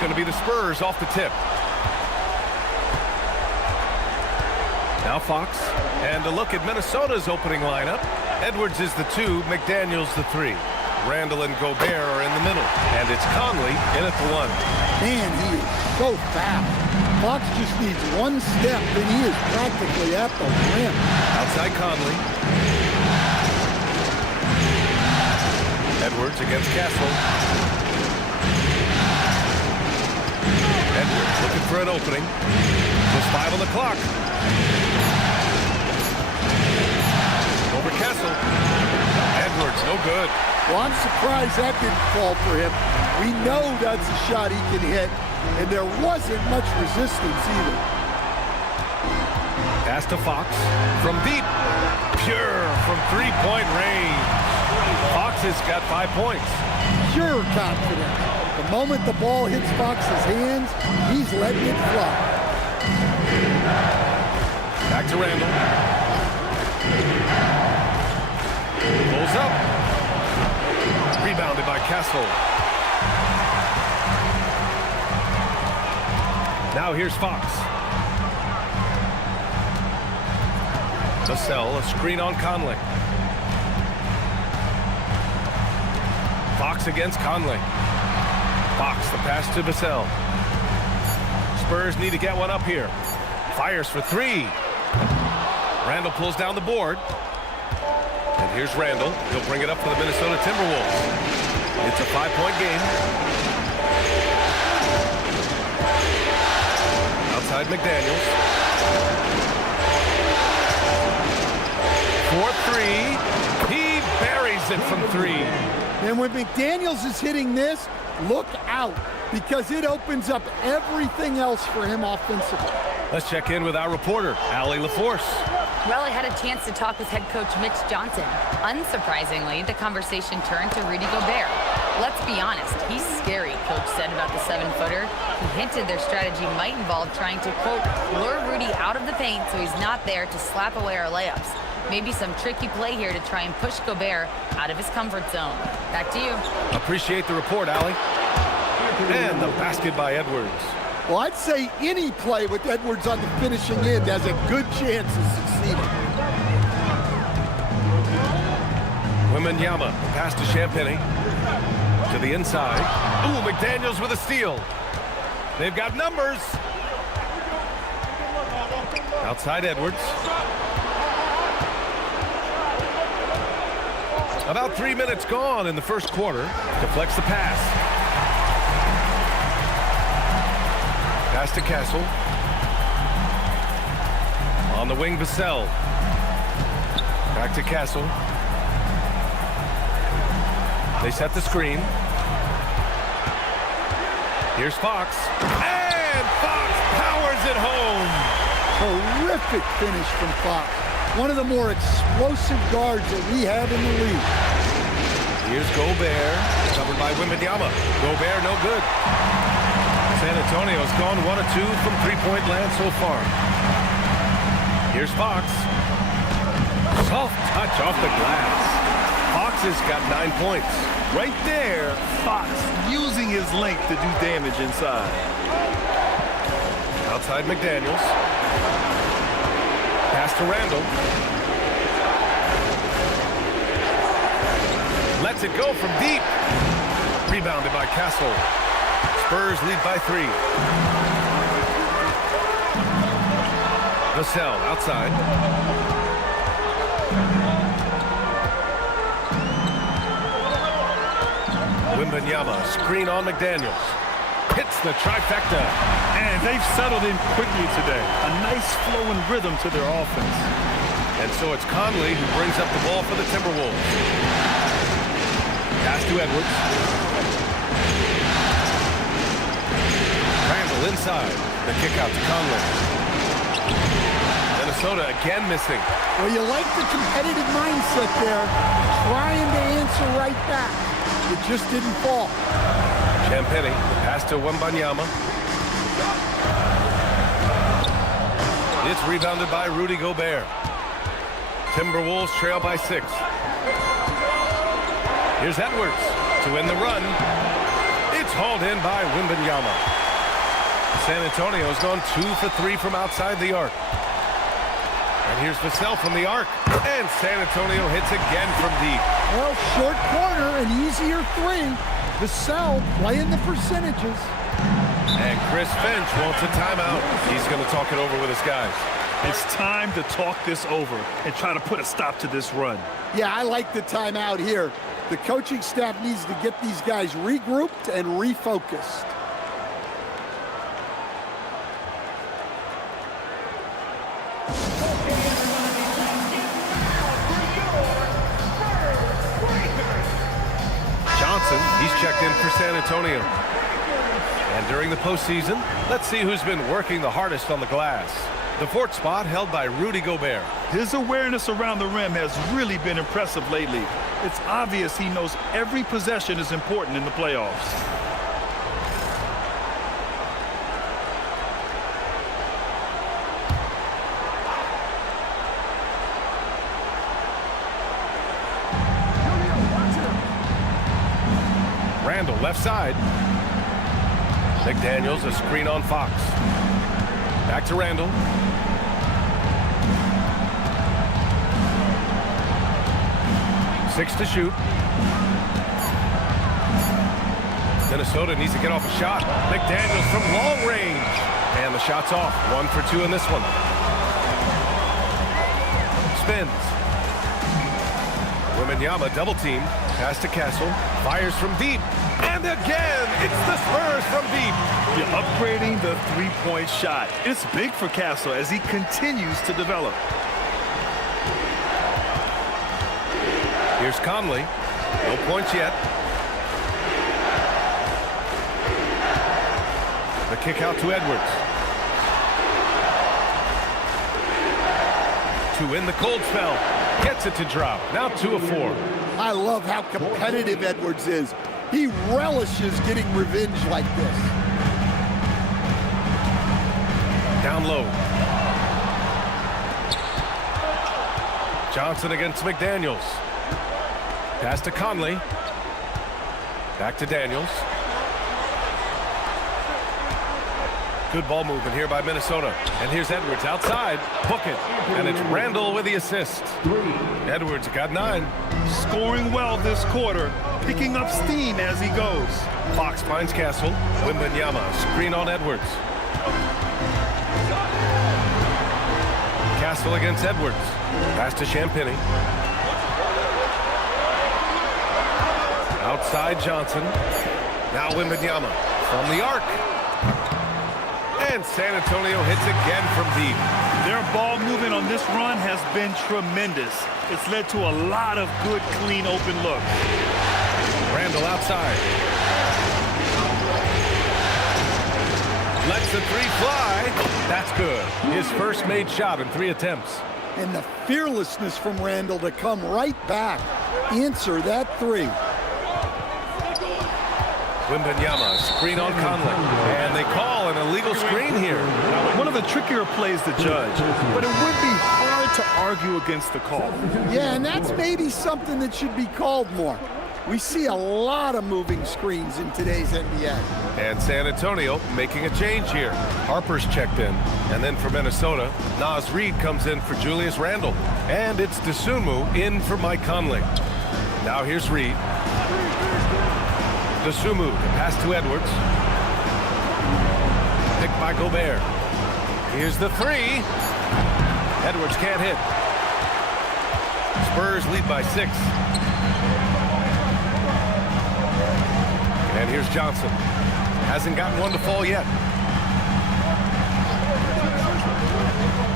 going to be the Spurs off the tip. Now Fox. And a look at Minnesota's opening lineup. Edwards is the 2, McDaniels the 3. Randall and Gobert are in the middle. And it's Conley in at the 1. Man, he is so fast. Fox just needs one step, and he is practically at the rim. Outside Conley. Edwards against Castle. Edwards looking for an opening. Just 5 on the clock. Over Castle. Edwards, no good. Well, I'm surprised that didn't fall for him. We know that's a shot he can hit, and there wasn't much resistance either. Pass to Fox. From deep. Pure from three-point range. Fox has got 5 points. Pure confidence. The moment the ball hits Fox's hands, he's letting it fly. Back to Randall. Pulls up. Rebounded by Castle. Now here's Fox. Vassell, a screen on Conley. Fox against Conley. Fox, the pass to Vassell. Spurs need to get one up here. Fires for 3. Randall pulls down the board. And here's Randall. He'll bring it up for the Minnesota Timberwolves. It's a 5-point game. Outside McDaniels. 4-3. He buries it from 3. And when McDaniels is hitting this, look out, because it opens up everything else for him offensively. Let's check in with our reporter, Allie LaForce. Well, I had a chance to talk with head coach Mitch Johnson. Unsurprisingly, the conversation turned to Rudy Gobert. Let's be honest, he's scary, coach said about the 7-footer. He hinted their strategy might involve trying to, quote, lure Rudy out of the paint so he's not there to slap away our layups. Maybe some tricky play here to try and push Gobert out of his comfort zone. Back to you. Appreciate the report, Allie. And the basket by Edwards. Well, I'd say any play with Edwards on the finishing end has a good chance of succeeding. Wembanyama, pass to Champagny. To the inside. Ooh, McDaniels with a steal. They've got numbers. Outside Edwards. About 3 minutes gone in the first quarter. Deflects the pass. Pass to Castle. On the wing, Vassell. Back to Castle. They set the screen. Here's Fox. And Fox powers it home. Terrific finish from Fox. One of the more explosive guards that we have in the league. Here's Gobert, covered by Wembanyama. Gobert, no good. San Antonio's gone 1 of 2 from three-point land so far. Here's Fox. Soft touch off the glass. Fox has got 9 points. Right there, Fox using his length to do damage inside. Outside McDaniels. Pass to Randall. Lets it go from deep. Rebounded by Castle. Spurs lead by 3. Vassell outside. Wembanyama, screen on McDaniels. Hits the trifecta. And they've settled in quickly today. A nice flowing rhythm to their offense. And so it's Conley who brings up the ball for the Timberwolves. Pass to Edwards. Randall inside. The kick out to Conley. Minnesota again missing. Well, you like the competitive mindset there, trying to answer right back. It just didn't fall. Champagny, pass to Wembanyama. It's rebounded by Rudy Gobert. Timberwolves trail by 6. Here's Edwards to win the run. It's hauled in by Wembanyama. San Antonio's gone 2 for 3 from outside the arc. And here's Vassell from the arc. And San Antonio hits again from deep. Well, short corner, an easier three. Vassell playing the percentages. And Chris Finch wants a timeout. He's going to talk it over with his guys. It's time to talk this over and try to put a stop to this run. Yeah, I like the timeout here. The coaching staff needs to get these guys regrouped and refocused. Johnson, he's checked in for San Antonio. And during the postseason, let's see who's been working the hardest on the glass. The fourth spot held by Rudy Gobert. His awareness around the rim has really been impressive lately. It's obvious he knows every possession is important in the playoffs. Randall, left side. McDaniels, a screen on Fox. Back to Randall. Six to shoot. Minnesota needs to get off a shot. McDaniels from long range. And the shot's off. 1 for 2 in this one. Spins. Wembanyama double team. Pass to Castle. Fires from deep. And again, it's the Spurs from deep. You're upgrading the three-point shot. It's big for Castle as he continues to develop. Here's Conley. No points yet. The kick out to Edwards. To win the cold spell. Gets it to drop. Now 2 of 4. I love how competitive Edwards is. He relishes getting revenge like this. Down low. Johnson against McDaniels. Pass to Conley. Back to Daniels. Good ball movement here by Minnesota. And here's Edwards outside. Book it. And it's Randall with the assist. Edwards got 9. Scoring well this quarter, picking up steam as he goes. Fox finds Castle. Wembanyama, screen on Edwards. Castle against Edwards. Pass to Champagny. Outside Johnson. Now Wembanyama from the arc. And San Antonio hits again from deep. Their ball movement on this run has been tremendous. It's led to a lot of good, clean, open looks. Randall outside. Lets the three fly. That's good. His first made shot in 3 attempts. And the fearlessness from Randall to come right back. Answer that three. Wembanyama, screen on Conley. And they call an illegal screen here. One of the trickier plays to judge, but it would be hard to argue against the call. Yeah, and that's maybe something that should be called more. We see a lot of moving screens in today's NBA. And San Antonio making a change here. Harper's checked in. And then for Minnesota, Naz Reid comes in for Julius Randle. And it's Dosunmu in for Mike Conley. Now here's Reid. Dosunmu, pass to Edwards. Picked by Gobert. Here's the 3. Edwards can't hit. Spurs lead by 6. And here's Johnson. Hasn't gotten one to fall yet.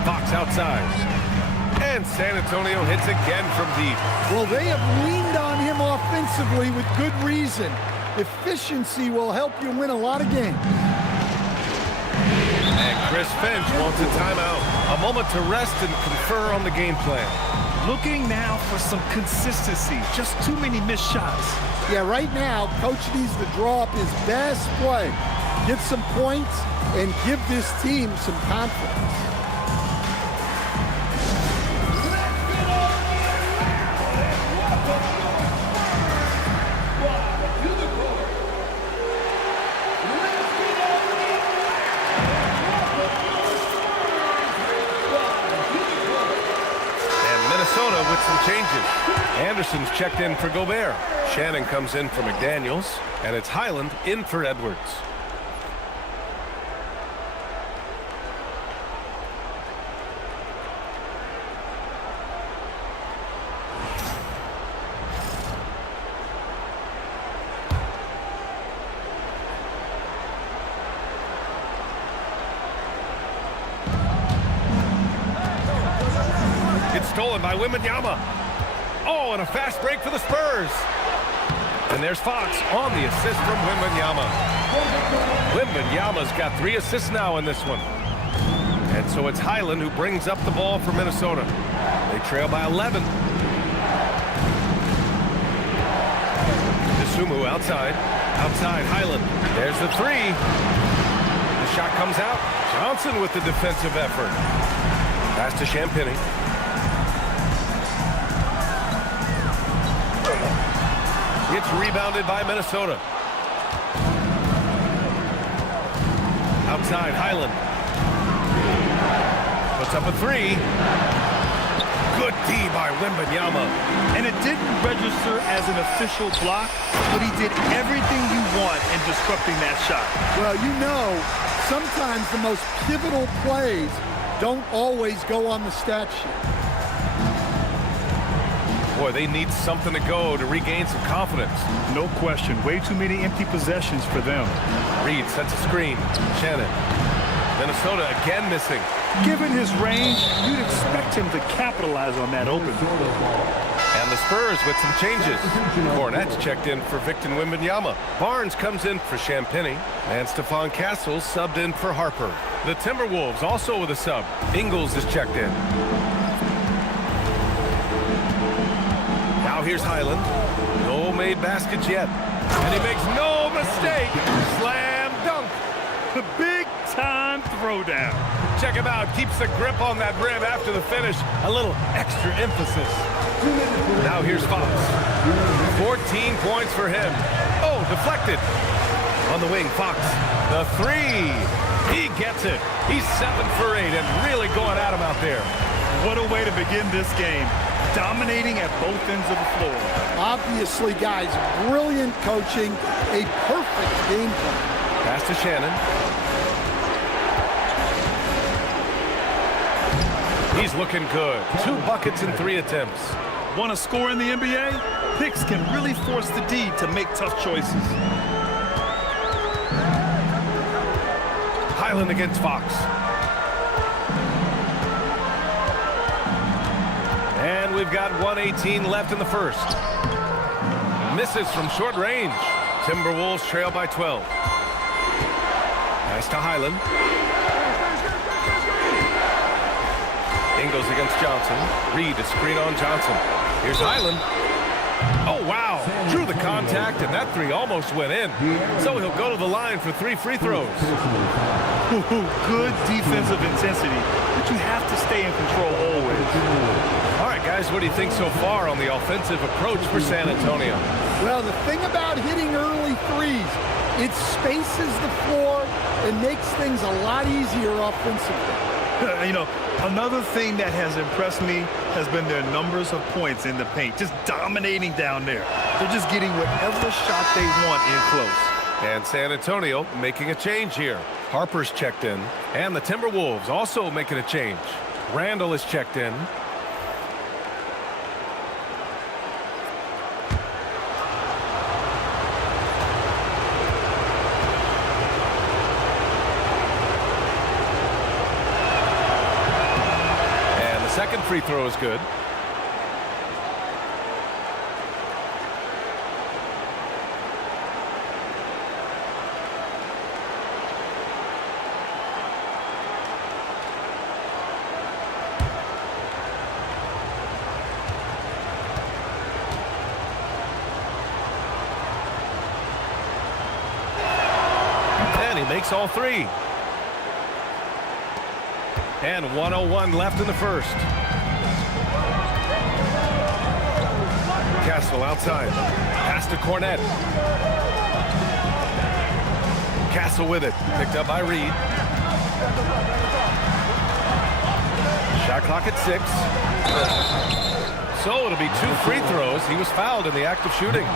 Fox outside. And San Antonio hits again from deep. Well, they have leaned on him offensively with good reason. Efficiency will help you win a lot of games. And Chris Finch wants a timeout. A moment to rest and confer on the game plan. Looking now for some consistency. Just too many missed shots. Yeah, right now, Coach needs to draw up his best play, get some points, and give this team some confidence. Minnesota with some changes. Anderson's checked in for Gobert. Shannon comes in for McDaniels. And it's Highland in for Edwards. Stolen by Wembanyama. Oh, and a fast break for the Spurs. And there's Fox on the assist from Wembanyama. Wembanyama's got 3 assists now in this one. And so it's Highland who brings up the ball for Minnesota. They trail by 11. Sumu outside. Outside Highland. There's the 3. The shot comes out. Johnson with the defensive effort. Pass to Champagny. It's rebounded by Minnesota. Outside Highland. Puts up a 3. Good D by Wembanyama. And it didn't register as an official block, but he did everything you want in disrupting that shot. Well, you know, sometimes the most pivotal plays don't always go on the stat sheet. Boy, they need something to go to regain some confidence. No question. Way too many empty possessions for them. Reed sets a screen. Shannon. Minnesota again missing. Given his range, you'd expect him to capitalize on that open. And the Spurs with some changes. Cornette's checked in for Victor Wembanyama. Barnes comes in for Champagny. And Stephon Castle subbed in for Harper. The Timberwolves also with a sub. Ingles is checked in. Now here's Highland. No made baskets yet. And he makes no mistake. Slam dunk. The big-time throwdown. Check him out. Keeps the grip on that rim after the finish. A little extra emphasis. Now here's Fox. 14 points for him. Oh, deflected. On the wing, Fox. The 3. He gets it. He's 7 for 8 and really going at him out there. What a way to begin this game. Dominating at both ends of the floor. Obviously, guys, brilliant coaching, a perfect game plan. Pass to Shannon. He's looking good. 2 buckets in 3 attempts. Want to score in the NBA? Picks can really force the D to make tough choices. Highland against Fox. And we've got 1:18 left in the first. Misses from short range. Timberwolves trail by 12. Pass to Highland. Ingles against Johnson. Reed to screen on Johnson. Here's Highland. Oh, wow. Drew the contact, and that 3 almost went in. So he'll go to the line for 3 free throws. Good defensive intensity, but you have to stay in control always. All right, guys, what do you think so far on the offensive approach for San Antonio? Well, the thing about hitting early 3s, it spaces the floor and makes things a lot easier offensively. You know, another thing that has impressed me has been their numbers of points in the paint, just dominating down there. They're just getting whatever shot they want in close. And San Antonio making a change here. Harper's checked in, and the Timberwolves also making a change. Randall is checked in. Second free throw is good. And he makes all 3. And 1:01 left in the first. Castle outside. Pass to Cornette. Castle with it. Picked up by Reed. Shot clock at 6. So it'll be 2 free throws. He was fouled in the act of shooting.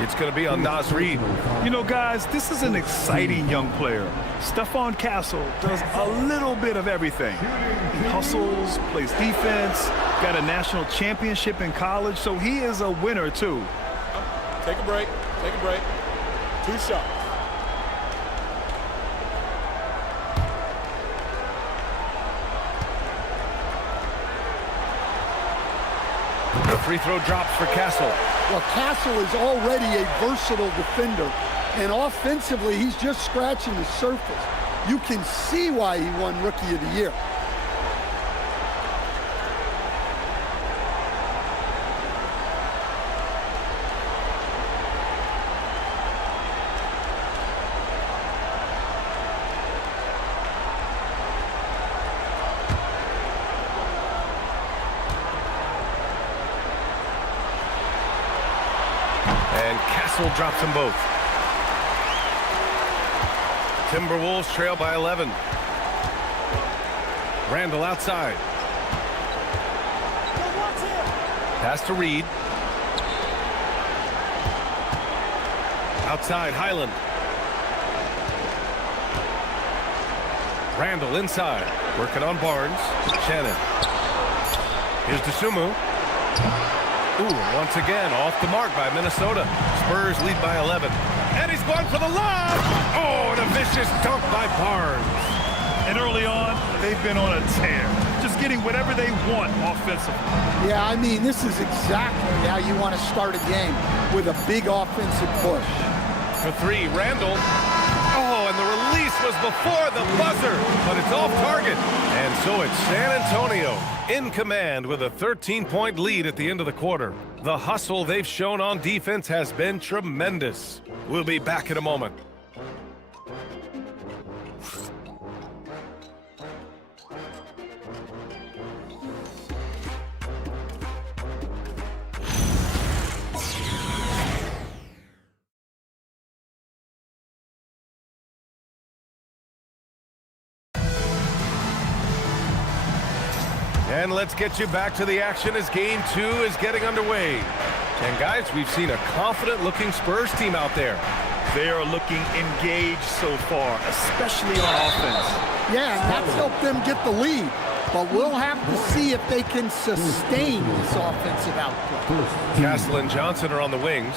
It's going to be on Naz Reid. You know, guys, this is an exciting young player. Stephon Castle does a little bit of everything. He hustles, plays defense, got a national championship in college, so he is a winner, too. Take a break. Take a break. 2 shots. The free throw drops for Castle. Well, Castle is already a versatile defender, and offensively, he's just scratching the surface. You can see why he won Rookie of the Year. And Castle drops them both. Timberwolves trail by 11. Randall outside. Pass to Reid. Outside, Highland. Randall inside. Working on Barnes. Shannon. Here's Dosunmu. Ooh, once again, off the mark by Minnesota. Spurs lead by 11. And he's going for the lob! Oh, and a vicious dunk by Barnes. And early on, they've been on a tear, just getting whatever they want offensively. Yeah, I mean, this is exactly how you want to start a game, with a big offensive push. For 3, Randall. Oh, and the release was before the buzzer, but it's off target. And so it's San Antonio in command with a 13-point lead at the end of the quarter. The hustle they've shown on defense has been tremendous. We'll be back in a moment. And let's get you back to the action as Game 2 is getting underway. And guys, we've seen a confident-looking Spurs team out there. They are looking engaged so far, especially on offense. Yeah, and that's helped them get the lead. But we'll have to see if they can sustain this offensive output. Castle and Johnson are on the wings.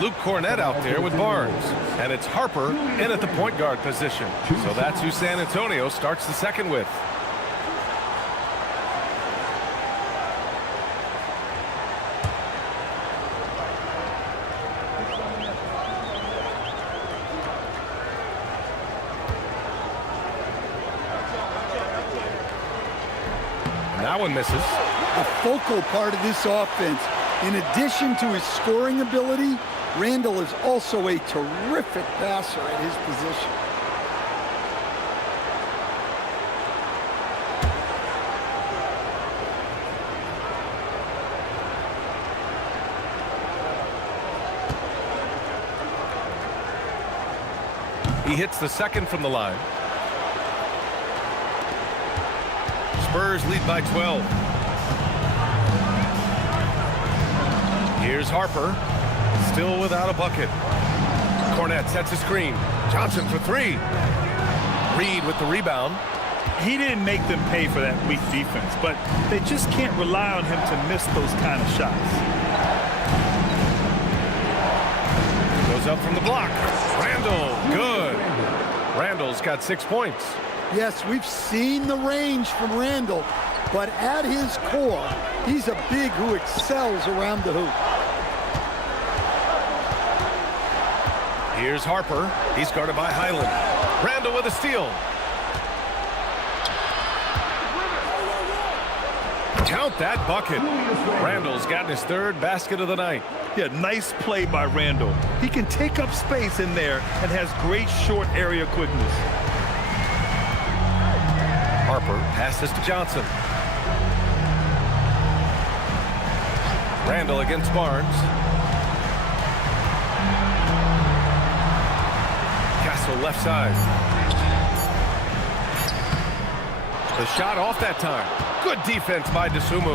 Luke Cornett out there with Barnes. And it's Harper in at the point guard position. So that's who San Antonio starts the second with. That one misses. A focal part of this offense. In addition to his scoring ability, Randall is also a terrific passer at his position. He hits the second from the line. Spurs lead by 12. Here's Harper, still without a bucket. Cornett sets a screen. Johnson for 3. Reid with the rebound. He didn't make them pay for that weak defense, but they just can't rely on him to miss those kind of shots. Goes up from the block. Randall, good. Randall's got 6 points. Yes, we've seen the range from Randall, but at his core, he's a big who excels around the hoop. Here's Harper. He's guarded by Highland. Randall with a steal. Count that bucket. Randall's gotten his 3rd basket of the night. Yeah, nice play by Randall. He can take up space in there and has great short area quickness. Harper passes to Johnson. Randall against Barnes. Castle left side. The shot off that time. Good defense by Dosunmu.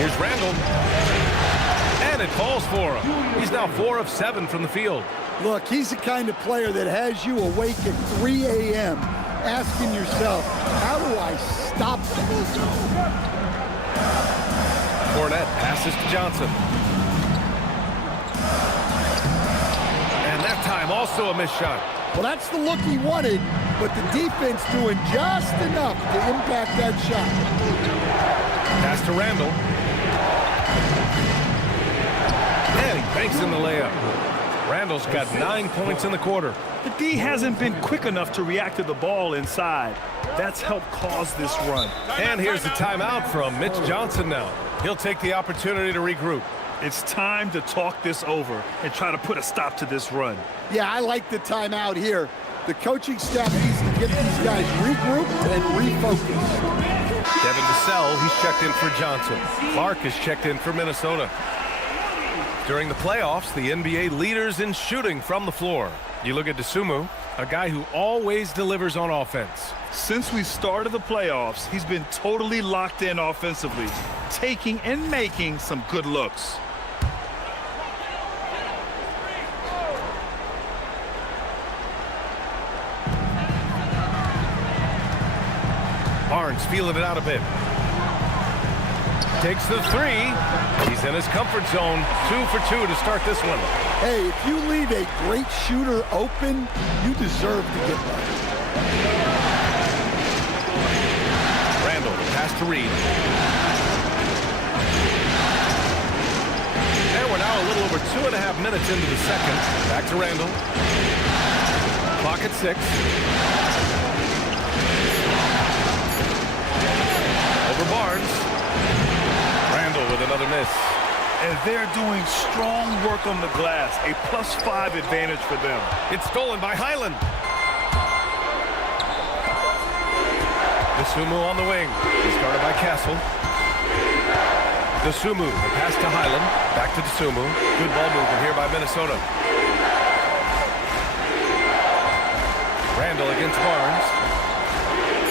Here's Randall. And it falls for him. He's now 4 of 7 from the field. Look, he's the kind of player that has you awake at 3 a.m. asking yourself, how do I stop that? Cornette passes to Johnson. And that time also a missed shot. Well, that's the look he wanted, but the defense doing just enough to impact that shot. Pass to Randall. And he banks in the layup. Randall's got 9 points in the quarter. The D hasn't been quick enough to react to the ball inside. That's helped cause this run. And here's the timeout from Mitch Johnson now. He'll take the opportunity to regroup. It's time to talk this over and try to put a stop to this run. Yeah, I like the timeout here. The coaching staff needs to get these guys regrouped and refocused. Devin Vassell, he's checked in for Johnson. Clark is checked in for Minnesota. During the playoffs, the NBA leaders in shooting from the floor. You look at Dosunmu, a guy who always delivers on offense. Since we started the playoffs, he's been totally locked in offensively, taking and making some good looks. Barnes feeling it out a bit. Takes the three. He's in his comfort zone. 2 for 2 to start this one. Hey, if you leave a great shooter open, you deserve to get that. Randall, pass to Reed. And we're now a little over 2.5 minutes into the second. Back to Randall. Clock at 6. Over Barnes. Randall with another miss. And they're doing strong work on the glass, a +5 advantage for them. It's stolen by Highland. Dosunmu on the wing. He's guarded by Castle. Dosunmu, the pass to Highland. Back to Dosunmu. Good ball movement here by Minnesota. Randall against Barnes.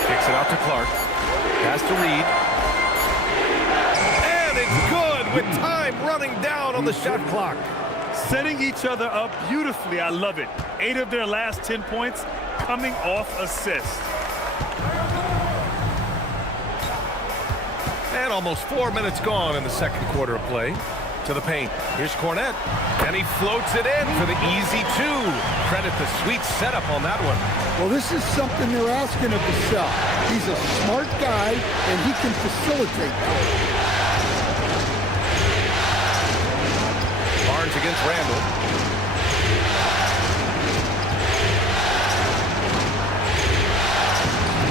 Kicks it out to Clark. Pass to Reed. And it's good with time running down on the shot clock. Setting each other up beautifully. I love it. 8 of their last 10 points coming off assists. And almost 4 minutes gone in the second quarter of play. To the paint. Here's Cornette. And he floats it in for the easy 2. Credit the sweet setup on that one. Well, this is something they're asking of Vassell. He's a smart guy, and he can facilitate that. Barnes against Randall.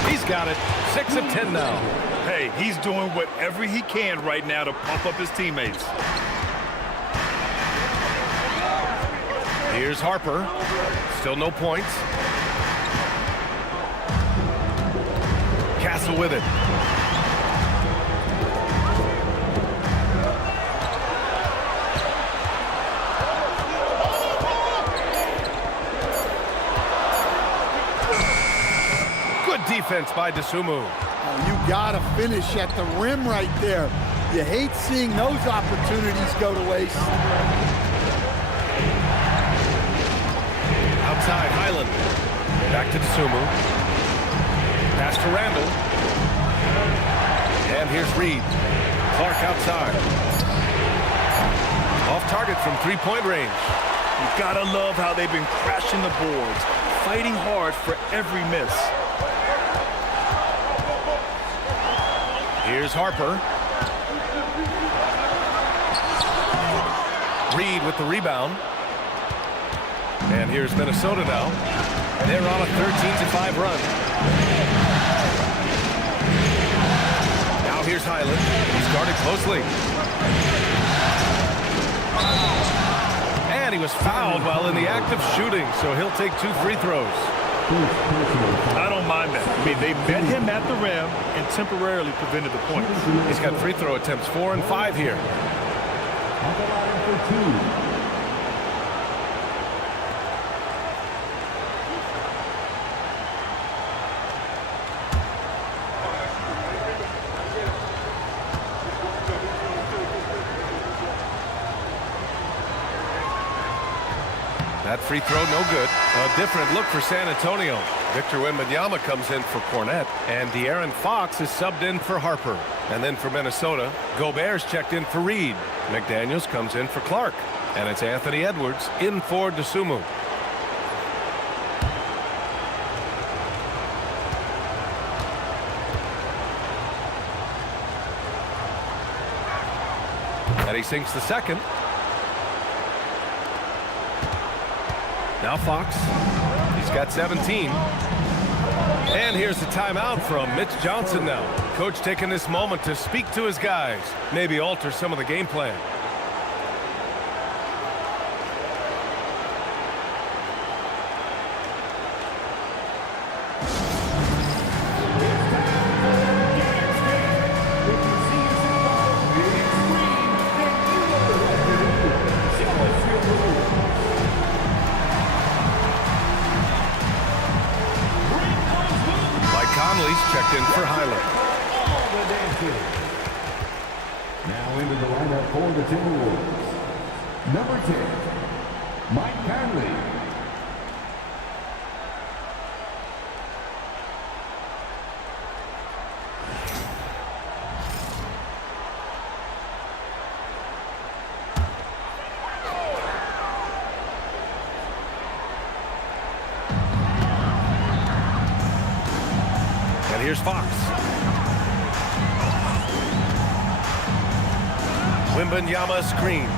He's got it. 6 of 10 now. Hey, he's doing whatever he can right now to pump up his teammates. Here's Harper. Still no points. Castle with it. Good defense by Dosunmu. You gotta finish at the rim right there. You hate seeing those opportunities go to waste. Outside, Highland. Back to Dosunmu. Pass to Randall. And here's Reed. Clark outside. Off target from three-point range. You gotta love how they've been crashing the boards, fighting hard for every miss. Here's Harper. Reed with the rebound. And here's Minnesota now. They're on a 13-5 run. Now here's Highland. He's guarded closely. And he was fouled while in the act of shooting, so he'll take 2 free throws. I don't mind that. I mean, they met him at the rim and temporarily prevented the points. He's got free throw attempts 4 and 5 here. That free throw, no good. A different look for San Antonio. Victor Wembanyama comes in for Cornette, and De'Aaron Fox is subbed in for Harper. And then for Minnesota, Gobert's checked in for Reed. McDaniels comes in for Clark. And it's Anthony Edwards in for DeSumo. And he sinks the second. Now Fox. He's got 17. And here's the timeout from Mitch Johnson now. Coach taking this moment to speak to his guys. Maybe alter some of the game plan. Checked in for Highland. Now into the lineup for the Timberwolves. Number 10, Mike Conley. Here's Fox. Wembanyama screen.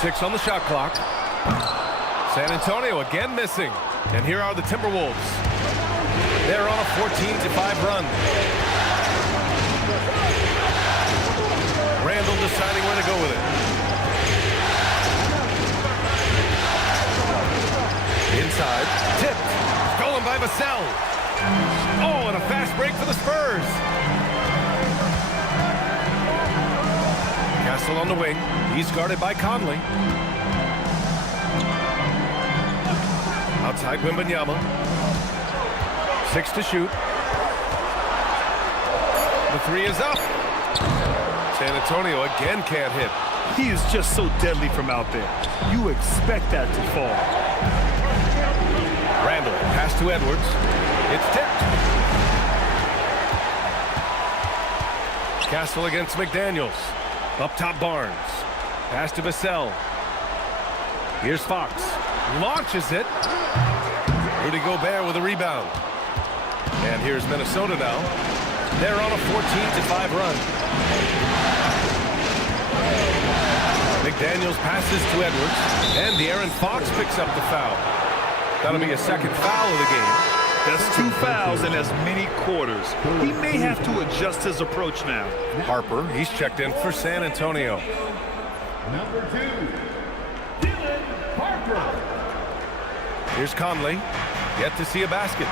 6 on the shot clock. San Antonio again missing. And here are the Timberwolves. They're on a 14-5 run. Randall deciding where to go with it. Inside. Tipped. Stolen by Vassell. Oh, and a fast break for the Spurs. Castle on the wing. He's guarded by Conley. Outside Wembanyama. 6 to shoot. The 3 is up. San Antonio again can't hit. He is just so deadly from out there. You expect that to fall. Randall, pass to Edwards. It's tipped. Castle against McDaniels. Up top Barnes. Pass to Vassell. Here's Fox. Launches it. Rudy Gobert with a rebound. And here's Minnesota now. They're on a 14-5 run. McDaniels passes to Edwards. And De'Aaron Fox picks up the foul. That'll be a second foul of the game. That's 2 fouls in as many quarters. He may have to adjust his approach now. Harper, he's checked in for San Antonio. Number 2, Dylan Harper. Here's Conley. Yet to see a basket.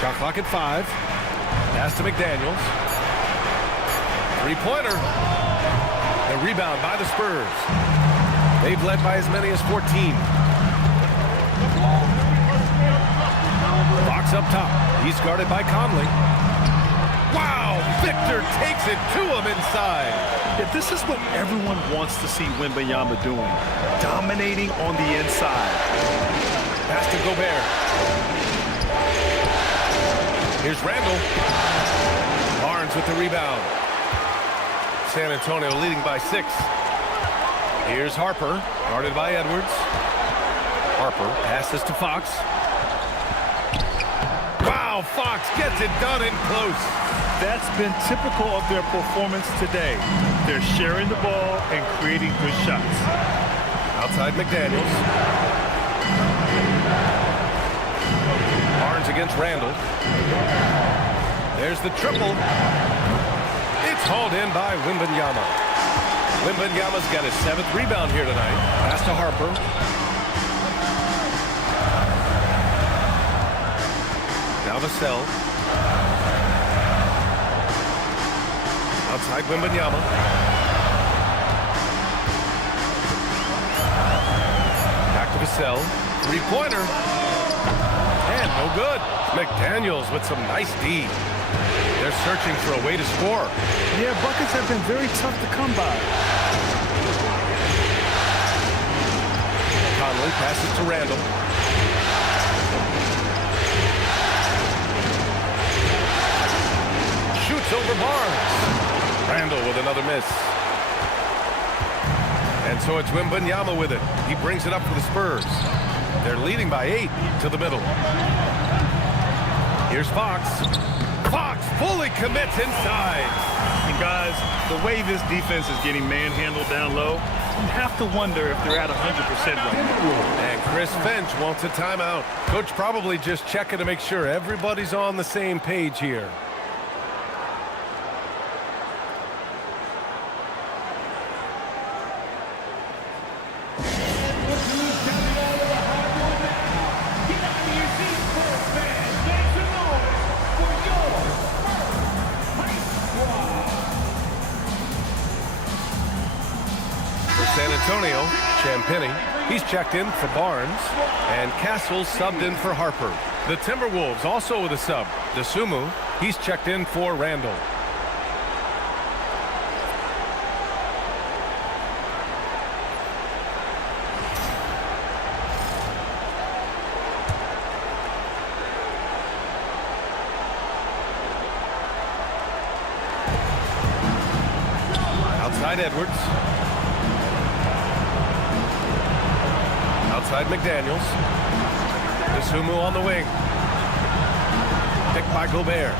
Shot clock at 5. Pass to McDaniels. 3-pointer. The rebound by the Spurs. They've led by as many as 14. Fox up top. He's guarded by Conley. Wow! Victor takes it to him inside. Yeah, this is what everyone wants to see Wembanyama doing. Dominating on the inside. Pass to Gobert. Here's Randall. Barnes with the rebound. San Antonio leading by 6. Here's Harper, guarded by Edwards. Harper passes to Fox. Wow, Fox gets it done in close. That's been typical of their performance today. They're sharing the ball and creating good shots. Outside McDaniels. Barnes against Randall. There's the triple. It's hauled in by Wembanyama. Wembanyama's got his 7th rebound here tonight. Pass to Harper. Now Vassell. Outside Wembanyama. Back to Vassell. 3-pointer. And no good. McDaniels with some nice D. they're searching for a way to score. Yeah, buckets have been very tough to come by. Conley passes to Randall. Shoots over Barnes. Randall with another miss. And so it's Wembanyama with it. He brings it up for the Spurs. They're leading by 8 to the middle. Here's Fox. Fox fully commits inside. And guys, the way this defense is getting manhandled down low, you have to wonder if they're at 100% right now. And Chris Finch wants a timeout. Coach probably just checking to make sure everybody's on the same page here. San Antonio, Champagnie. He's checked in for Barnes. And Castle subbed in for Harper. The Timberwolves also with a sub. Desumu, he's checked in for Randall. Outside Edwards. Outside McDaniels. Desumu on the wing. Picked by Gobert.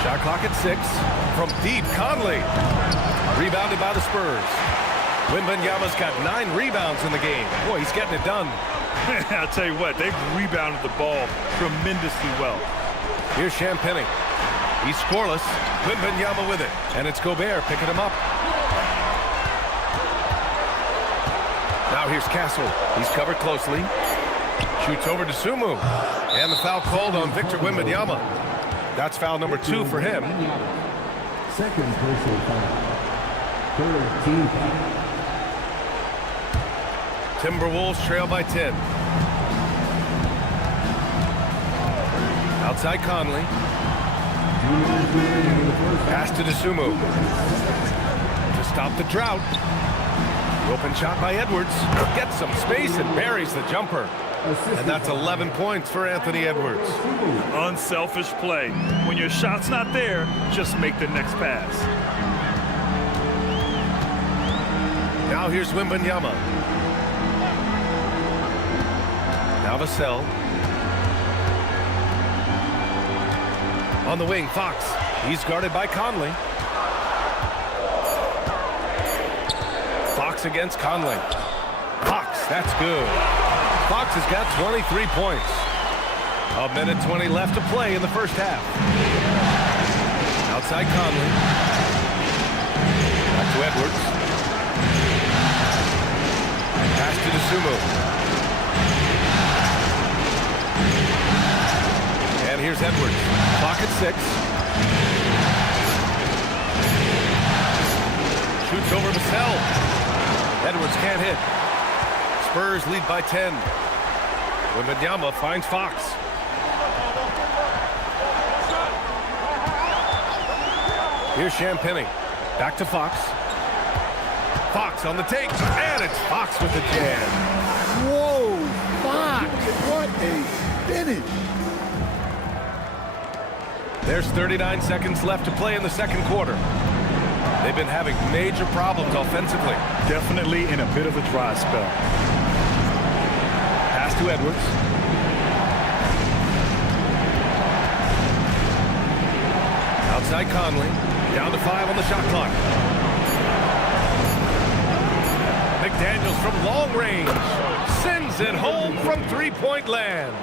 Shot clock at 6. From deep, Conley. Rebounded by the Spurs. Wembanyama's got 9 rebounds in the game. Boy, he's getting it done. I'll tell you what, they've rebounded the ball tremendously well. Here's Champagnie. He's scoreless. Wembanyama with it. And it's Gobert picking him up. Now here's Castle. He's covered closely. Shoots over to Sumu. And the foul called on Victor Wembanyama. That's foul number 2 for him. Second personal foul. Third team foul. Timberwolves trail by 10. Outside Conley. Pass to Desumu. To stop the drought. Open shot by Edwards. Gets some space and buries the jumper. And that's 11 points for Anthony Edwards. Unselfish play. When your shot's not there, just make the next pass. Now here's Wembanyama. Now Vassell. On the wing, Fox. He's guarded by Conley. Fox against Conley. Fox, that's good. Fox has got 23 points. 1:20 left to play in the first half. Outside Conley. Back to Edwards. Pass to Desumu. And here's Edwards. Clock at 6. Shoots over Vassell. Edwards can't hit. Spurs lead by 10. Wembanyama finds Fox. Here's Champagnie. Back to Fox. Fox on the take. And it's Fox with the jam. Whoa, Fox, what a finish. There's 39 seconds left to play in the second quarter. They've been having major problems offensively. Definitely in a bit of a dry spell. Pass to Edwards. Outside Conley. Down to 5 on the shot clock. McDaniels from long range. Sends it home from three-point land.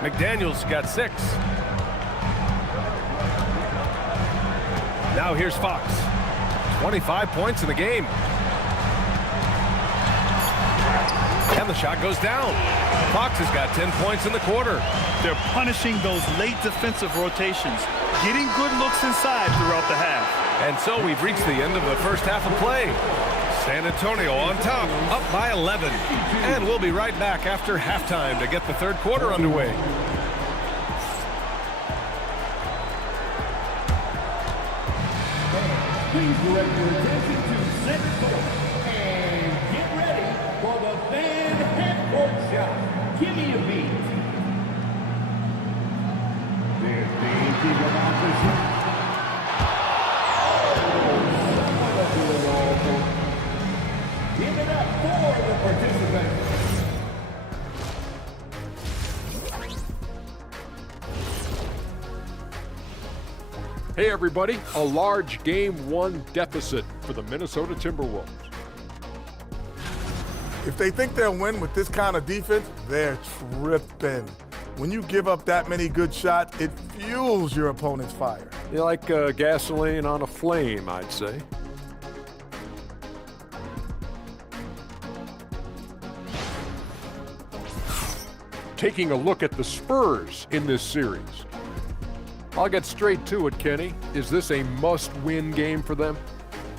McDaniels got 6. Now here's Fox. 25 points in the game. And the shot goes down. Fox has got 10 points in the quarter. They're punishing those late defensive rotations, getting good looks inside throughout the half. And so we've reached the end of the first half of play. San Antonio on top, up by 11. And we'll be right back after halftime to get the third quarter underway. Please direct your attention to center court and get ready for the fan half-court shot. Give me a beat. There's the team about to shot. Give it up for the participants. Hey everybody, a large Game 1 deficit for the Minnesota Timberwolves. If they think they'll win with this kind of defense, they're tripping. When you give up that many good shots, it fuels your opponent's fire. You're like gasoline on a flame, I'd say. Taking a look at the Spurs in this series. I'll get straight to it, Kenny. Is this a must-win game for them?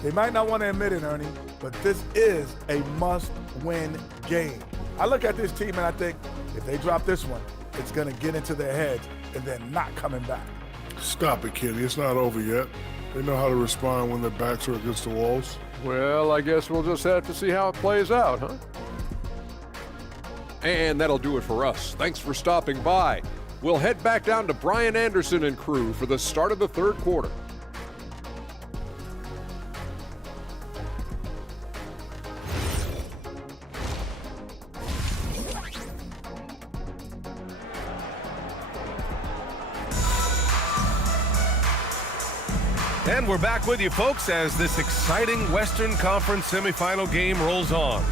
They might not want to admit it, Ernie, but this is a must-win game. I look at this team and I think if they drop this one, it's going to get into their heads and then not coming back. Stop it, Kenny. It's not over yet. They know how to respond when their backs are against the walls. Well, I guess we'll just have to see how it plays out, huh? And that'll do it for us. Thanks for stopping by. We'll head back down to Brian Anderson and crew for the start of the third quarter. And we're back with you, folks, as this exciting Western Conference semifinal game rolls on.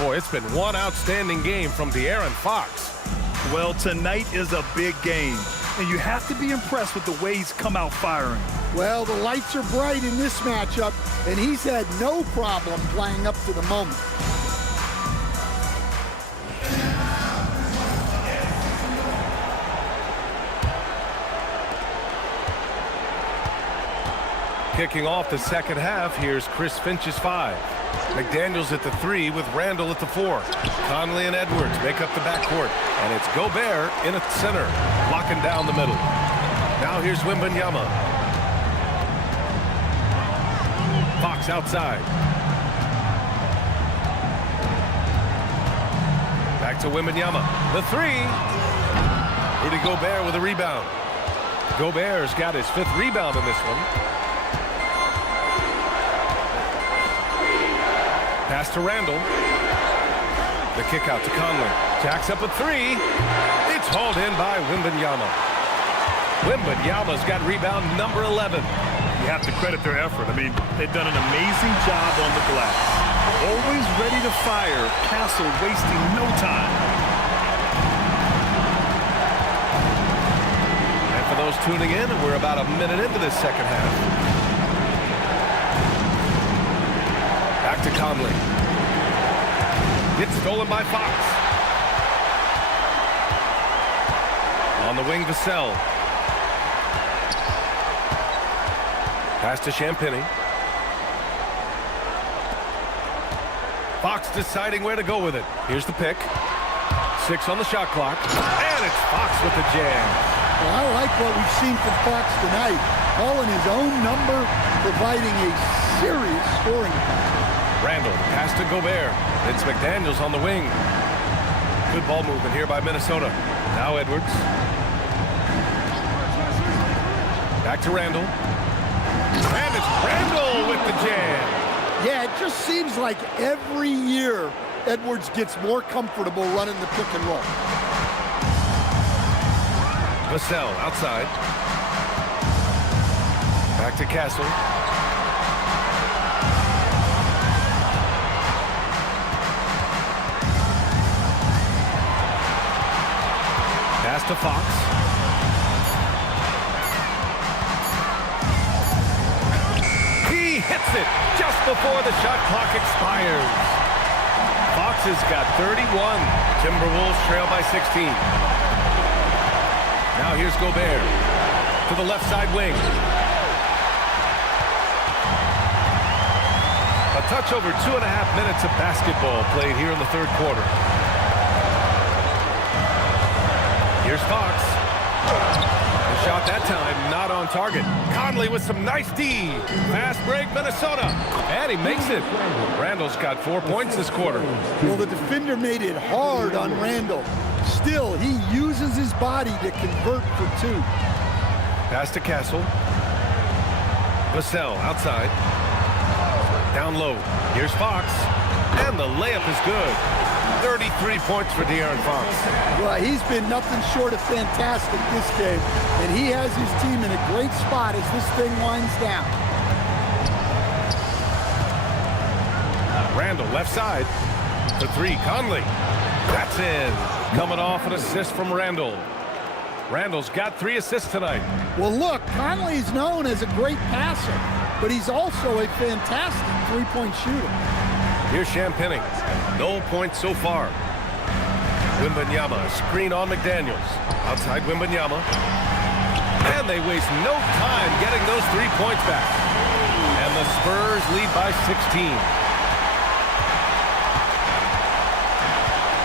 Boy, it's been one outstanding game from De'Aaron Fox. Well, tonight is a big game, and you have to be impressed with the way he's come out firing. Well, the lights are bright in this matchup, and he's had no problem playing up to the moment. Kicking off the second half, here's Chris Finch's 5. McDaniels at the 3 with Randall at the 4. Conley and Edwards make up the backcourt, and it's Gobert in at center, locking down the middle. Now here's Wembanyama. Fox outside. Back to Wembanyama. The 3. Rudy Gobert with a rebound. Gobert's got his 5th rebound in this one. Pass to Randall. The kick out to Conley. Jacks up a 3. It's hauled in by Wembanyama. Wembanyama's got rebound number 11. You have to credit their effort. I mean, they've done an amazing job on the glass. Always ready to fire. Castle wasting no time. And for those tuning in, we're about a minute into this second half. Back to Conley. It's stolen by Fox. On the wing, Vassell. Pass to Champagny. Fox deciding where to go with it. Here's the pick. 6 on the shot clock. And it's Fox with the jam. Well, I like what we've seen from Fox tonight. Calling his own number, providing a serious scoring. Randall, pass to Gobert. It's McDaniels on the wing. Good ball movement here by Minnesota. Now Edwards. Back to Randall. And it's Randall with the jam. Yeah, it just seems like every year Edwards gets more comfortable running the pick and roll. Vassell outside. Back to Castle. Pass to Fox. He hits it just before the shot clock expires. Fox has got 31. Timberwolves trail by 16. Now here's Gobert to the left side wing. A touch over 2.5 minutes of basketball played here in the third quarter. Here's Fox. The Shot that time, not on target. Conley with some nice D. Fast break, Minnesota. And he makes it. Randall's got 4 points this quarter. Well, the defender made it hard on Randall. Still, he uses his body to convert for 2. Pass to Castle. Vassell outside. Down low. Here's Fox. And the layup is good. 33 points for De'Aaron Fox. Well, he's been nothing short of fantastic this game, and he has his team in a great spot as this thing winds down. Randall left side for 3. Conley. That's in. Coming off an assist from Randall. Randall's got 3 assists tonight. Well, look, Conley's known as a great passer, but he's also a fantastic three-point shooter. Here's Champagny. No points so far. Wembanyama, screen on McDaniels. Outside Wembanyama. And they waste no time getting those 3 points back. And the Spurs lead by 16.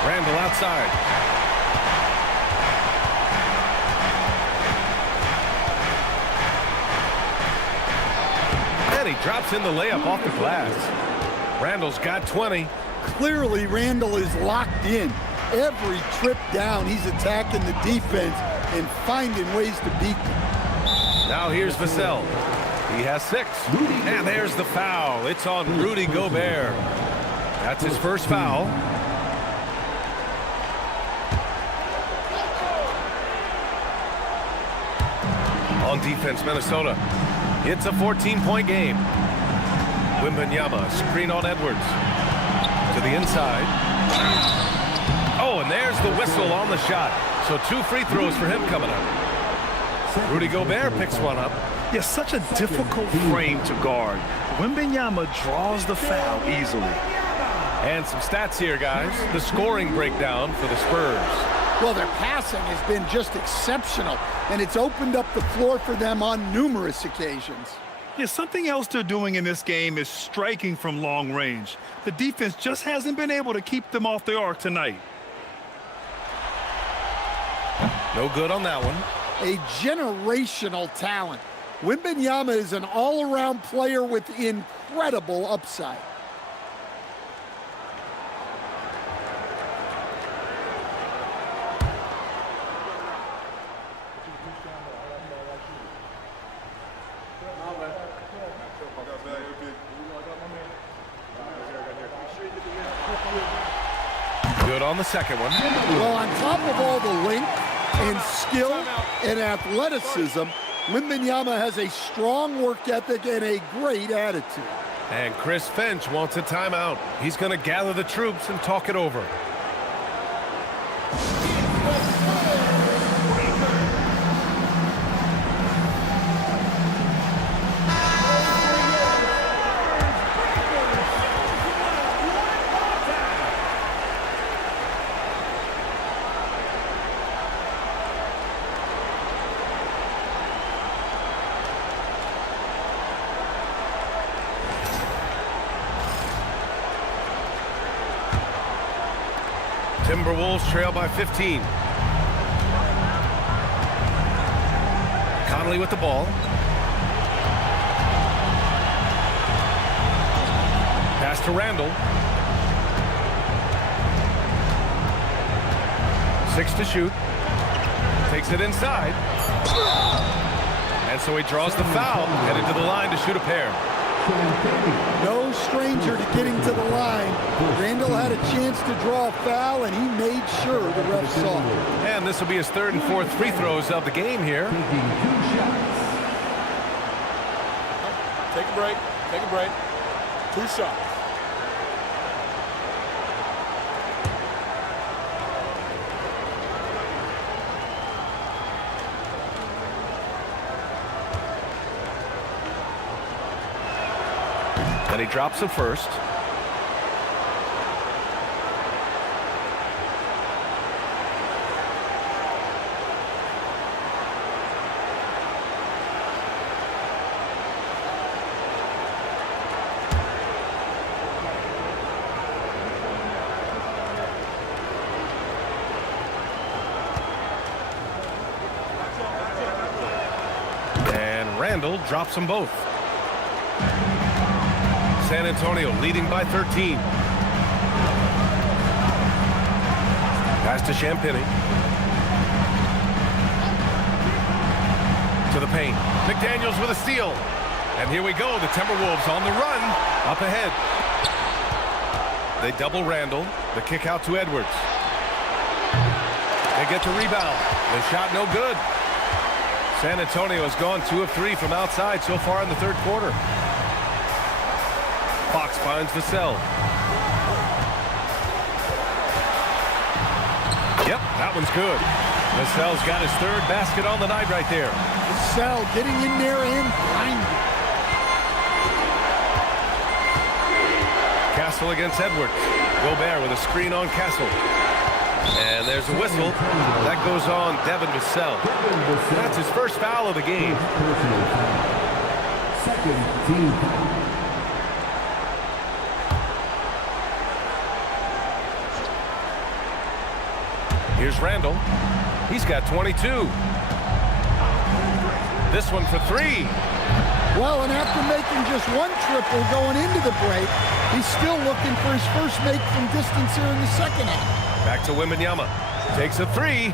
Randall outside. And he drops in the layup off the glass. Randall's got 20. Clearly, Randall is locked in. Every trip down, he's attacking the defense and finding ways to beat them. Now here's Vassell. He has 6. And there's the foul. It's on Rudy Gobert. That's his first foul. On defense, Minnesota. It's a 14-point game. Wembanyama, screen on Edwards. To the inside. Oh, and there's the whistle on the shot. So 2 free throws for him coming up. Rudy Gobert picks one up. Yeah, such a difficult frame to guard. Wembanyama draws the foul easily. And some stats here, guys. The scoring breakdown for the Spurs. Well, their passing has been just exceptional, and it's opened up the floor for them on numerous occasions. Yeah, something else they're doing in this game is striking from long range. The defense just hasn't been able to keep them off the arc tonight. No good on that one. A generational talent. Wembanyama is an all-around player with incredible upside. Good on the second one. Well, on top of all the length and skill and athleticism, Wembanyama has a strong work ethic and a great attitude. And Chris Finch wants a timeout. He's going to gather the troops and talk it over. Timberwolves trail by 15. Conley with the ball. Pass to Randall. 6 to shoot. Takes it inside. And so he draws the foul, headed to the line to shoot a pair. No stranger to getting to the line. Randall had a chance to draw a foul, and he made sure the ref saw it. And this will be his 3rd and 4th free throws of the game here. Take a break. Take a break. 2 shots. And he drops it first. Randall drops them both. San Antonio leading by 13. Pass to Champagny. To the paint. McDaniels with a steal. And here we go. The Timberwolves on the run. Up ahead. They double Randall. The kick out to Edwards. They get the rebound. The shot no good. San Antonio has gone 2 of 3 from outside so far in the third quarter. Fox finds Vassell. Yep, that one's good. Vassell's got his third basket on the night right there. Vassell getting in there and grinding. Castle against Edwards. Gobert with a screen on Castle. And there's a whistle. That goes on Devin Vassell. That's his first foul of the game. Second team foul. Here's Randall. He's got 22. This one for 3. Well, and after making just one triple going into the break, he's still looking for his first make from distance here in the second half. Back to Wembanyama. Takes a 3.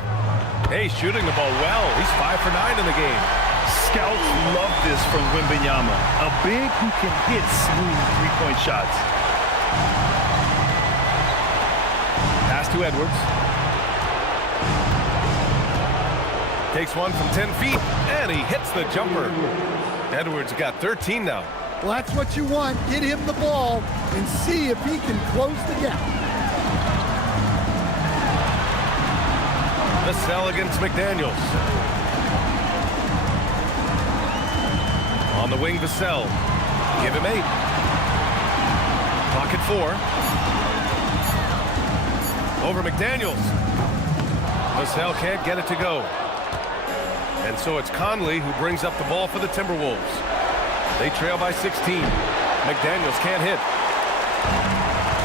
Hey, shooting the ball well. He's 5 for 9 in the game. Scouts love this from Wembanyama. A big who can hit smooth three-point shots. Pass to Edwards. Takes one from 10 feet, and he hits the jumper. Edwards got 13 now. Well, that's what you want. Get him the ball and see if he can close the gap. Vassell against McDaniels. On the wing, Vassell. Give him 8. Pocket 4. Over McDaniels. Vassell can't get it to go. And so it's Conley who brings up the ball for the Timberwolves. They trail by 16. McDaniels can't hit.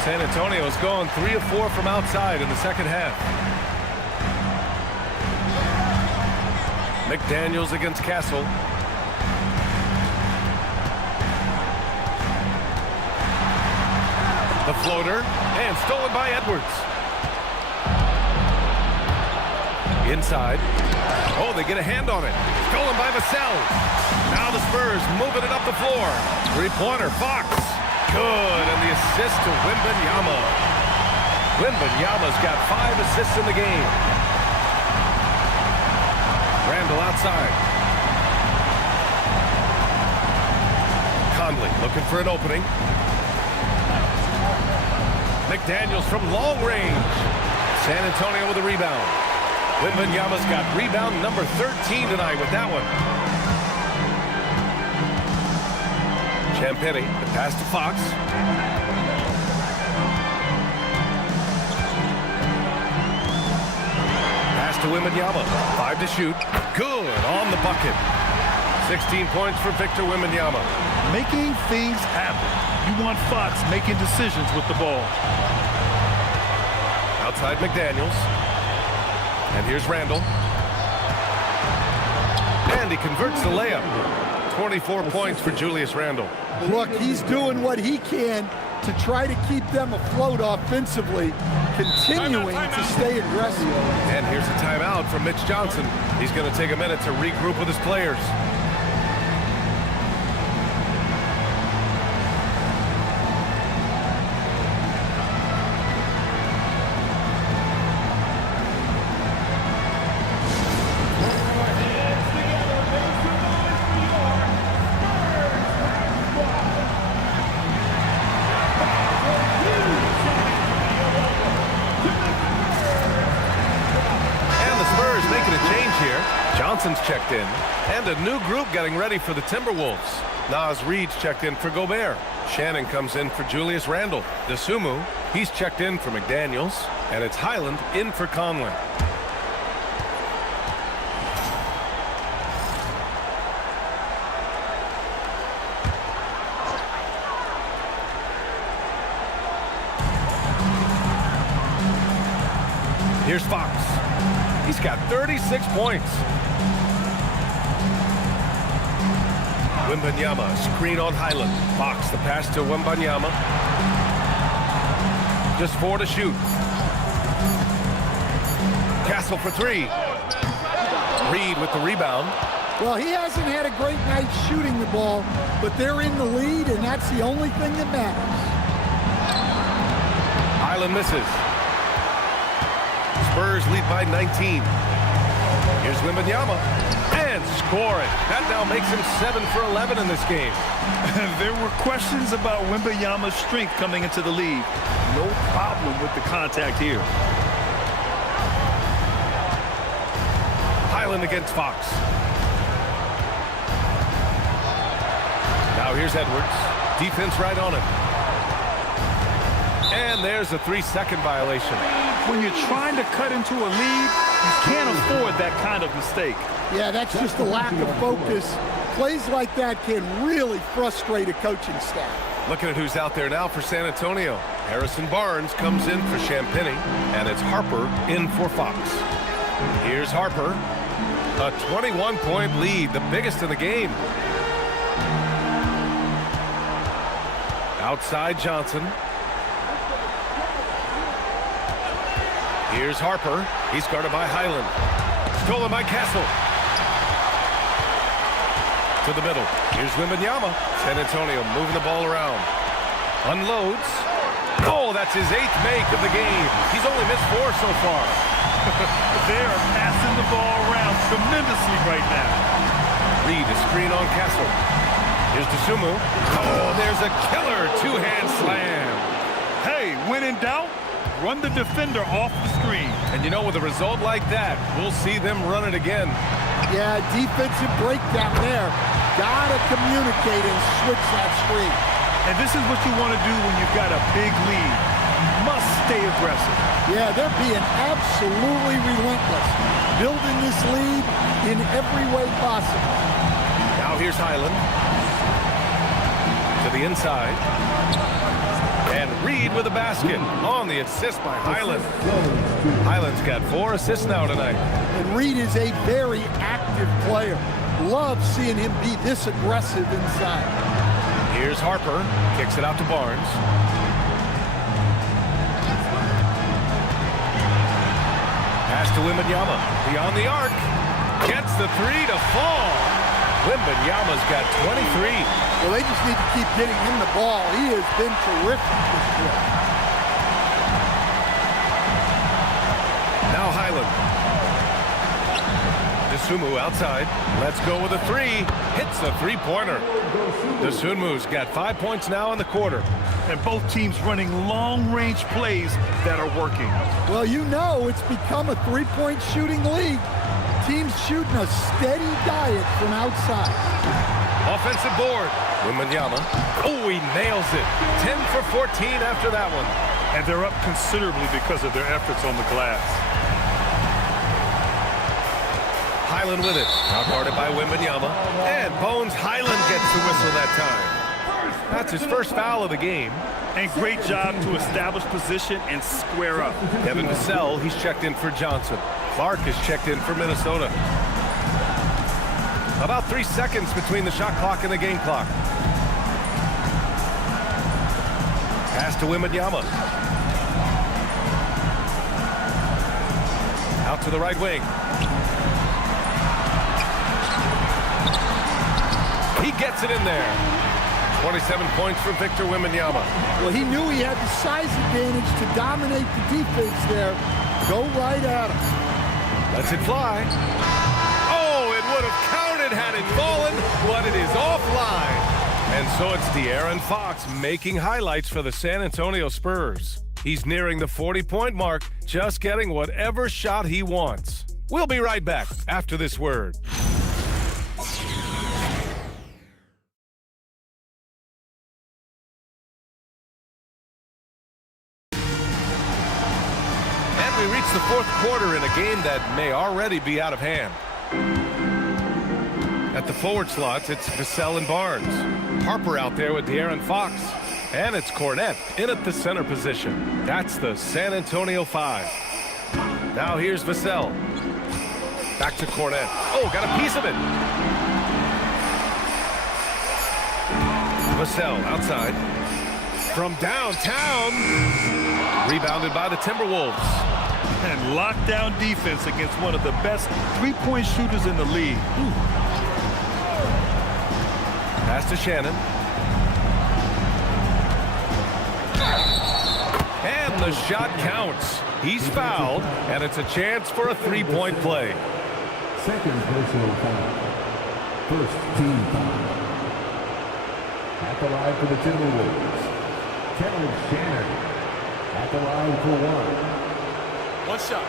San Antonio's gone 3 of 4 from outside in the second half. McDaniels against Castle. The floater, and stolen by Edwards. Inside. Oh, they get a hand on it. Stolen by Vassell. Now the Spurs moving it up the floor. Three-pointer, Fox. Good, and the assist to Wembanyama. Wembanyama's got 5 assists in the game. Randall outside. Conley looking for an opening. McDaniels from long range. San Antonio with a rebound. Wembanyama's got rebound number 13 tonight with that one. Champagny, the pass to Fox. Pass to Wembanyama. 5 to shoot. Good on the bucket. 16 points for Victor Wembanyama. Making things happen. You want Fox making decisions with the ball. Outside McDaniels. And here's Randall. And he converts the layup. 24 points for Julius Randle. Look, he's doing what he can to try to keep them afloat offensively, continuing to stay aggressive. And here's a timeout from Mitch Johnson. He's going to take a minute to regroup with his players. Johnson's checked in, and a new group getting ready for the Timberwolves. Naz Reid's checked in for Gobert. Shannon comes in for Julius Randle. Dosunmu, he's checked in for McDaniels, and it's Highland in for Conley. Here's Fox. He's got 36 points. Wembanyama, screen on Highland. Fox the pass to Wembanyama. Just 4 to shoot. Castle for 3. Reed with the rebound. Well, he hasn't had a great night shooting the ball, but they're in the lead, and that's the only thing that matters. Highland misses. Spurs lead by 19. Here's Wembanyama. And score it. That now makes him 7 for 11 in this game. There were questions about Wembanyama's strength coming into the league. No problem with the contact here. Highland against Fox. Now here's Edwards. Defense right on him. And there's a 3-second violation. When you're trying to cut into a lead, you can't afford that kind of mistake. Yeah, that's just a lack of focus. Plays like that can really frustrate a coaching staff. Looking at who's out there now for San Antonio. Harrison Barnes comes in for Champagny, and it's Harper in for Fox. Here's Harper. A 21-point lead, the biggest in the game. Outside Johnson. Here's Harper. He's guarded by Highland. Stolen by Castle. To the middle. Here's Wembanyama. San Antonio moving the ball around. Unloads. Oh, that's his 8th make of the game. He's only missed 4 so far. They are passing the ball around tremendously right now. Reed, a screen on Castle. Here's DeSumo. Oh, there's a killer 2-hand slam. Hey, when in doubt, run the defender off the screen. And you know, with a result like that, we'll see them run it again. Yeah, defensive breakdown there. Gotta communicate and switch that screen. And this is what you want to do when you've got a big lead. You must stay aggressive. Yeah, they're being absolutely relentless. Building this lead in every way possible. Now here's Highland. To the inside. And Reed with a basket on the assist by Highland. Highland's got 4 assists now tonight. And Reed is a very active player. Love seeing him be this aggressive inside. Here's Harper. Kicks it out to Barnes. Pass to Wembanyama. Beyond the arc. Gets the 3 to fall. Wembanyama's got 23. Well, they just need to keep getting him the ball. He has been terrific this year. Now Highland. DeSumo outside. Let's go with a 3. Hits a 3-pointer. DeSumu's got 5 points now in the quarter. And both teams running long-range plays that are working. Well, you know it's become a 3-point shooting league. Teams shooting a steady diet from outside. Offensive board. Wembanyama. Oh, he nails it. 10 for 14 after that one. And they're up considerably because of their efforts on the glass. Highland with it. Now guarded by Wembanyama. And Bones Highland gets the whistle that time. That's his first foul of the game. And great job to establish position and square up. Devin Vassell, he's checked in for Johnson. Clark is checked in for Minnesota. About 3 seconds between the shot clock and the game clock. Pass to Wembanyama. Out to the right wing. He gets it in there. 27 points for Victor Wembanyama. Well, he knew he had the size advantage to dominate the defense there. Go right at him. Lets it fly. Oh, it would have counted had it fallen, but it is offline. And so it's De'Aaron Fox making highlights for the San Antonio Spurs. He's nearing the 40-point mark, just getting whatever shot he wants. We'll be right back after this word. We reach the fourth quarter in a game that may already be out of hand. At the forward slots, it's Vassell and Barnes. Harper out there with De'Aaron Fox. And it's Cornette in at the center position. That's the San Antonio 5. Now here's Vassell. Back to Cornette. Oh, got a piece of it. Vassell outside. From downtown. Rebounded by the Timberwolves. And lockdown defense against one of the best three-point shooters in the league. Pass to Shannon. And the shot counts. He's fouled, and it's a chance for a three-point play. Second personal foul. First team foul. At the line for the Timberwolves, Kevin Shannon. At the line for one shot.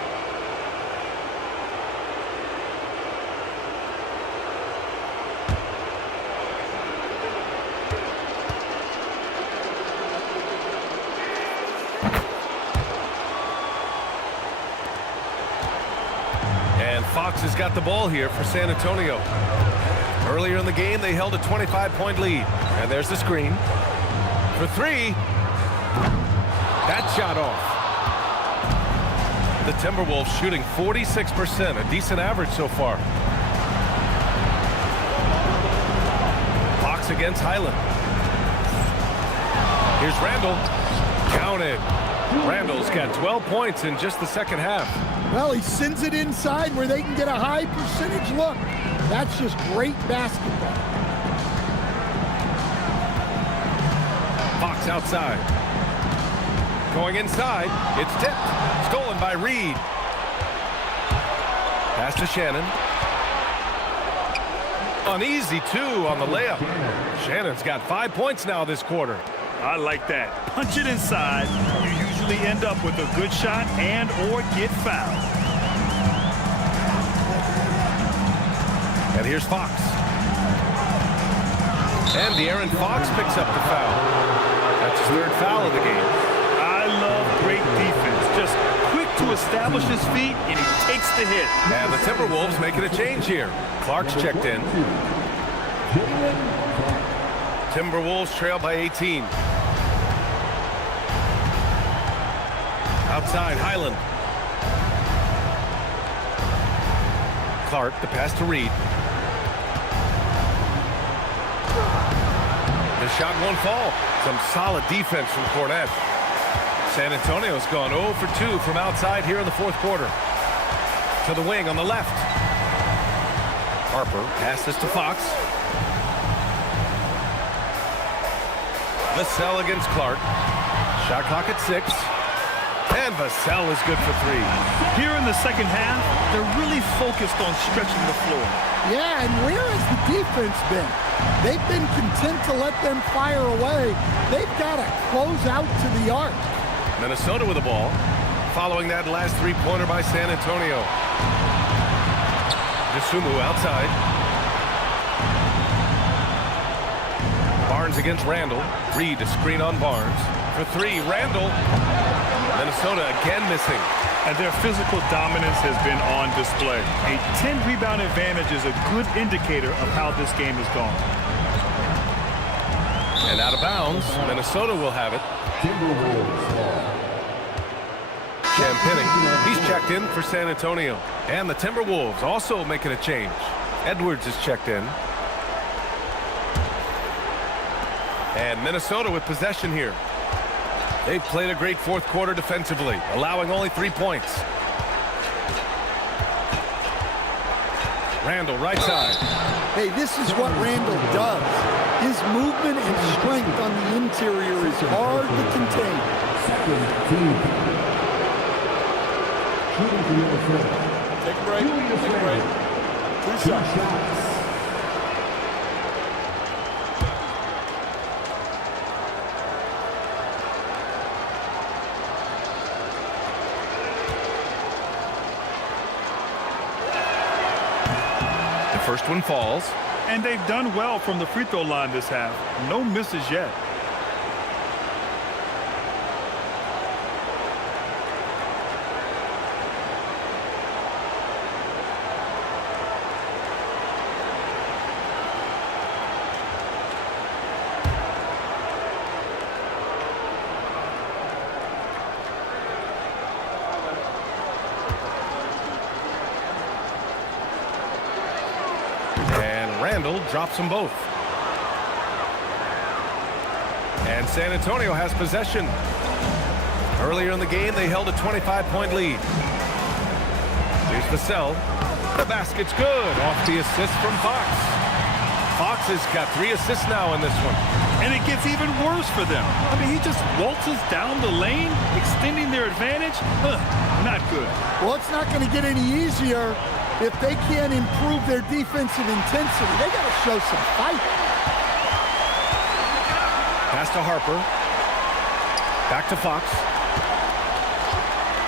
And Fox has got the ball here for San Antonio. Earlier in the game, they held a 25-point lead. And there's the screen. For three. That shot off. The Timberwolves shooting 46%, a decent average so far. Fox against Highland. Here's Randall. Counted. Randall's got 12 points in just the second half. Well, he sends it inside where they can get a high percentage look. That's just great basketball. Fox outside. Going inside. It's tipped. Stolen by Reed. Pass to Shannon. Uneasy, too, on the layup. Shannon's got 5 points now this quarter. I like that. Punch it inside. You usually end up with a good shot and or get fouled. And here's Fox. And De'Aaron Fox picks up the foul. That's his third foul of the game. I love great defense. Just quick to establish his feet, and he takes the hit. And the Timberwolves making a change here. Clark's checked in. Timberwolves trail by 18. Outside, Highland. Clark, the pass to Reed. The shot won't fall. Some solid defense from Cornette. San Antonio's gone 0 for 2 from outside here in the fourth quarter. To the wing on the left. Harper passes to Fox. Vassell against Clark. Shot clock at 6. And Vassell is good for 3. Here in the second half, they're really focused on stretching the floor. Yeah, and where has the defense been? They've been content to let them fire away. They've got to close out to the arc. Minnesota with the ball. Following that last three-pointer by San Antonio. Dosunmu outside. Barnes against Randall. Reed to screen on Barnes. For 3, Randall. Minnesota again missing. And their physical dominance has been on display. A 10-rebound advantage is a good indicator of how this game has gone. And out of bounds, Minnesota will have it. Champagny, he's checked in for San Antonio. And the Timberwolves also making a change. Edwards is checked in. And Minnesota with possession here. They've played a great fourth quarter defensively, allowing only 3 points. Randall, right side. Hey, this is what Randall does. His movement and strength on the interior is hard to contain. Take a break. Take a break. 2 shots. First one falls. And they've done well from the free throw line this half. No misses yet. Randall drops them both. And San Antonio has possession. Earlier in the game, they held a 25-point lead. Here's Vassell. The basket's good. Off the assist from Fox. Fox has got 3 assists now in this one. And it gets even worse for them. I mean, he just waltzes down the lane, extending their advantage. Not good. Well, it's not going to get any easier if they can't improve their defensive intensity. They got to show some fight. Pass to Harper. Back to Fox.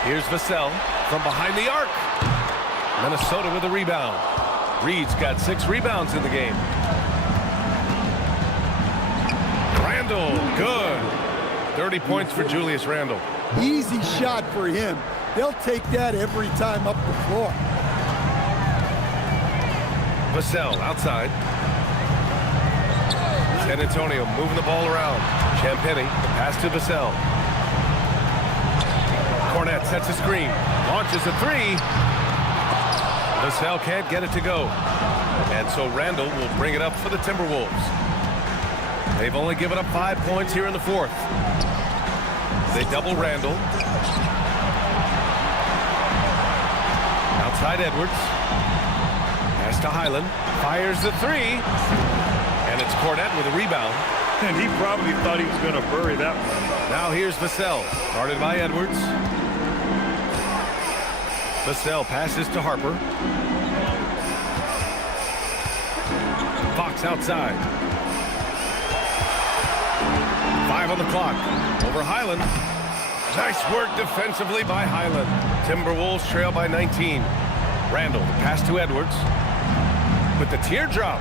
Here's Vassell from behind the arc. Minnesota with a rebound. Reed's got 6 rebounds in the game. Randle, good. 30 points for Julius Randle. Easy shot for him. They'll take that every time up the floor. Vassell outside. San Antonio moving the ball around. Champagnie, the pass to Vassell. Cornette sets a screen. Launches a 3. Vassell can't get it to go. And so Randle will bring it up for the Timberwolves. They've only given up 5 points here in the 4th. They double Randle. Outside Edwards. Pass to Highland. Fires the 3. And it's Cornette with a rebound. And he probably thought he was going to bury that one. Now here's Vassell. Guarded by Edwards. Vassell passes to Harper. Fox outside. 5 on the clock. Over Highland. Nice work defensively by Highland. Timberwolves trail by 19. Randle, the pass to Edwards. With the teardrop.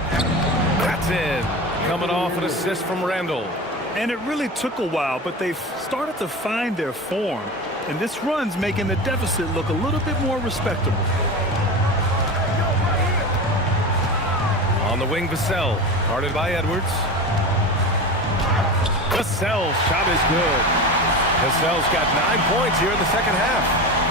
That's in. Coming off an assist from Randle. And it really took a while, but they've started to find their form. And this run's making the deficit look a little bit more respectable. On the wing, Vassell. Guarded by Edwards. Vassell's shot is good. Vassell's got 9 points here in the second half.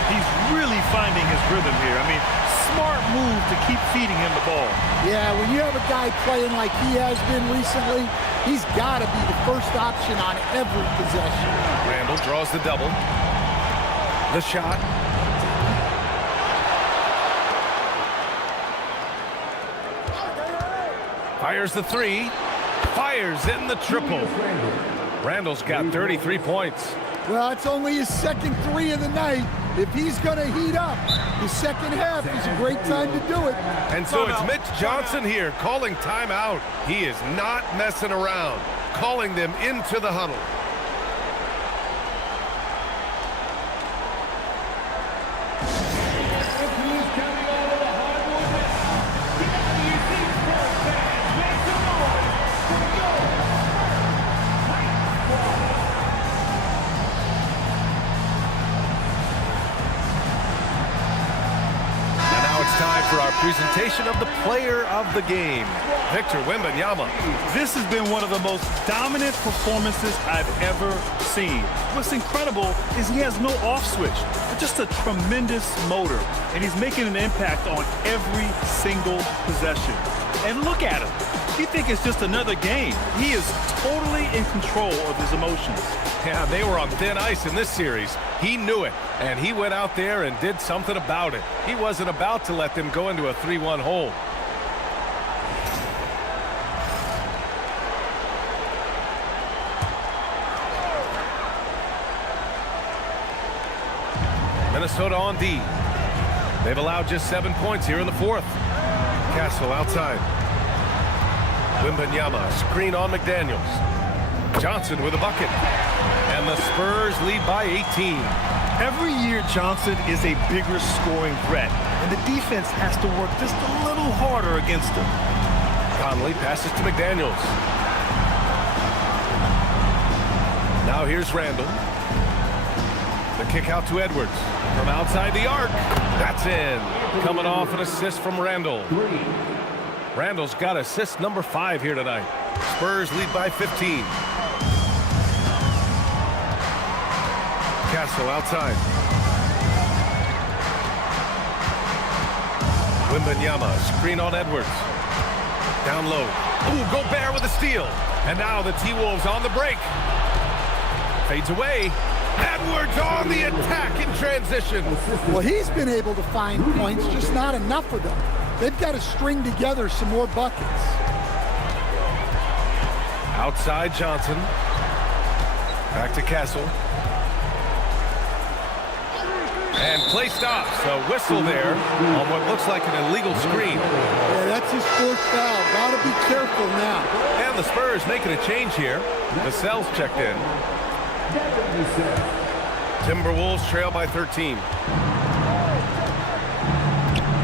He's really finding his rhythm here. I mean, smart move to keep feeding him the ball. Yeah, when you have a guy playing like he has been recently, he's got to be the first option on every possession. Randle draws the double. The shot. Fires the 3. Fires in the triple. Randle's got 33 points. Well, it's only his second 3 of the night. If he's going to heat up, the second half is a great time to do it. And so it's Mitch Johnson here calling timeout. He is not messing around, calling them into the huddle. For our presentation of the player of the game, Victor Wembanyama. This has been one of the most dominant performances I've ever seen. What's incredible is he has no off switch, just a tremendous motor, and he's making an impact on every single possession. And look at him. You think it's just another game. He is totally in control of his emotions. Yeah, they were on thin ice in this series. He knew it, and he went out there and did something about it. He wasn't about to let them go into a 3-1 hole. Minnesota on D. They've allowed just 7 points here in the 4th. Castle outside. Wembanyama, screen on McDaniels. Johnson with a bucket. And the Spurs lead by 18. Every year, Johnson is a bigger scoring threat, and the defense has to work just a little harder against him. Conley passes to McDaniels. Now here's Randle. The kick out to Edwards. From outside the arc. That's in. Coming off an assist from Randle. Randle's got assist number 5 here tonight. Spurs lead by 15. Castle outside. Wembanyama, screen on Edwards. Down low. Ooh, Gobert with a steal. And now the T-Wolves on the break. Fades away. Edwards on the attack in transition. Well, he's been able to find points, just not enough of them. They've got to string together some more buckets. Outside Johnson. Back to Castle. And play stops. A whistle there on what looks like an illegal screen. Yeah, that's his fourth foul. Gotta be careful now. And the Spurs making a change here. Vassell's checked in. Timberwolves trail by 13.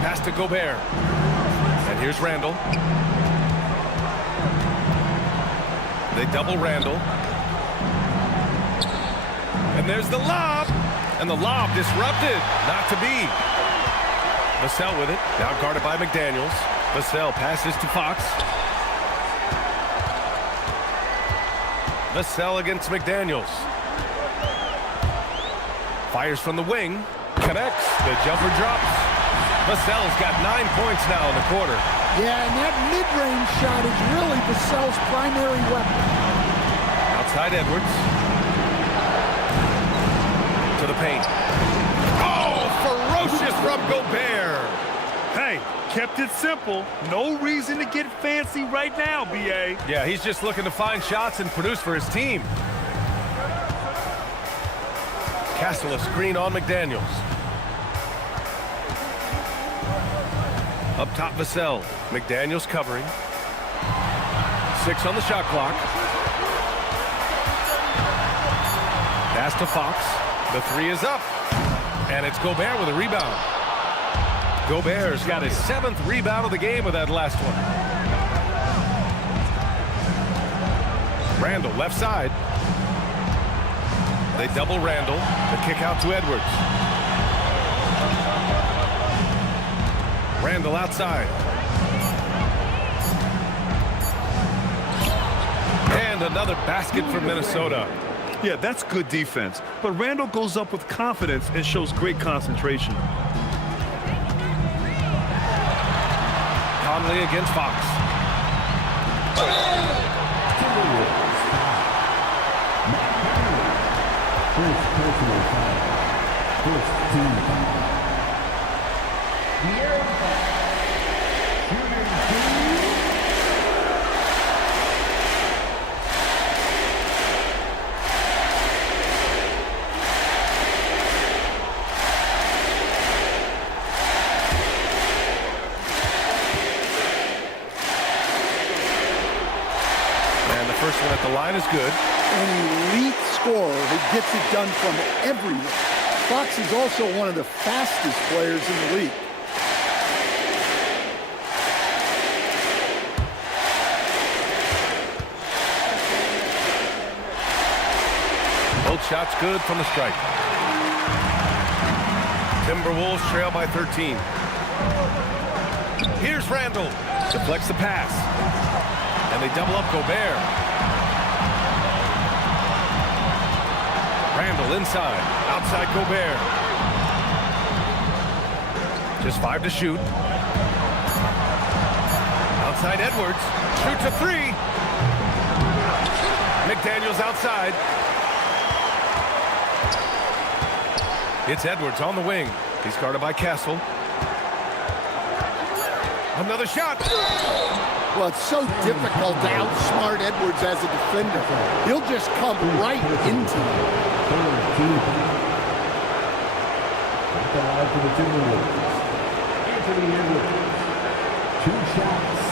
Pass to Gobert. And here's Randall. They double Randall. And there's the lob. And the lob disrupted. Not to be. Vassell with it. Now guarded by McDaniels. Vassell passes to Fox. Vassell against McDaniels. Fires from the wing. Connects. The jumper drops. Vassell's got 9 points now in the quarter. Yeah, and that mid-range shot is really Vassell's primary weapon. Outside Edwards. To the paint. Oh, ferocious from Gobert. Hey, kept it simple. No reason to get fancy right now, B.A. Yeah, he's just looking to find shots and produce for his team. Castle a screen on McDaniels. Up top Vassell. McDaniels covering. 6 on the shot clock. Pass to Fox. The 3 is up. And it's Gobert with a rebound. Gobert's got his 7th rebound of the game with that last one. Randall left side. They double Randall. The kick out to Edwards. Randall outside. And another basket for Minnesota. Yeah, that's good defense. But Randall goes up with confidence and shows great concentration. Conley against Fox. First personal foul. First team foul. First one at the line is good. An elite scorer who gets it done from everywhere. Fox is also one of the fastest players in the league. Both shots good from the stripe. Timberwolves trail by 13. Here's Randall. Deflects the pass. And they double up Gobert. Randall inside. Outside Gobert. Just 5 to shoot. Outside Edwards. Shoots a 3. McDaniels outside. It's Edwards on the wing. He's guarded by Castle. Another shot. Well, it's so difficult to outsmart Edwards as a defender. He'll just come right into you. At the line for the Timberwolves. Anthony Edwards. 2 shots.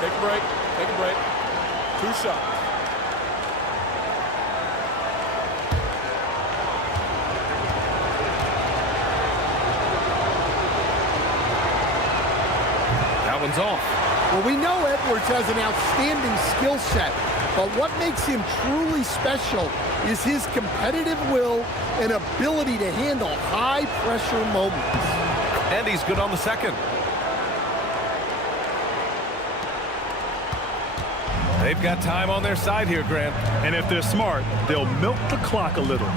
Take a break. Take a break. 2 shots. One's off. Well, we know Edwards has an outstanding skill set, but what makes him truly special is his competitive will and ability to handle high-pressure moments. And he's good on the second. They've got time on their side here, Grant. And if they're smart, they'll milk the clock a little.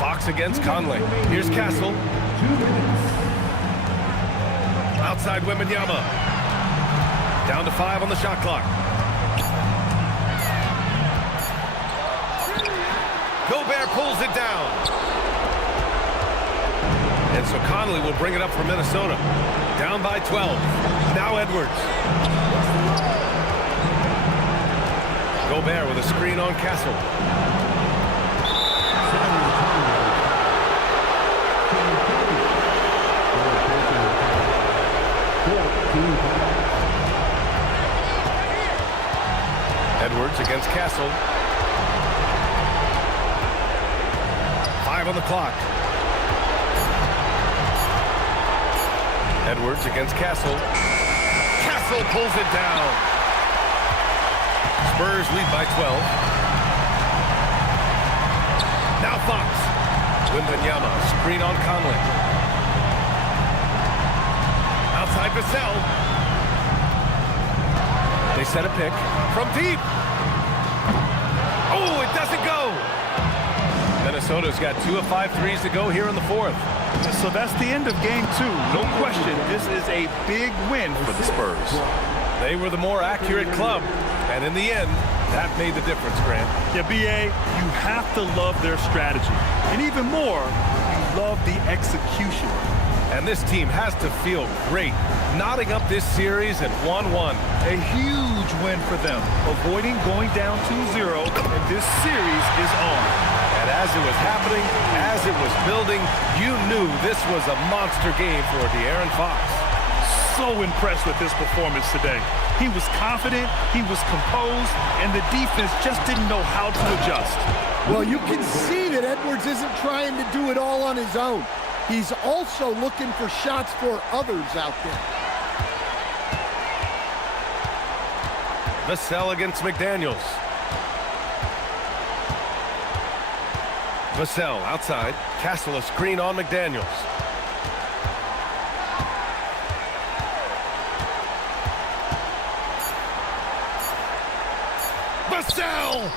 Fox against Conley. Here's Castle. 2 minutes. Outside Wembanyama. Down to 5 on the shot clock. Gobert pulls it down. And so Conley will bring it up for Minnesota. Down by 12. Now Edwards. Gobert with a screen on Castle. Edwards against Castle. 5 on the clock. Edwards against Castle. Castle pulls it down. Spurs lead by 12. Now Fox. Wembanyama, screen on Conley. Outside Vassell. They set a pick from deep. Oh, it doesn't go. Minnesota's got 2 of 5 threes to go here in the fourth. So that's the end of game 2. No question, this is a big win for the Spurs. They were the more accurate club, and in the end, that made the difference, Grant. Yeah, B.A., you have to love their strategy. And even more, you love the execution. And this team has to feel great, knotting up this series at 1-1. A huge win for them, avoiding going down 2-0, and this series is on. And as it was happening, as it was building, you knew this was a monster game for De'Aaron Fox. So impressed with his performance today. He was confident, he was composed, and the defense just didn't know how to adjust. Well, you can see that Edwards isn't trying to do it all on his own. He's also looking for shots for others out there. Vassell against McDaniels. Vassell outside. Castle a screen on McDaniels. Vassell!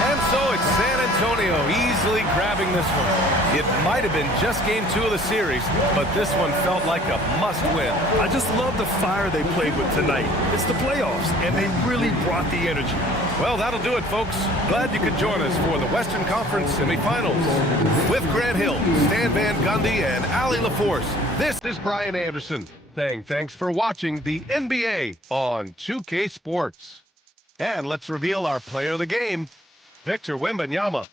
And so it's San Antonio easily grabbing this one. It might have been just game 2 of the series, but this one felt like a must-win. I just love the fire they played with tonight. It's the playoffs, and they really brought the energy. Well, that'll do it, folks. Glad you could join us for the Western Conference semifinals. With Grant Hill, Stan Van Gundy, and Allie LaForce, this is Brian Anderson saying thanks for watching the NBA on 2K Sports. And let's reveal our player of the game, Victor Wembanyama.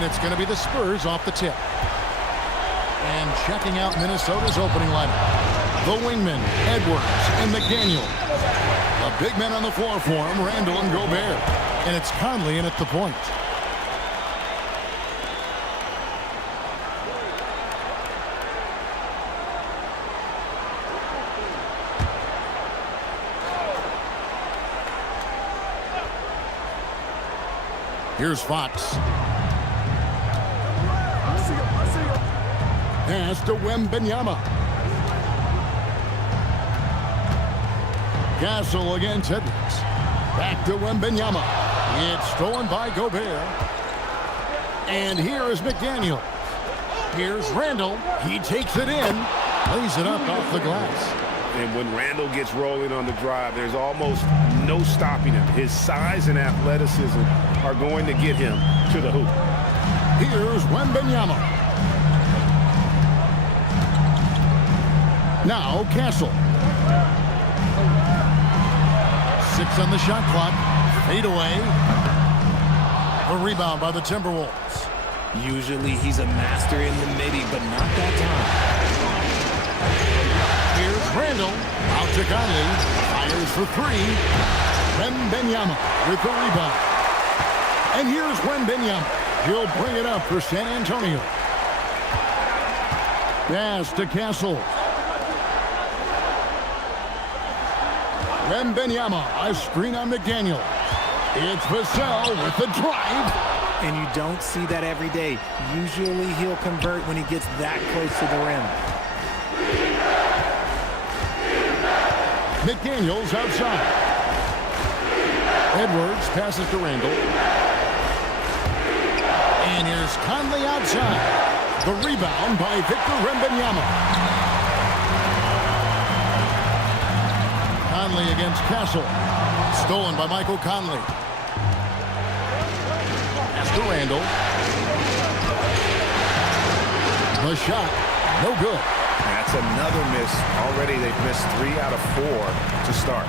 and it's going to be the Spurs off the tip. And checking out Minnesota's opening lineup. The wingmen, Edwards and McDaniel. A big man on the floor for him, Randall and Gobert. And it's Conley in at the point. Here's Fox. Pass to Wembanyama. Castle against Edwards. Back to Wembanyama. It's stolen by Gobert. And here is McDaniel. Here's Randall. He takes it in. Lays it up off the glass. And when Randall gets rolling on the drive, there's almost no stopping him. His size and athleticism are going to get him to the hoop. Here's Wembanyama. Now Castle. 6 on the shot clock. Fade away. A rebound by the Timberwolves. Usually he's a master in the midi, but not that time. Here's Randall. Out to Conley. Fires for 3. Wembanyama with the rebound. And here's Wembanyama. He'll bring it up for San Antonio. Pass to Castle. Wembanyama, a screen on McDaniel. It's Vassell with the drive. And you don't see that every day. Usually he'll convert when he gets that close to the rim. McDaniel's outside. Edwards passes to Randall. And here's Conley outside. The rebound by Victor Wembanyama. Conley against Castle. Stolen by Michael Conley. Pass to Randall. The shot, no good. That's another miss. Already they've missed 3 out of 4 to start.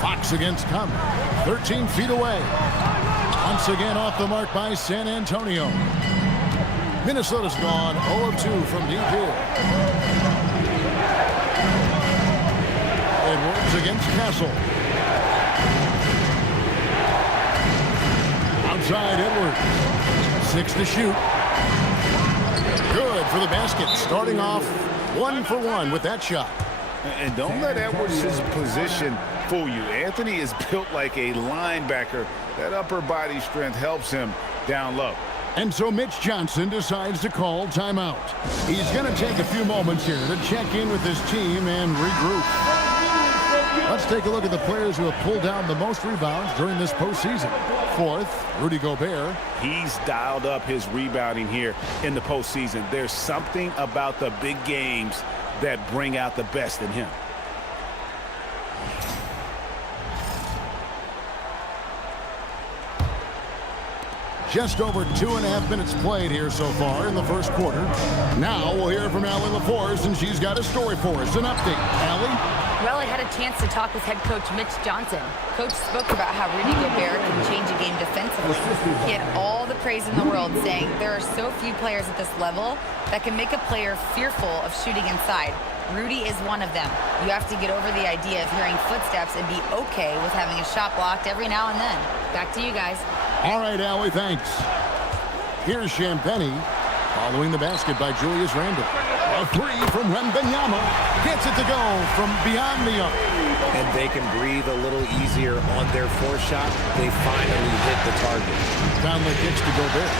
Fox against Conley. 13 feet away. Once again off the mark by San Antonio. Minnesota's gone 0 of 2 from deep here. Edwards against Castle. Outside Edwards. 6 to shoot. Good for the basket. Starting off 1 for 1 with that shot. And don't let Edwards' position fool you. Anthony is built like a linebacker. That upper body strength helps him down low. And so Mitch Johnson decides to call timeout. He's going to take a few moments here to check in with his team and regroup. Let's take a look at the players who have pulled down the most rebounds during this postseason. 4th, Rudy Gobert. He's dialed up his rebounding here in the postseason. There's something about the big games that bring out the best in him. Just over 2.5 minutes played here so far in the first quarter. Now we'll hear from Allie LaForce, and she's got a story for us. An update. Allie? Well, I had a chance to talk with head coach Mitch Johnson. Coach spoke about how Rudy Gobert can change a game defensively. He had all the praise in the world, saying there are so few players at this level that can make a player fearful of shooting inside. Rudy is one of them. You have to get over the idea of hearing footsteps and be okay with having a shot blocked every now and then. Back to you guys. All right, Allie, thanks. Here's Champagny, following the basket by Julius Randle. A 3 from Wembanyama. Gets it to go from beyond the arc. And they can breathe a little easier on their 4th shot. They finally hit the target. Conley kicks to Gobert.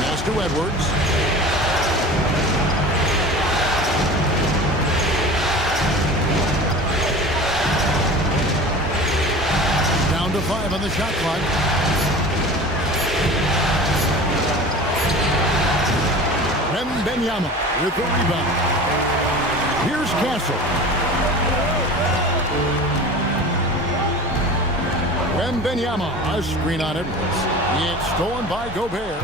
Pass to Edwards. Down to 5 on the shot clock. Wembanyama with the rebound. Here's Castle. Wembanyama, a screen on Edwards. It's stolen by Gobert.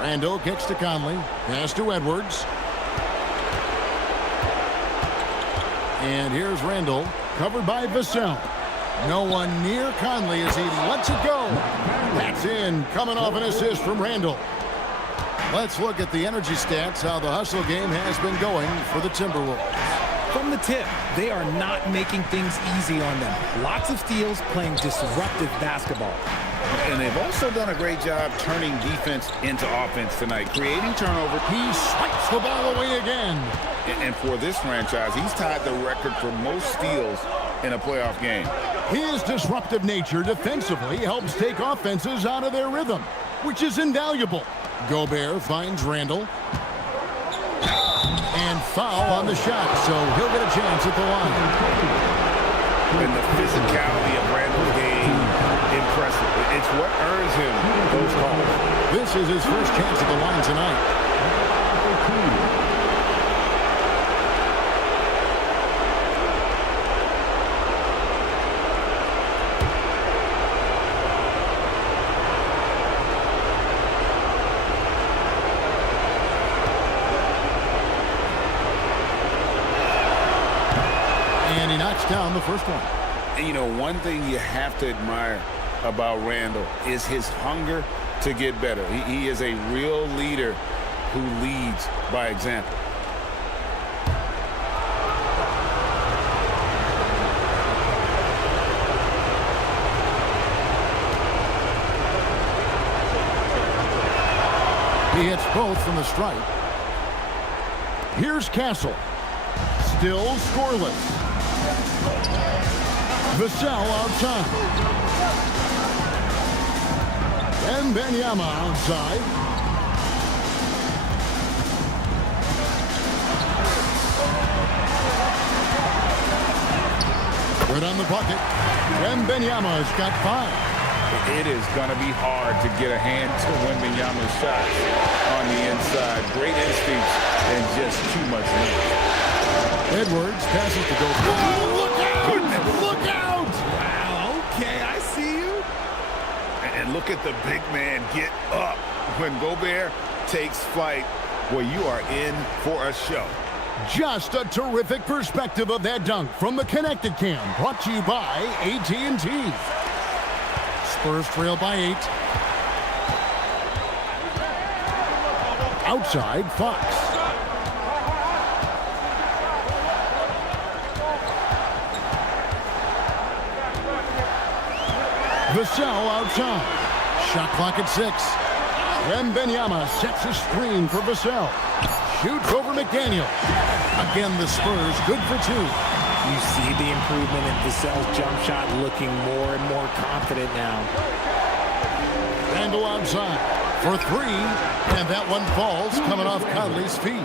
Randall kicks to Conley. Pass to Edwards. And here's Randall, covered by Vassell. No one near Conley as he lets it go. That's in, coming off an assist from Randall. Let's look at the energy stats, how the hustle game has been going for the Timberwolves. From the tip, they are not making things easy on them. Lots of steals, playing disruptive basketball. And they've also done a great job turning defense into offense tonight, creating turnovers. He swipes the ball away again. And for this franchise, he's tied the record for most steals in a playoff game. His disruptive nature defensively helps take offenses out of their rhythm, which is invaluable. Gobert finds Randall. And foul on the shot, so he'll get a chance at the line. And the physicality of Randall's game, impressive. It's what earns him those calls. This is his first chance at the line tonight. And he knocks down the first one. And, you know, one thing you have to admire about Randall is his hunger to get better. He is a real leader who leads by example. He hits both from the stripe. Here's Castle. Still scoreless. Vassell outside. And Benyama outside. Right on the bucket. And Benyama's got 5. It is going to be hard to get a hand to Wembanyama's shots on the inside. Great instincts and just too much length. Edwards passes to Gobert. Oh, look out! Look out! Wow, okay, I see you. And look at the big man get up when Gobert takes flight. Well, you are in for a show. Just a terrific perspective of that dunk from the Connected Cam, brought to you by AT&T. Spurs trail by 8. Outside, Fox. Vassell outside. Shot clock at 6. Wembanyama sets a screen for Vassell. Shoots over McDaniel. Again, the Spurs good for 2. You see the improvement in Vassell's jump shot, looking more and more confident now. Randall outside for 3. And that one falls coming off Conley's feet.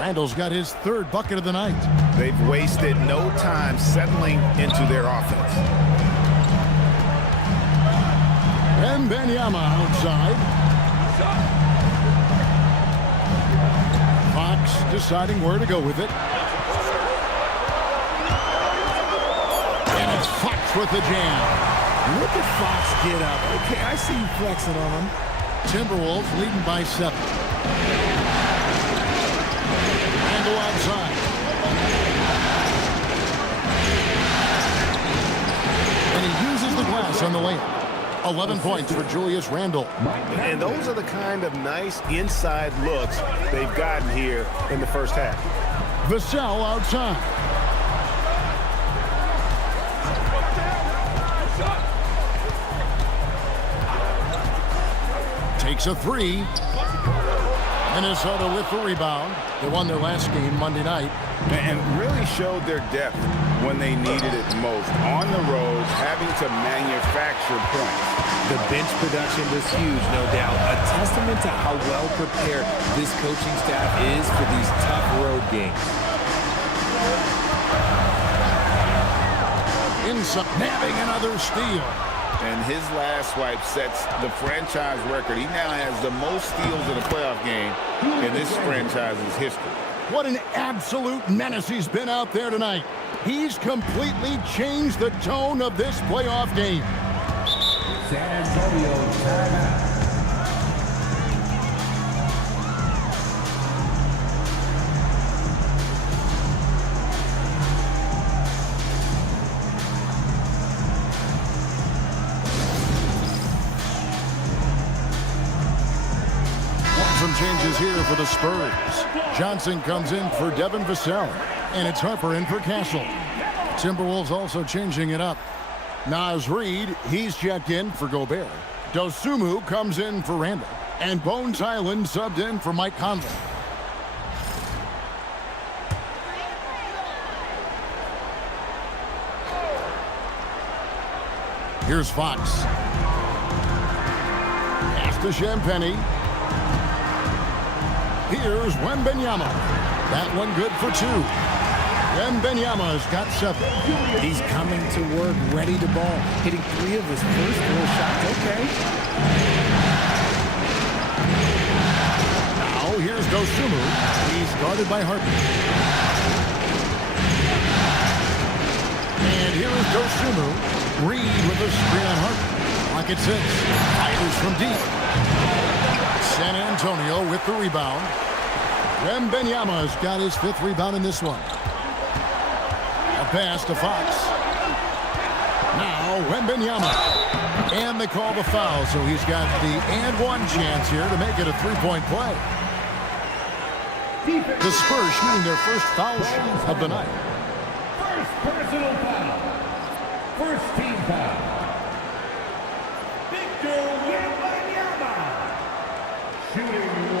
Randall's got his 3rd bucket of the night. They've wasted no time settling into their offense. And Benyama outside. Fox deciding where to go with it. And it's Fox with the jam. Look at Fox get up. Okay, I see you flexing on him. Timberwolves leading by 7. Randall outside. And he uses the glass on the layup. 11 points for Julius Randle. And those are the kind of nice inside looks they've gotten here in the first half. Vassell outside. Takes a 3. Minnesota with the rebound. They won their last game Monday night. And really showed their depth when they needed it most. On the road, having to manufacture points. The bench production was huge, no doubt. A testament to how well prepared this coaching staff is for these tough road games. Inside, nabbing another steal. And his last swipe sets the franchise record. He now has the most steals in a playoff game in this franchise's history. What an absolute menace he's been out there tonight. He's completely changed the tone of this playoff game. San Antonio timeout. changes here for the Spurs. Johnson comes in for Devin Vassell, and it's Harper in for Castle. Timberwolves also changing it up. Naz Reid, he's checked in for Gobert. Dosunmu comes in for Randall, and Bones Highland subbed in for Mike Conley. Here's Fox. Pass to Champagny. Here's Wembanyama. That one good for 2. Wembanyama's got 7. He's coming to work, ready to ball, hitting 3 of his first 4 shots. Okay. Now here's Dosunmu. He's guarded by Harper. And here is Dosunmu. Reid with a screen on Harper. Pocket 6. Fires from deep. San Antonio with the rebound. Wembanyama's got his 5th rebound in this one. A pass to Fox. Now Wembanyama. And they call the foul, so he's got the and 1 chance here to make it a 3-point play. The Spurs shooting their first foul shot of the night. First personal foul. First team foul. Victor Wembanyama. Shooting 1.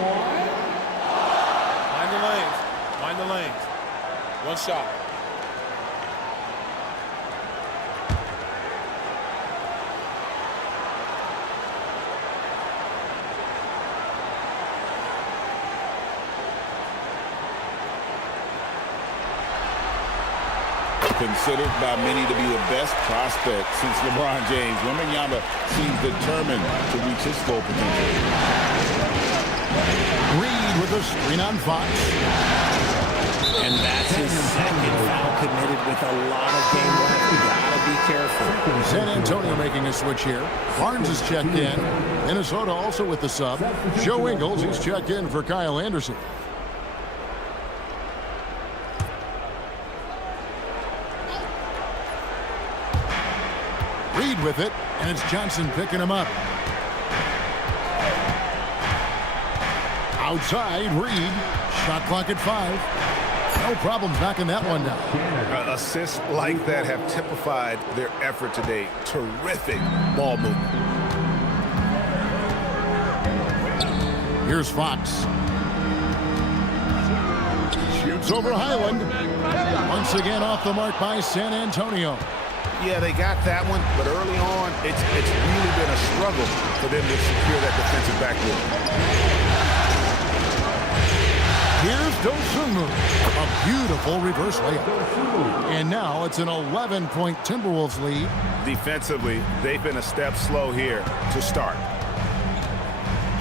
Mind the lanes. Mind the lanes. 1 shot. Considered by many to be the best prospect since LeBron James, Wembanyama seems determined to reach his full potential. Reid with a screen on Fox. And that's his 2nd foul committed with a lot of game left. You gotta be careful. San Antonio making a switch here. Barnes is checked in. Minnesota also with the sub. Joe Ingles, he's checked in for Kyle Anderson. Reid with it, and it's Johnson picking him up. Outside, Reid. Shot clock at 5. No problems knocking that one down. Assists like that have typified their effort today. Terrific ball movement. Here's Fox. Shoots over Highland. Once again off the mark by San Antonio. Yeah, they got that one, but early on, it's really been a struggle for them to secure that defensive backboard. Here's Dosunmu. A beautiful reverse layup. And now it's an 11-point Timberwolves lead. Defensively, they've been a step slow here to start.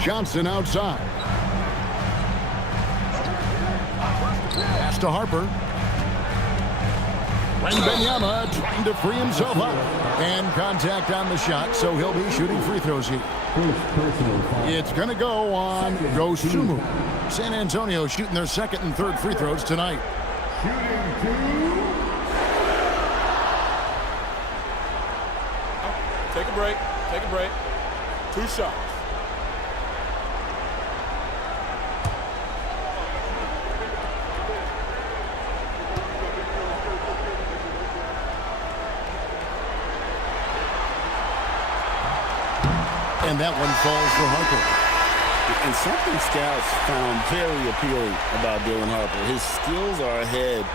Johnson outside. Pass to Harper. Wembanyama trying to free himself up. And contact on the shot, so he'll be shooting free throws here. It's going to go on Dosunmu. San Antonio shooting their 2nd and 3rd free throws tonight. Take a break. Take a break. 2 shots. And that one falls for Harper. And something scouts found very appealing about Dylan Harper. His skills are ahead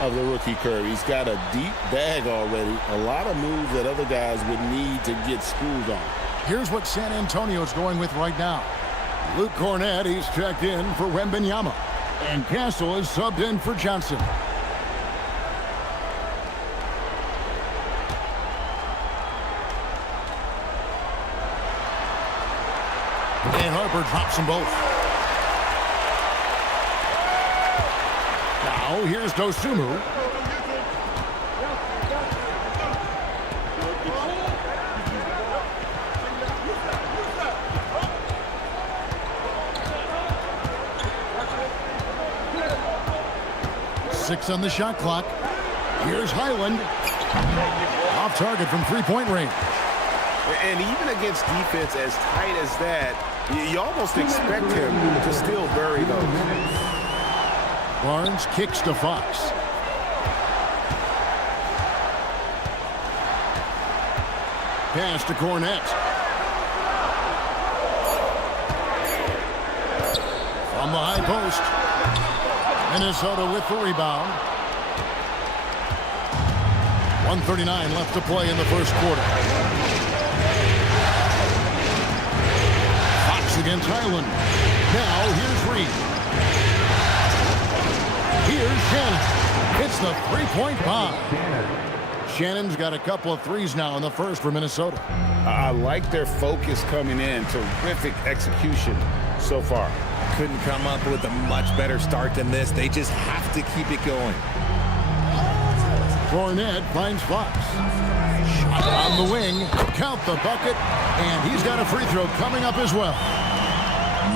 of the rookie curve. He's got a deep bag already. A lot of moves that other guys would need to get schooled on. Here's what San Antonio's going with right now. Luke Cornett, he's checked in for Wembanyama. And Castle is subbed in for Johnson. And Harper drops them both. Now here's Dosunmu. Six on the shot clock. Here's Highland. Off target from 3-point range. And even against defense as tight as that, you almost expect him to still bury those. Barnes kicks to Fox. Pass to Cornette. From the high post. Minnesota with the rebound. 1:39 left to play in the first quarter. Fox against Highland. Now here's Reed. Here's Shannon. It's the three-point bomb. Shannon's got a couple of threes now in the first for Minnesota. I like their focus coming in. Terrific execution so far. Couldn't come up with a much better start than this. They just have to keep it going. Cornette finds Fox. Shot on the wing. Count the bucket. And he's got a free throw coming up as well.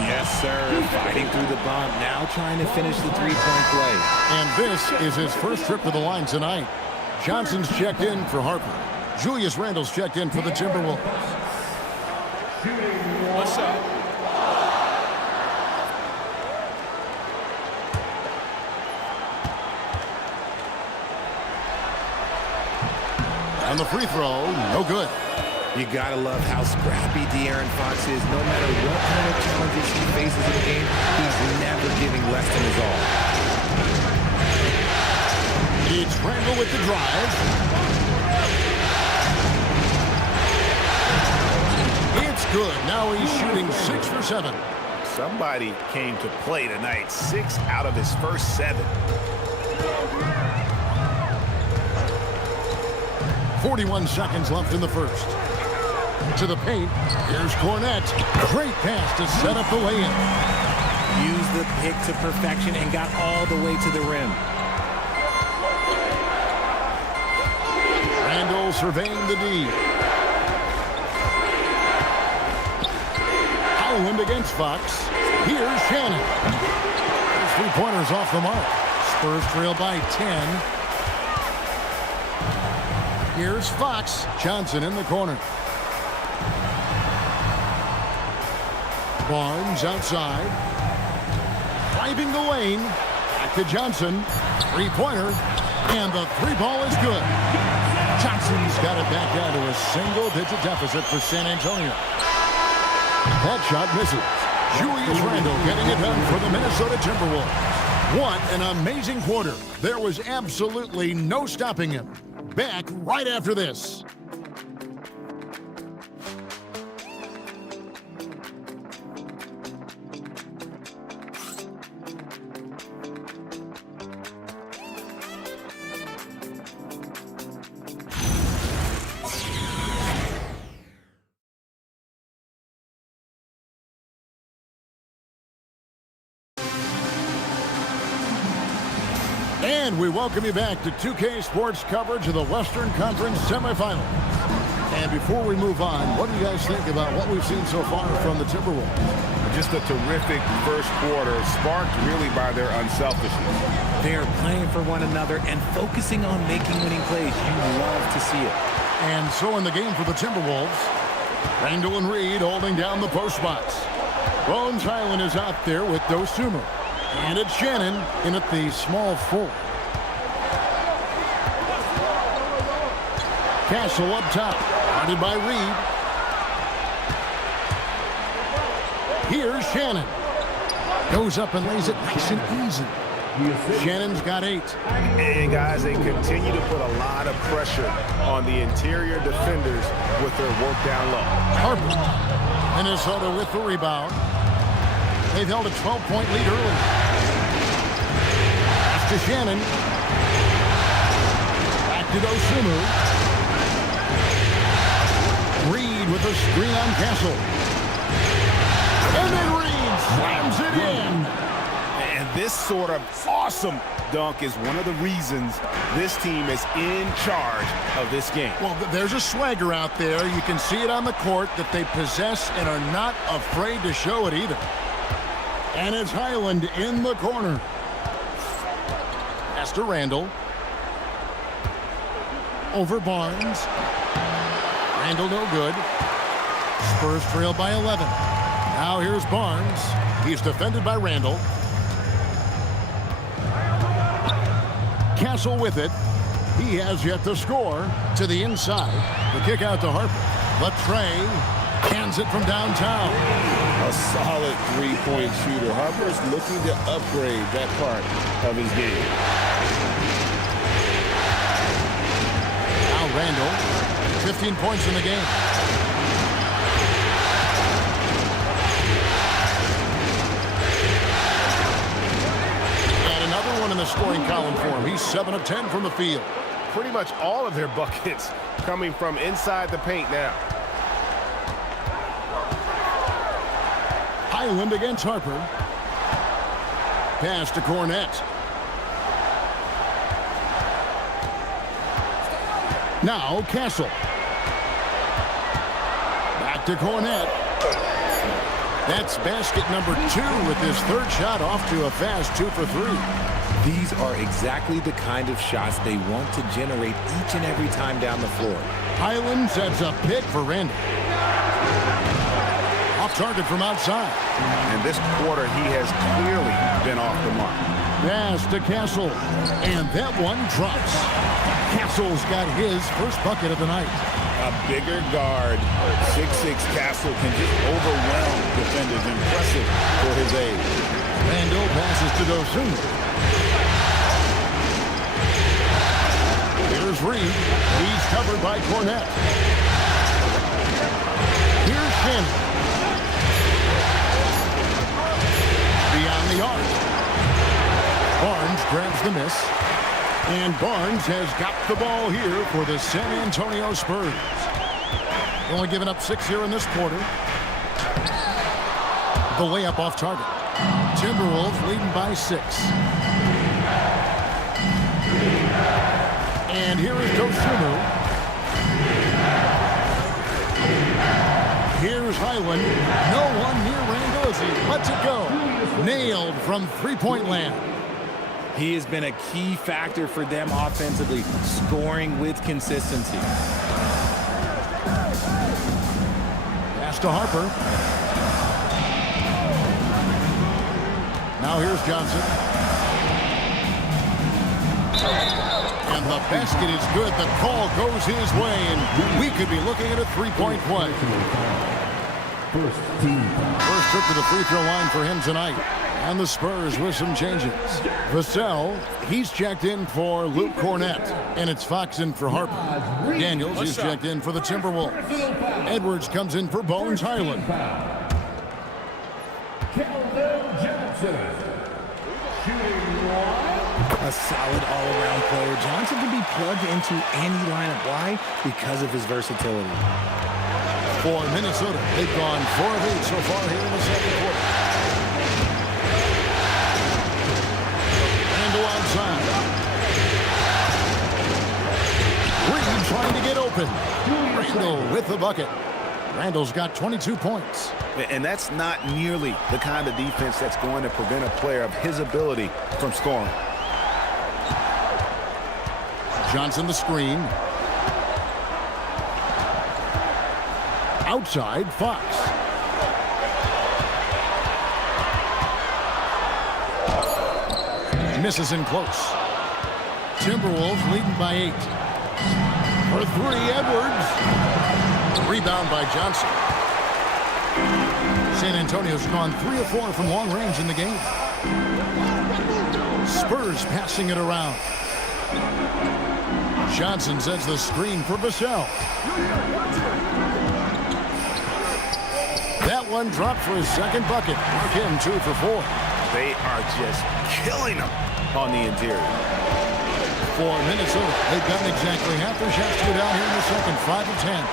Yes, sir. Fighting through the bump. Now trying to finish the three-point play. And this is his first trip to the line tonight. Johnson's checked in for Harper. Julius Randle's checked in for the Timberwolves. What's up? And the free throw, no good. You gotta love how scrappy De'Aaron Fox is. No matter what kind of challenges he faces in the game, he's never giving less than his all. It's Randle with the drive. It's good. Now he's shooting 6 for 7. Somebody came to play tonight. 6 out of his first 7. 41 seconds left in the first. To the paint. Here's Cornette. Great pass to set up the lay-in. Used the pick to perfection and got all the way to the rim. Randle surveying the D. Howland against Fox. Here's Shannon. His three-pointers off the mark. Spurs trail by 10. Here's Fox. Johnson in the corner. Barnes outside. Driving the lane. Back to Johnson. Three-pointer. And the three ball is good. Johnson's got it back down to a single-digit deficit for San Antonio. That shot misses. Julius Randle getting it done for the Minnesota Timberwolves. What an amazing quarter. There was absolutely no stopping him. Back right after this. And we welcome you back to 2K Sports coverage of the Western Conference semifinals. And before we move on, what do you guys think about what we've seen so far from the Timberwolves? Just a terrific first quarter, sparked really by their unselfishness. They are playing for one another and focusing on making winning plays. You love to see it. And so in the game for the Timberwolves, Randle and Reed holding down the post spots. Bones Highland is out there with Dosunmu. And it's Shannon in at the small 4. Castle up top, guarded by Reed. Here's Shannon. Goes up and lays it nice and easy. Shannon's got 8. And guys, they continue to put a lot of pressure on the interior defenders with their work down low. Harper. Minnesota with the rebound. They've held a 12-point lead early. Pass to Shannon. Back to Dosunmu. Reed with a screen on Castle. And then Reed slams it in. And this sort of awesome dunk is one of the reasons this team is in charge of this game. Well, there's a swagger out there. You can see it on the court that they possess and are not afraid to show it either. And it's Highland in the corner. Pass to Randle. Over Barnes. Randall no good. Spurs trail by 11. Now here's Barnes. He's defended by Randall. Castle with it. He has yet to score. To the inside. The kick out to Harper. Latrey hands it from downtown. A solid three-point shooter. Harper's looking to upgrade that part of his game. Now Randall, 15 points in the game. And another one in the scoring column for him. He's 7 of 10 from the field. Pretty much all of their buckets coming from inside the paint now. Highland against Harper. Pass to Cornette. Now Castle. Back to Cornette. That's basket number 2 with his third shot off to a fast 2 for 3. These are exactly the kind of shots they want to generate each and every time down the floor. Highland sets a pick for Randall. Off target from outside. And this quarter, he has clearly been off the mark. Pass to Castle. And that one drops. Castle's got his first bucket of the night. A bigger guard, 6'6" Castle can just overwhelm defenders. Impressive for his age. Randall passes to Dosunmu. Here's Reed. He's covered by Cornette. Here's Shannon. Beyond the arc. Barnes grabs the miss. And Barnes has got the ball here for the San Antonio Spurs. Only giving up 6 here in this quarter. The layup off target. Timberwolves leading by 6. And here is Dosunmu. Here's Highland. No one near Randall as he lets it go. Nailed from three-point land. He has been a key factor for them offensively, scoring with consistency. Pass to Harper. Now here's Johnson. And the basket is good. The call goes his way, and we could be looking at a three-point play. First trip to the free throw line for him tonight. And the Spurs with some changes. Vassell, he's checked in for Luke Cornette. And it's Fox in for Harper. Daniels is checked in for the Timberwolves. Edwards comes in for Bones Highland. A solid all-around player. Johnson can be plugged into any lineup. Why? Because of his versatility. For Minnesota, they've gone 4 of 8 so far here in the second quarter. Randall outside. Reed trying to get open. Randall with the bucket. Randall's got 22 points. And that's not nearly the kind of defense that's going to prevent a player of his ability from scoring. Johnson the screen. Outside, Fox. Misses in close. Timberwolves leading by 8. For 3, Edwards. Rebound by Johnson. San Antonio's gone 3 of 4 from long range in the game. Spurs passing it around. Johnson sets the screen for Vassell. That one dropped for his second bucket. Mark him 2 for 4. They are just killing them on the interior. For Minnesota, they've gotten exactly half their shots to go down here in the second, 5 of 10.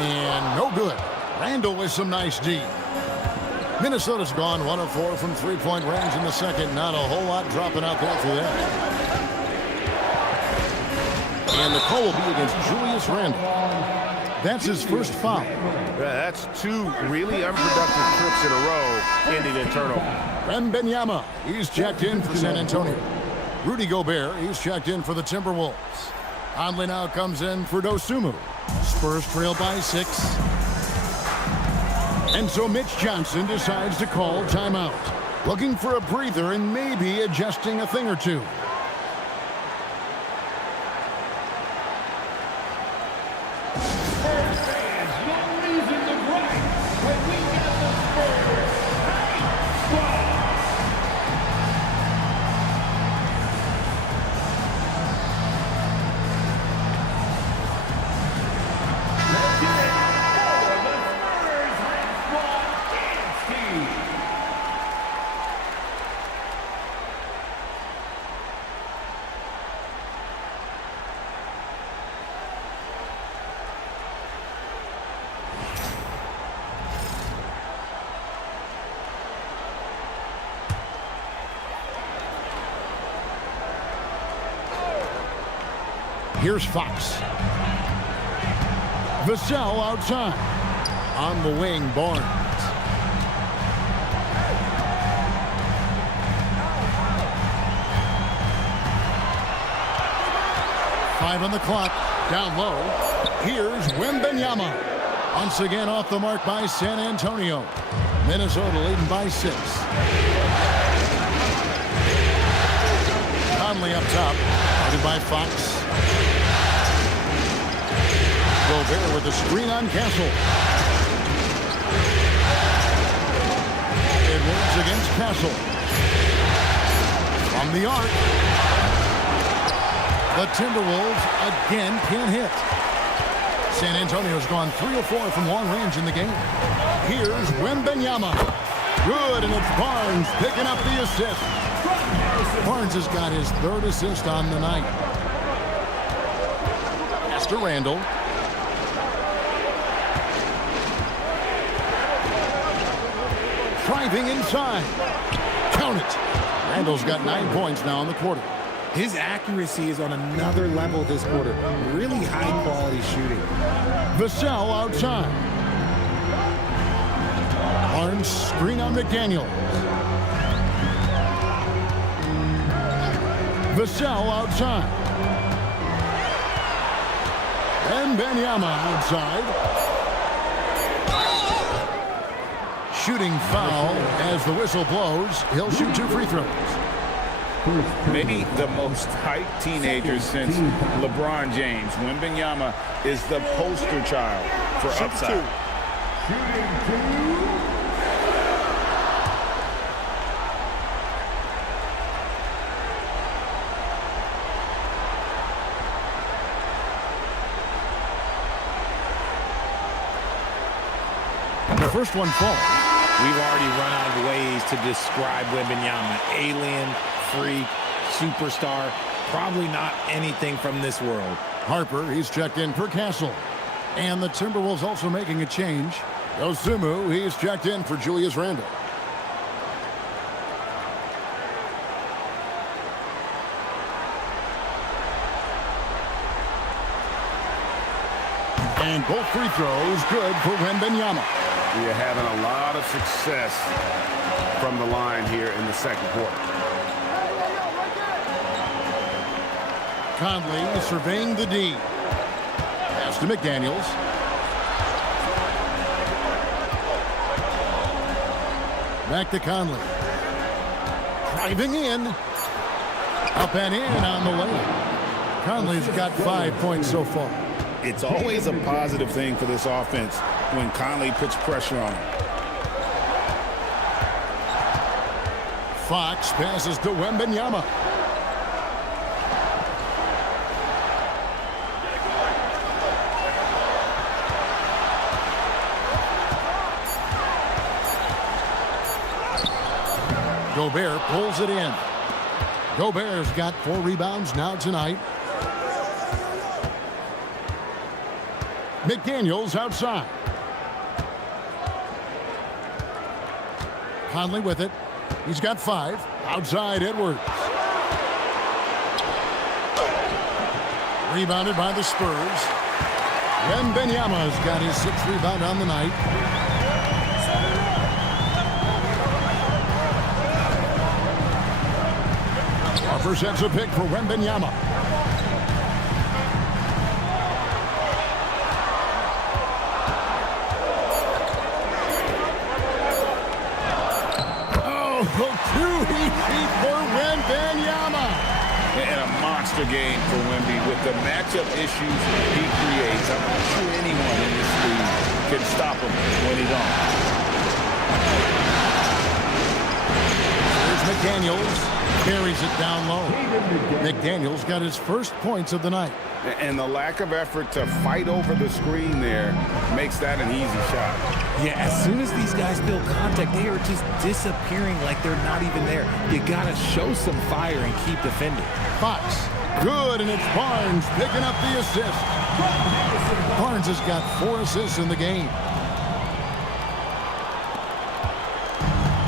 And no good. Randall with some nice D. Minnesota's gone 1 of 4 from three-point range in the second. Not a whole lot dropping out there for them. And the call will be against Julius Randle. That's his first foul. That's 2 really unproductive trips in a row, ending in turnover. Wembanyama, he's checked in for San Antonio. Rudy Gobert, he's checked in for the Timberwolves. Conley now comes in for Dosunmu. Spurs trail by 6. And so Mitch Johnson decides to call timeout. Looking for a breather and maybe adjusting a thing or two. Here's Fox. Vassell outside. On the wing, Barnes. Five on the clock. Down low. Here's Wembanyama. Once again off the mark by San Antonio. Minnesota leading by 6. Conley up top. Guarded by Fox. Gobert with the screen on Castle. Edwards against Castle. From the arc. The Timberwolves again can't hit. San Antonio's gone 3 of 4 from long range in the game. Here's Wembanyama. Good, and it's Barnes picking up the assist. Barnes has got his 3rd assist on the night. Pass to Randall. Driving inside. Count it. Randall's got 9 points now in the quarter. His accuracy is on another level this quarter. Really high-quality shooting. Vassell outside. Barnes screen on McDaniel. Vassell outside. And Wembanyama outside. Shooting foul as the whistle blows. He'll shoot 2 free throws. Maybe the most hyped teenager since LeBron James. Wembanyama is the poster child for upside. The first one falls. We've already run out of ways to describe Wembanyama. Alien, freak, superstar, probably not anything from this world. Harper, he's checked in for Castle. And the Timberwolves also making a change. Dosunmu, he's checked in for Julius Randle. And both free throws good for Wembanyama. We are having a lot of success from the line here in the second quarter. Conley surveying the D. Pass to McDaniels. Back to Conley. Driving in. Up and in on the way. Conley's got 5 points so far. It's always a positive thing for this offense when Conley puts pressure on him. Fox passes to Wembanyama. Gobert pulls it in. Gobert's got 4 rebounds now tonight. McDaniels outside. Conley with it. He's got 5. Outside Edwards. Rebounded by the Spurs. Wembanyama's got his 6th rebound on the night. Harper sets a pick for Wembanyama. Too easy for Wembanyama. And a monster game for Wemby with the matchup issues he creates. I'm not sure anyone in this league can stop him when he don't. Here's McDaniels. Carries it down low. McDaniels got his first points of the night. And the lack of effort to fight over the screen there makes that an easy shot. Yeah, as soon as these guys build contact, they are just disappearing like they're not even there. You got to show some fire and keep defending. Fox, good, and it's Barnes picking up the assist. Barnes has got 4 assists in the game.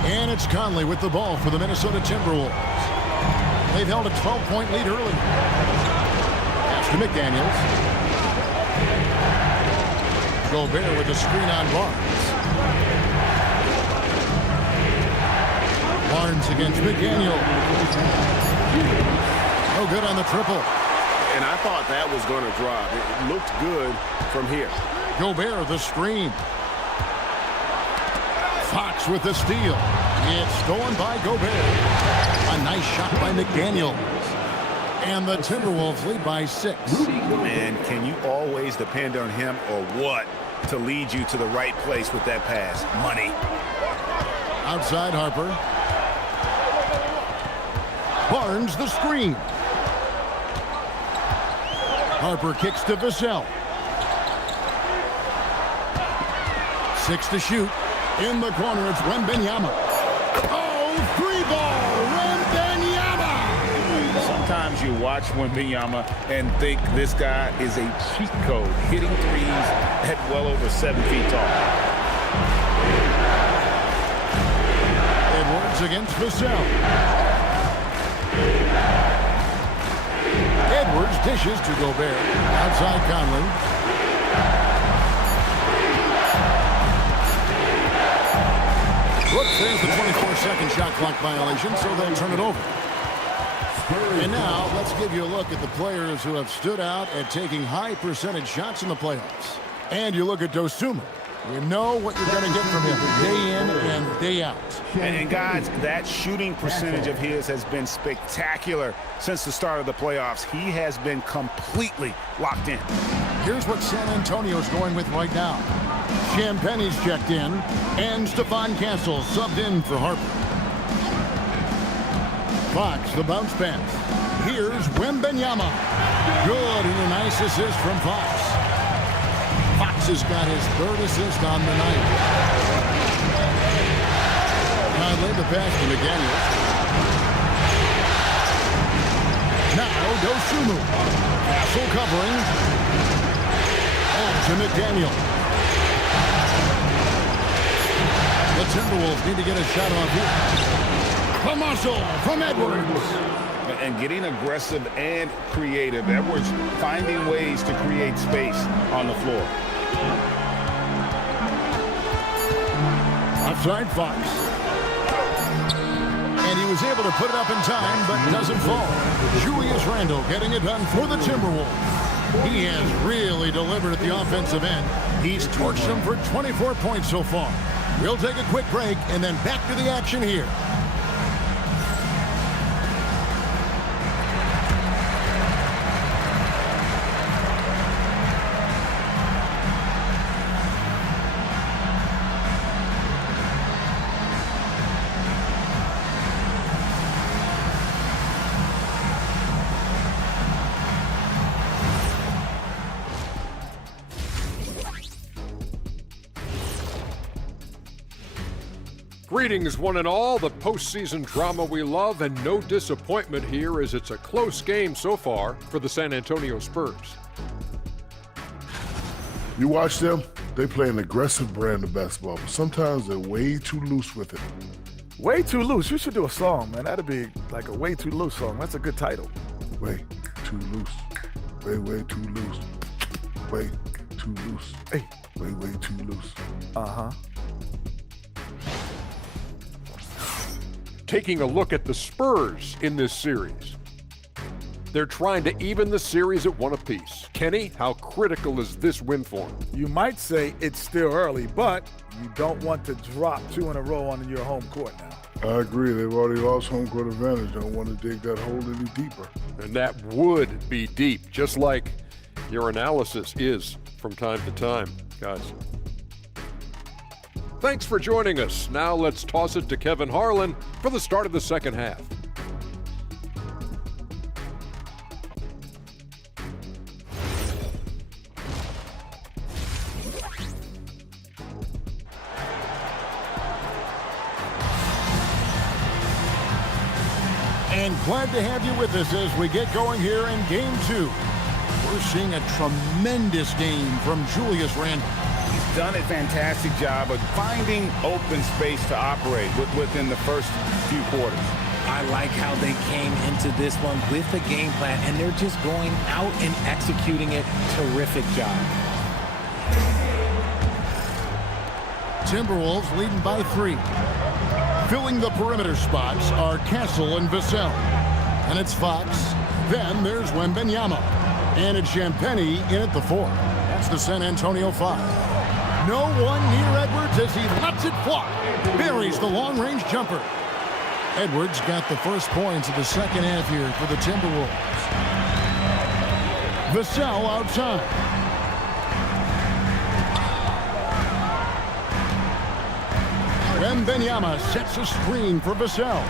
And it's Conley with the ball for the Minnesota Timberwolves. They've held a 12-point lead early. Pass to McDaniels. Gobert with the screen on Barnes. Barnes against McDaniels. No good on the triple. And I thought that was going to drop. It looked good from here. Gobert the screen. Fox with the steal. It's stolen by Gobert. A nice shot by McDaniels. And the Timberwolves lead by 6. Man, can you always depend on him or what to lead you to the right place with that pass? Money. Outside Harper. Barnes the screen. Harper kicks to Vassell. 6 to shoot. In the corner, it's Wembanyama. Oh, 3-ball, Wembanyama! Sometimes you watch Wembanyama and think this guy is a cheat code, hitting threes at well over 7 feet tall. Edwards against Vassell. Edwards dishes to Gobert. Outside Conley. Whoops, there's the 24-second shot clock violation, so they'll turn it over. And now, let's give you a look at the players who have stood out at taking high percentage shots in the playoffs. And you look at Dosunmu. You know what you're going to get from him day in and day out. And guys, that shooting percentage of his has been spectacular since the start of the playoffs. He has been completely locked in. Here's what San Antonio's going with right now. Champagne's checked in, and Stephon Castle subbed in for Harper. Fox, the bounce pass. Here's Wembanyama. Good, and a nice assist from Fox. Fox has got his 3rd assist on the night. Now laid the pass to McDaniels. Now Dosunmu. Castle covering. And to McDaniel. The Timberwolves need to get a shot off here. A muscle from Edwards. And getting aggressive and creative. Edwards finding ways to create space on the floor. Outside Fox. And he was able to put it up in time, but doesn't fall. Julius Randle getting it done for the Timberwolves. He has really delivered at the offensive end. He's torched them for 24 points so far. We'll take a quick break and then back to the action here. Greetings, one and all. The postseason drama we love, and no disappointment here as it's a close game so far for the San Antonio Spurs. You watch them, they play an aggressive brand of basketball, but sometimes they're way too loose with it. Way too loose. You should do a song, man. That'd be like a way too loose song. That's a good title. Way too loose. Way too loose. Way too loose. Hey. Way too loose. Uh-huh. Taking a look at the Spurs in this series. They're trying to even the series at 1 apiece. Kenny, how critical is this win for them? You might say it's still early, but you don't want to drop 2 in a row on your home court now. I agree. They've already lost home court advantage. Don't want to dig that hole any deeper. And that would be deep, just like your analysis is from time to time, guys. Thanks for joining us. Now let's toss it to Kevin Harlan for the start of the second half. And glad to have you with us as we get going here in Game 2. We're seeing a tremendous game from Julius Randle. He's done a fantastic job of finding open space to operate within the first few quarters. I like how they came into this one with the game plan, and they're just going out and executing it. Terrific job. Timberwolves leading by 3. Filling the perimeter spots are Castle and Vassell. And it's Fox. Then there's Wembanyama. And it's Champagnie in at the 4. That's the San Antonio 5. No one near Edwards as he lets it fly. Buries the long-range jumper. Edwards got the first points of the second half here for the Timberwolves. Vassell outside. Wembanyama sets a screen for Vassell.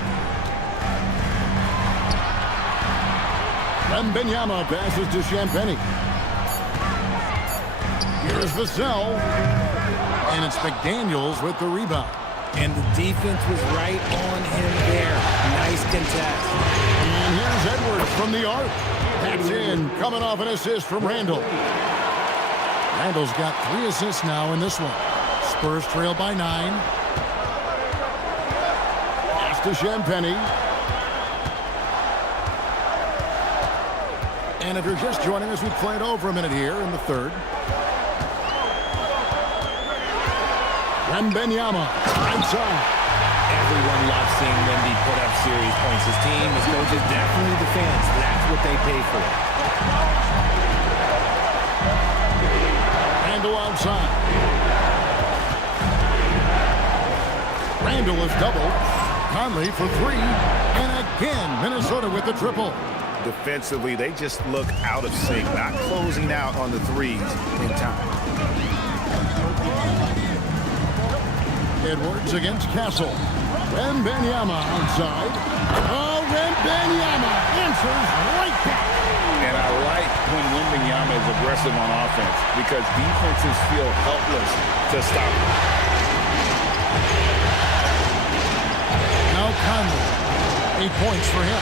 Wembanyama passes to Champagnie. Here's Vassell. And it's McDaniels with the rebound. And the defense was right on him there. Nice contest. And here's Edwards from the arc. That's in, coming off an assist from Randle. Randle's got 3 assists now in this one. Spurs trail by 9. To Champagnie. And if you're just joining us, we played over a minute here in the third. Wembanyama inside. Everyone loves seeing Wemby put up series points. His team, his coaches, definitely the fans. That's what they pay for. Randle outside. Randle is doubled. Conley for 3, and again, Minnesota with the triple. Defensively, they just look out of sync, not closing out on the threes in time. Edwards against Castle. Wembanyama outside. Oh, Wembanyama answers right back. And I like when Wembanyama is aggressive on offense because defenses feel helpless to stop him. Conley, 8 points for him.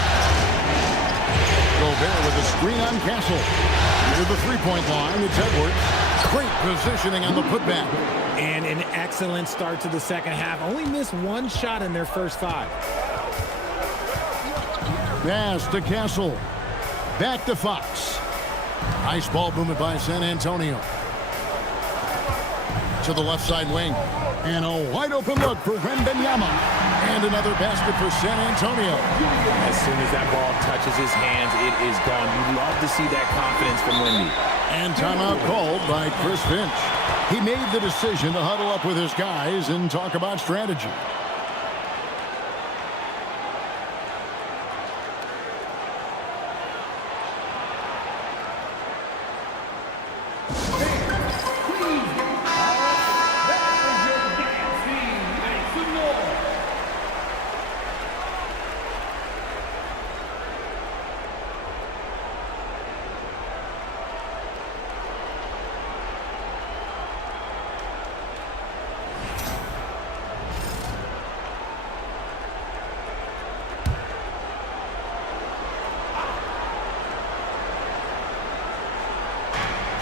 Gobert with a screen on Castle. Near the three-point line, it's Edwards. Great positioning on the putback. And an excellent start to the second half. Only missed 1 shot in their first 5. Pass to Castle. Back to Fox. Nice ball movement by San Antonio. To the left side wing. And a wide open look for Wembanyama. And another basket for San Antonio. As soon as that ball touches his hands, it is gone. You love to see that confidence from Wemby. And timeout called by Chris Finch. He made the decision to huddle up with his guys and talk about strategy.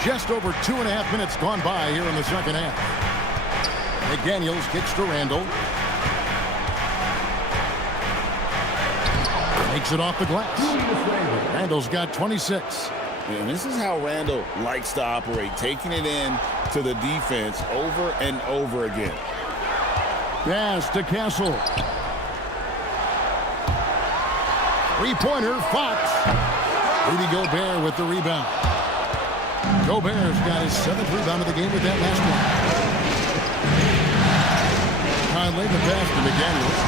Just over 2.5 minutes gone by here in the second half. McDaniels kicks to Randle. Makes it off the glass. Randle's got 26. And this is how Randle likes to operate, taking it in to the defense over and over again. Pass to Castle. Three-pointer, Fox. Rudy Gobert with the rebound. Gobert's got his 7th rebound of the game with that last one. Conley, the pass to McDaniels.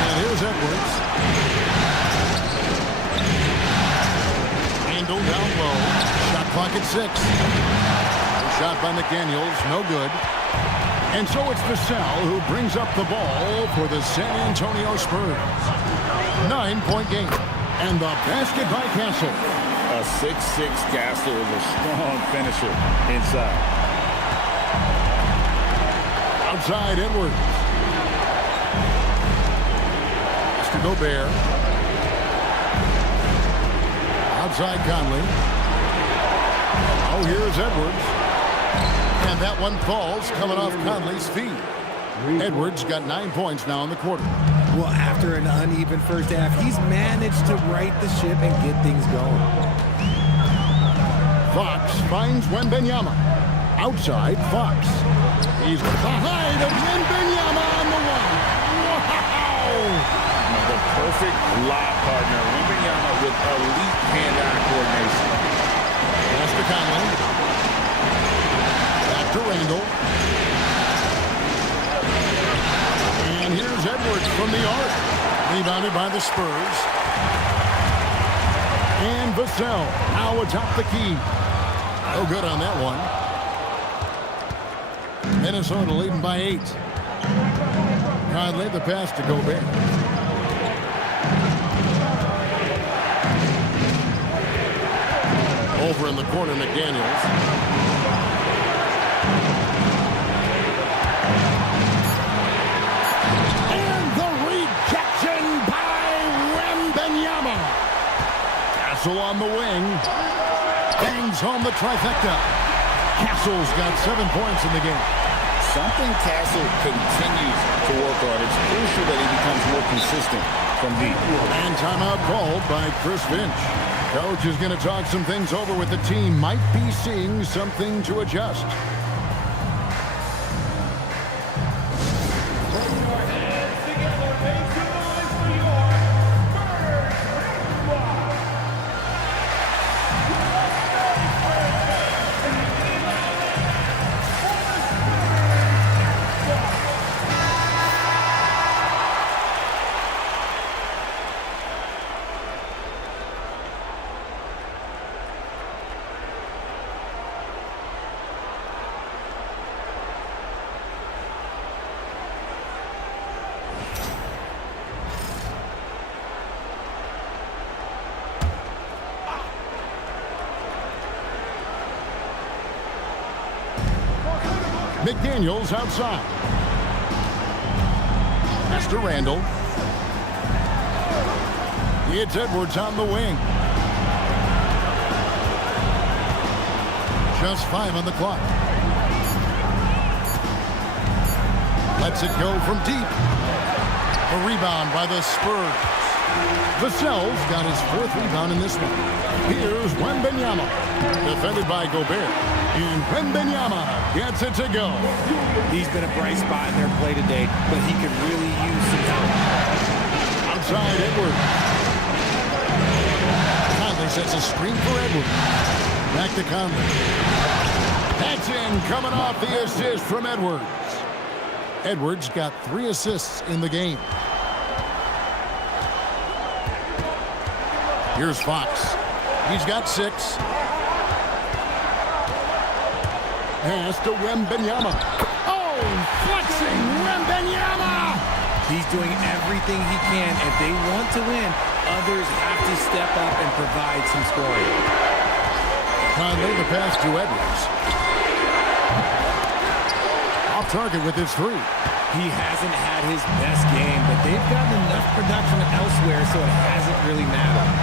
And here's Edwards. Handle down low. Shot clock at 6. Shot by McDaniels, no good. And so it's Vassell who brings up the ball for the San Antonio Spurs. 9-point game. And the basket by Castle. A 6'6" Castle is a strong finisher inside. Outside Edwards. Pass to Gobert. Outside Conley. Oh, here's Edwards. And that one falls coming off Conley's feet. Edwards got 9 points now in the quarter. Well, after an uneven first half, he's managed to right the ship and get things going. Fox finds Wembanyama. Outside, Fox. He's behind of Wembanyama on the one. Wow! The perfect lob partner. Wembanyama with elite hand-eye coordination. Pass to Conley. Back to Randall. And here's Edwards from the arc. Rebounded by the Spurs. And Vassell now atop the key. No good on that one. Minnesota leading by 8. Conley the pass to Gobert. Over in the corner, McDaniels. And the rejection by Wembanyama. Castle on the wing. Bangs home the trifecta. Castle's got 7 points in the game. Something Castle continues to work on. It's crucial that he becomes more consistent from deep. And timeout called by Chris Finch. Coach is going to talk some things over with the team. Might be seeing something to adjust. McDaniels outside. Pass to Randall. It's Edwards on the wing. Just 5 on the clock. Lets it go from deep. A rebound by the Spurs. Vassell's got his 4th rebound in this one. Here's Wembanyama. Defended by Gobert. And Wembanyama gets it to go. He's been a bright spot in their play today, but he could really use some help. Outside Edwards. Conley sets a screen for Edwards. Back to Conley. That's in, coming off the assist from Edwards. Edwards got 3 assists in the game. Here's Fox. He's got 6. Pass to Wembanyama. Oh, flexing Wembanyama! He's doing everything he can. If they want to win, others have to step up and provide some scoring. Conley the pass to Edwards. Off target with his 3. He hasn't had his best game, but they've gotten enough production elsewhere, so it hasn't really mattered.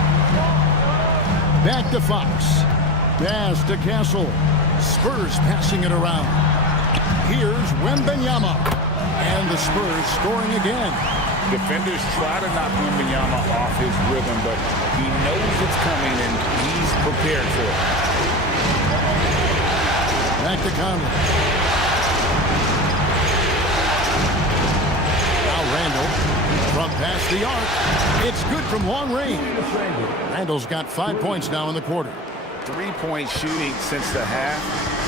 Back to Fox. Pass to Castle. Spurs passing it around. Here's Wembanyama. And the Spurs scoring again. Defenders try to knock Wembanyama off his rhythm, but he knows it's coming and he's prepared for it. Back to Conley. Now Randall. From past the arc, it's good from long range. Randall's got 5 points now in the quarter. Three-point shooting since the half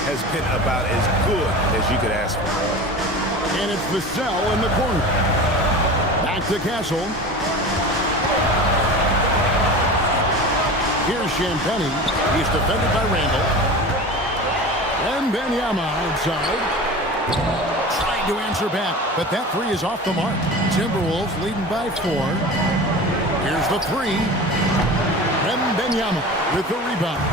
has been about as good as you could ask for. And it's Vassell in the corner. Back to Castle. Here's Champagny. He's defended by Randall. And Benyama outside. Trying to answer back, but that three is off the mark. Timberwolves leading by 4. Here's the three. And Benyama with the rebound.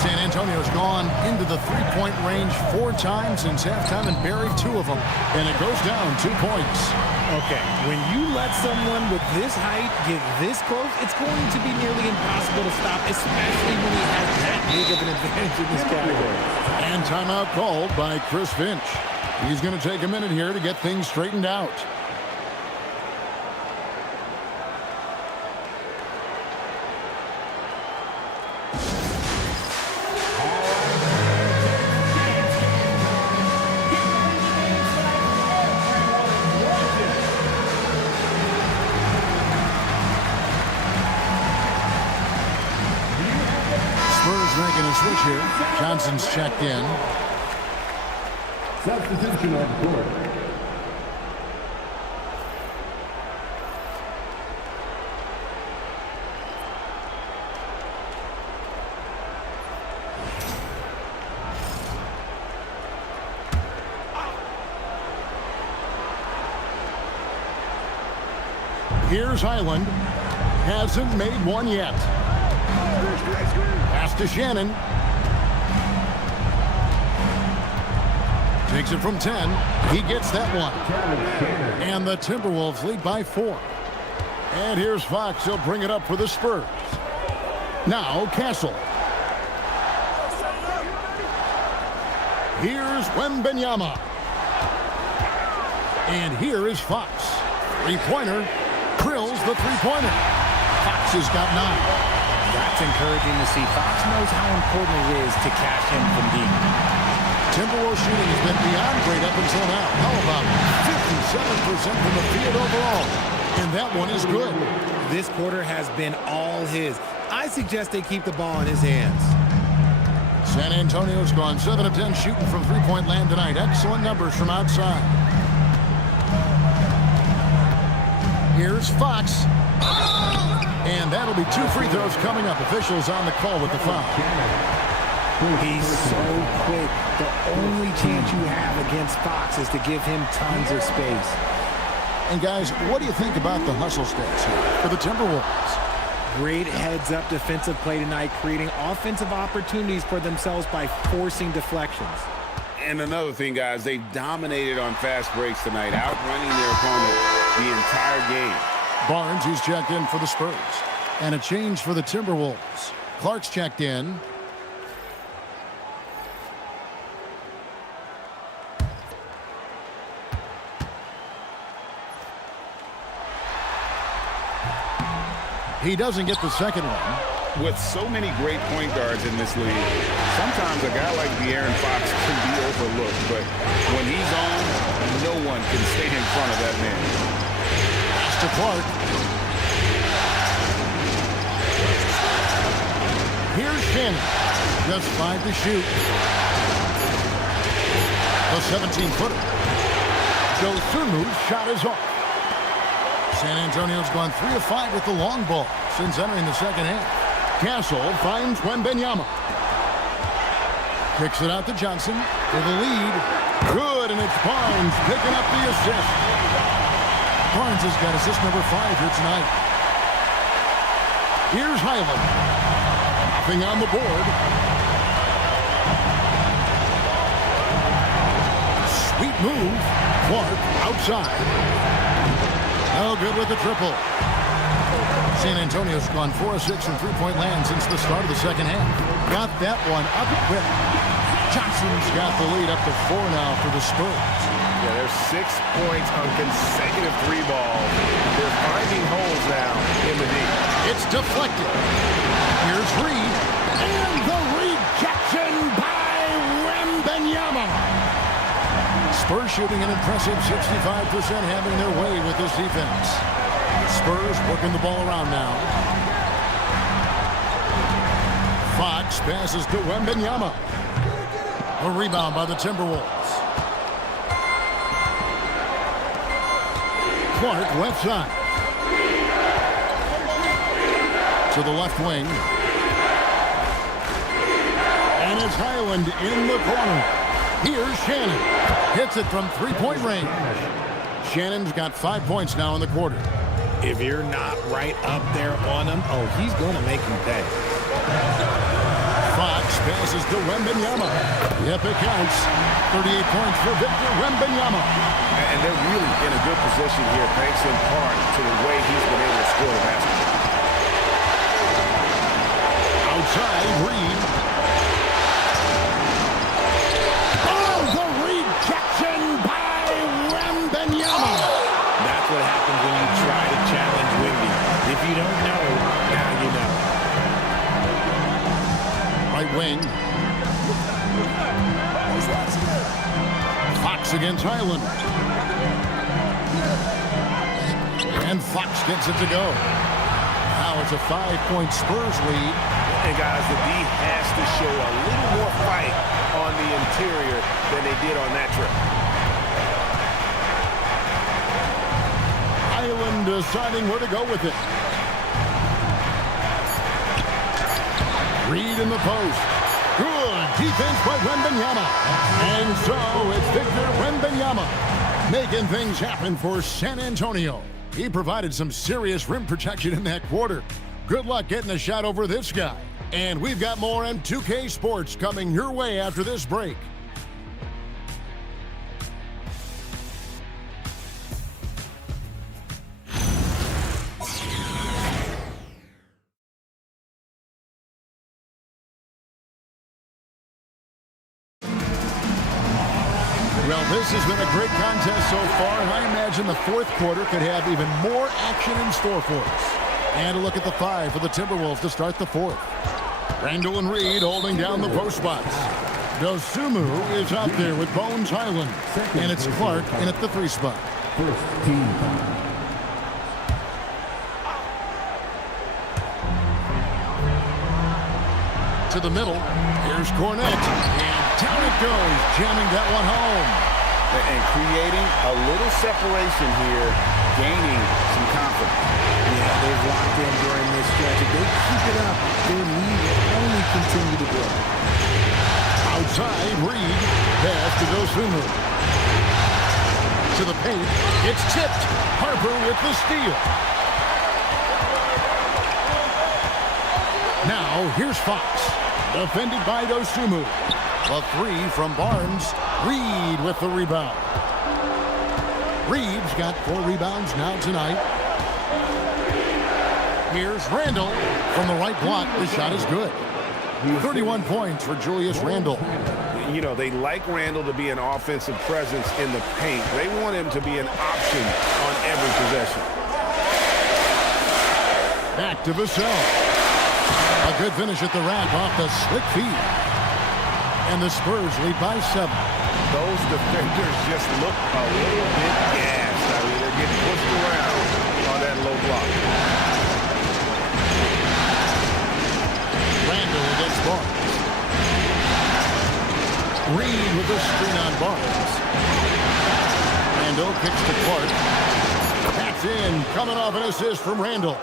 San Antonio's gone into the three-point range 4 times since halftime and buried 2 of them. And it goes down 2 points. Okay, when you let someone with this height get this close, it's going to be nearly impossible to stop, especially when he has that big of an advantage in this category. And timeout called by Chris Finch. He's going to take a minute here to get things straightened out. Making a switch here. Johnson's checked in. Substitution on the court. Here's Highland. Hasn't made one yet. Pass to Shannon. Takes it from 10. He gets that one. And the Timberwolves lead by 4. And here's Fox. He'll bring it up for the Spurs. Now Castle. Here's Wembanyama. And here is Fox. Three-pointer. Drills the three-pointer. Fox has got 9. That's encouraging to see. Fox knows how important it is to cash in from deep. Timberwolves shooting has been beyond great up until now. How about 57% from the field overall? And that one is good. This quarter has been all his. I suggest they keep the ball in his hands. San Antonio's gone 7 of 10 shooting from three-point land tonight. Excellent numbers from outside. Here's Fox. And that'll be 2 free throws coming up. Officials on the call with the foul. He's so quick. The only chance you have against Fox is to give him tons of space. And guys, what do you think about the hustle stats here for the Timberwolves? Great heads-up defensive play tonight, creating offensive opportunities for themselves by forcing deflections. And another thing, guys, they've dominated on fast breaks tonight, outrunning their opponent the entire game. Barnes, who's checked in for the Spurs. And a change for the Timberwolves. Clark's checked in. He doesn't get the second one. With so many great point guards in this league, sometimes a guy like De'Aaron Fox can be overlooked, but when he's on, no one can stay in front of that man. Pass to Clark. Here's Shannon. Just 5 to shoot. The 17-footer. Joe Surmu's shot is off. San Antonio's gone 3 of 5 with the long ball since entering the second half. Castle finds Wembanyama. Kicks it out to Johnson for the lead. Good, and it's Barnes picking up the assist. Barnes has got assist number 5 here tonight. Here's Highland. Nothing on the board. Sweet move. Clark outside. No good with the triple. San Antonio's gone 4 of 6 from three-point land since the start of the second half. Got that one up quick. Johnson's got the lead up to 4 now for the Spurs. Yeah, there's 6 points on consecutive 3 balls. They're finding holes now in the deep. It's deflected. Here's Reed. And the rejection by Wembanyama. Spurs shooting an impressive 65%, having their way with this defense. Spurs working the ball around now. Fox passes to Wembanyama. A rebound by the Timberwolves. Clark left side. To the left wing. And it's Highland in the corner. Here's Shannon. Hits it from three-point range. Shannon's got 5 points now in the quarter. If you're not right up there on him, oh, he's going to make him pay. Fox passes to Wembanyama. Yep, it counts. 38 points for Victor Wembanyama. And they're really in a good position here, thanks in part to the way he's been able to score the basketball. Outside, Reed. Oh, the rejection by Wembanyama. That's what happens when you try to challenge Wemby. If you don't know, now you know. Right wing. Fox against Highland. And Fox gets it to go. Now it's a 5-point Spurs lead. And guys, the D has to show a little more fight on the interior than they did on that trip. Highland deciding where to go with it. Reed in the post. Good defense by Wembanyama. And so it's Victor Wembanyama making things happen for San Antonio. He provided some serious rim protection in that quarter. Good luck getting a shot over this guy. And we've got more M2K Sports coming your way after this break. Well, this has been a great contest so far, and I imagine the fourth quarter could have even more action in store for us. And a look at the 5 for the Timberwolves to start the fourth. Randall and Reed holding down the post spots. Dosumu is out there with Bones Highland. And it's Clark in at the 3 spot. First team. To the middle. Here's Cornette. And down it goes, jamming that one home. And creating a little separation here, gaining some confidence. Yeah, they've locked in during this stretch. If they keep it up, their lead will only continue to grow. Outside, Reed. Pass to Dosumu. To the paint. It's tipped. Harper with the steal. Now, here's Fox. Defended by Dosumu. A 3 from Barnes. Reed with the rebound. Reed's got 4 rebounds now tonight. Here's Randall from the right block. The shot is good. 31 points for Julius Randall. You know, they like Randall to be an offensive presence in the paint. They want him to be an option on every possession. Back to Vassell. A good finish at the rack off the slick feed. And the Spurs lead by 7. Those defenders just look a little bit gassed. I mean, they're getting pushed around on that low block. Randall against Barnes. Reed with the screen on Barnes. Randall kicks to Clark. That's in. Coming off an assist from Randall.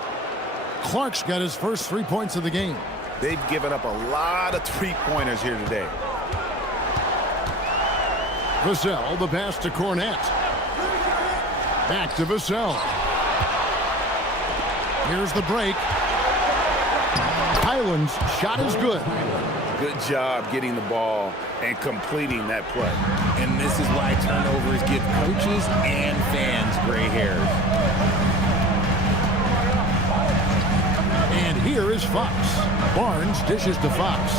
Clark's got his first 3 points of the game. They've given up a lot of three-pointers here today. Vassell, the pass to Cornette. Back to Vassell. Here's the break. Highland's shot is good. Good job getting the ball and completing that play. And this is why turnovers give coaches and fans gray hairs. And here is Fox. Barnes dishes to Fox.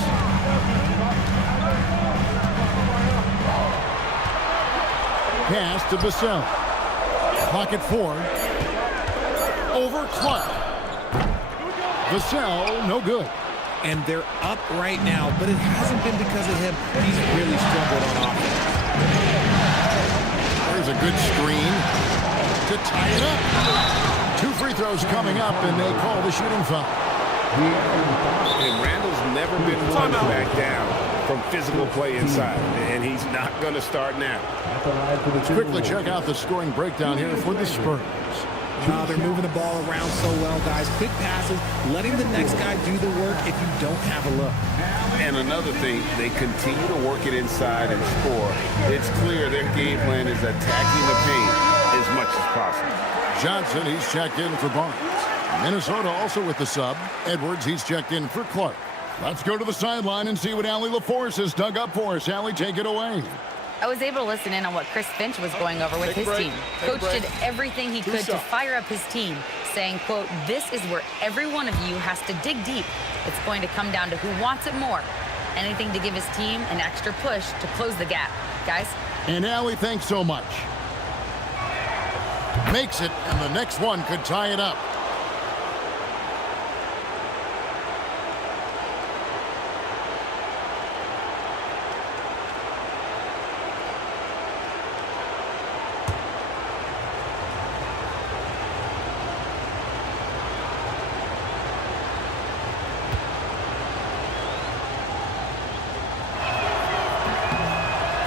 Pass to Vassell. Clock at 4. Over Clark. Vassell, no good. And they're up right now, but it hasn't been because of him. He's really struggled on offense. There's a good screen to tie it up. 2 free throws coming up, and they call the shooting foul. And Randall's never been one to back down from physical play inside, and he's not going to start now. Let's quickly check out the scoring breakdown here for the Spurs. They're moving the ball around so well, guys. Quick passes, letting the next guy do the work if you don't have a look. And another thing, they continue to work it inside and score. It's clear their game plan is attacking the paint as much as possible. Johnson, he's checked in for Barnes. Minnesota also with the sub. Edwards, he's checked in for Clark. Let's go to the sideline and see what Allie LaForce has dug up for us. Allie, take it away. I was able to listen in on what Chris Finch was going over with his team. Coach did everything he could to fire up his team, saying, quote, "This is where every one of you has to dig deep. It's going to come down to who wants it more. Anything to give his team an extra push to close the gap." Guys? And Allie, thanks so much. Makes it, and the next one could tie it up.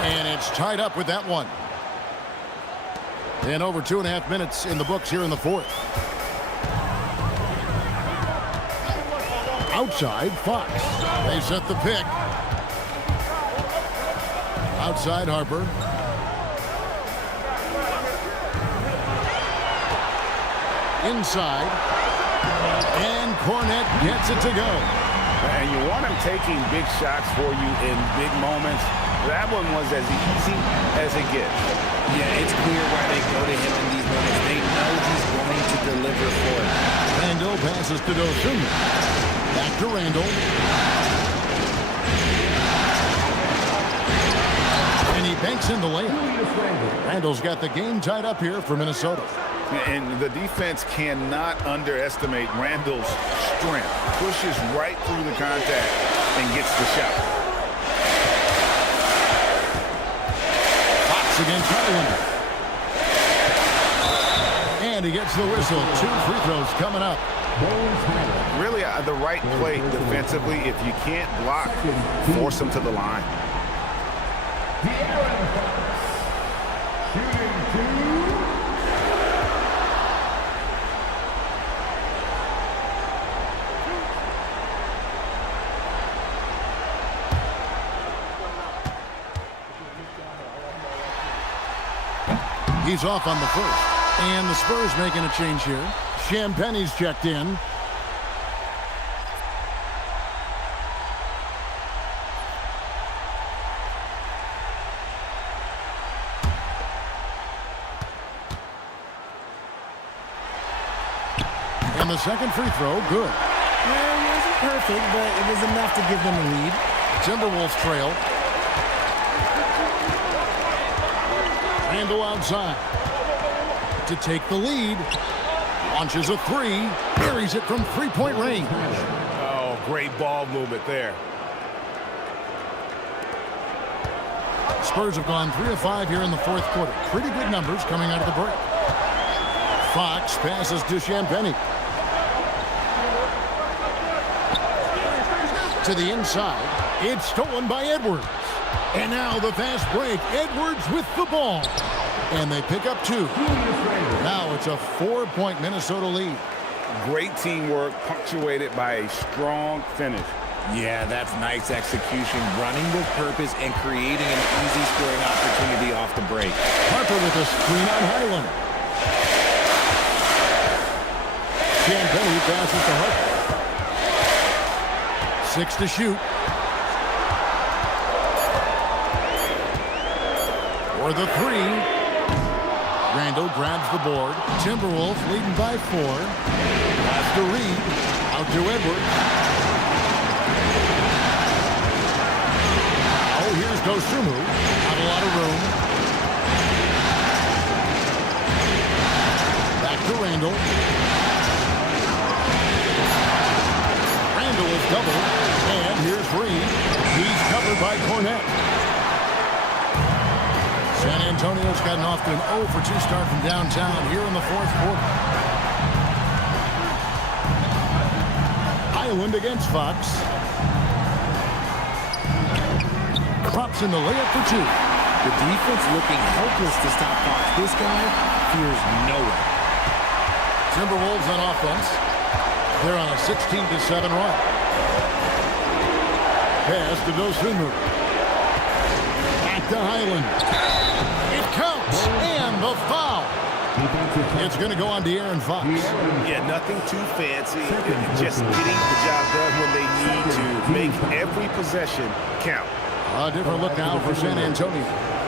And it's tied up with that one. And over 2.5 minutes in the books here in the fourth. Outside, Fox. They set the pick. Outside, Harper. Inside. And Cornette gets it to go. And you want him taking big shots for you in big moments. That one was as easy as it gets. Yeah, it's clear why they go to him in these moments. They know he's going to deliver for it. Randall passes to Dosunmu. Back to Randall. And he banks in the layup. Randall's got the game tied up here for Minnesota. And the defense cannot underestimate Randall's strength. Pushes right through the contact and gets the shot. Against Highlander. And he gets the whistle. 2 free throws coming up. Really the right play defensively. If you can't block, force him to the line. He's off on the first. And the Spurs making a change here. Champagne's checked in. And the second free throw, good. Well, it wasn't perfect, but it was enough to give them a lead. Timberwolves trail. Randall outside to take the lead. Launches a 3. Buries it from 3-point range. Oh, great ball movement there. Spurs have gone 3 of 5 here in the fourth quarter. Pretty good numbers coming out of the break. Fox passes to Champagnie. To the inside. It's stolen by Edwards. And now the fast break. Edwards with the ball. And they pick up 2. Now it's a 4-point Minnesota lead. Great teamwork punctuated by a strong finish. Yeah, that's nice execution, running with purpose and creating an easy scoring opportunity off the break. Harper with a screen on Highland. Champagnie passes to Harper. 6 to shoot. For the 3. Randall grabs the board. Timberwolves leading by 4. Pass to Reed. Out to Edwards. Oh, here's Dosunmu. Not a lot of room. Back to Randall. Randall is doubled. And here's Reed. He's covered by Cornette. Antonio's gotten off to an 0 for 2 start from downtown here in the fourth quarter. Highland against Fox. Drops in the layup for 2. The defense looking helpless to stop Fox. This guy fears no one. Timberwolves on offense. They're on a 16-7 run. Pass to Dosunmu. Back to Highland. It counts. And the foul. It's going to go on De'Aaron Fox. Yeah, nothing too fancy. Just getting the job done when they need to. Make every possession count. A different look now for San Antonio.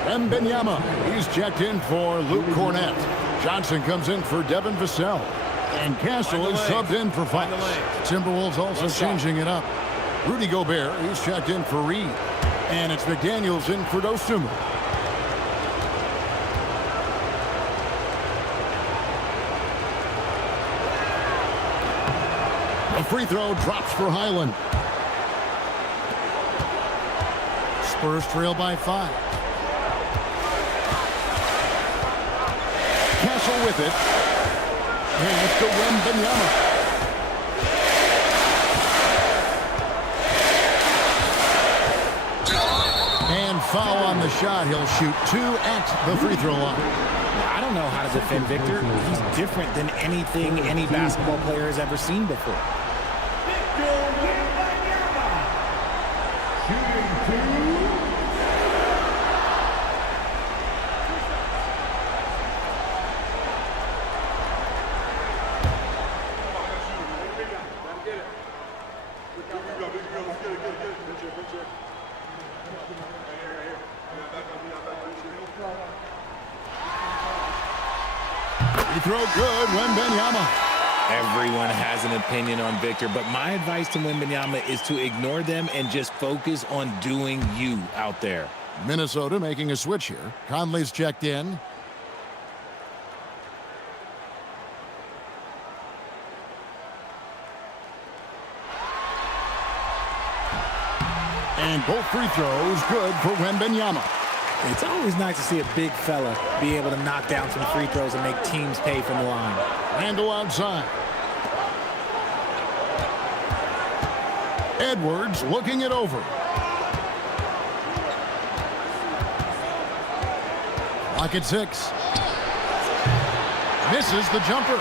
Wembanyama. He's checked in for Luke Cornett. Johnson comes in for Devin Vassell. And Castle is subbed in for Fox. Timberwolves also changing it up. Rudy Gobert, he's checked in for Reed. And it's McDaniels in for Dosunmu. A free throw drops for Highland. Spurs trail by 5. Castle with it. And it's to Wembanyama. And foul on the shot. He'll shoot 2 at the free throw line. I don't know how to defend Victor. He's different than anything any basketball player has ever seen before. Free throw good, Wembanyama. Everyone has an opinion on Victor, but my advice to Wembanyama is to ignore them and just focus on doing you out there. Minnesota making a switch here. Conley's checked in. And both free throws good for Wembanyama. It's always nice to see a big fella be able to knock down some free throws and make teams pay from the line. Randall outside. Edwards looking it over. Lock at 6. Misses the jumper.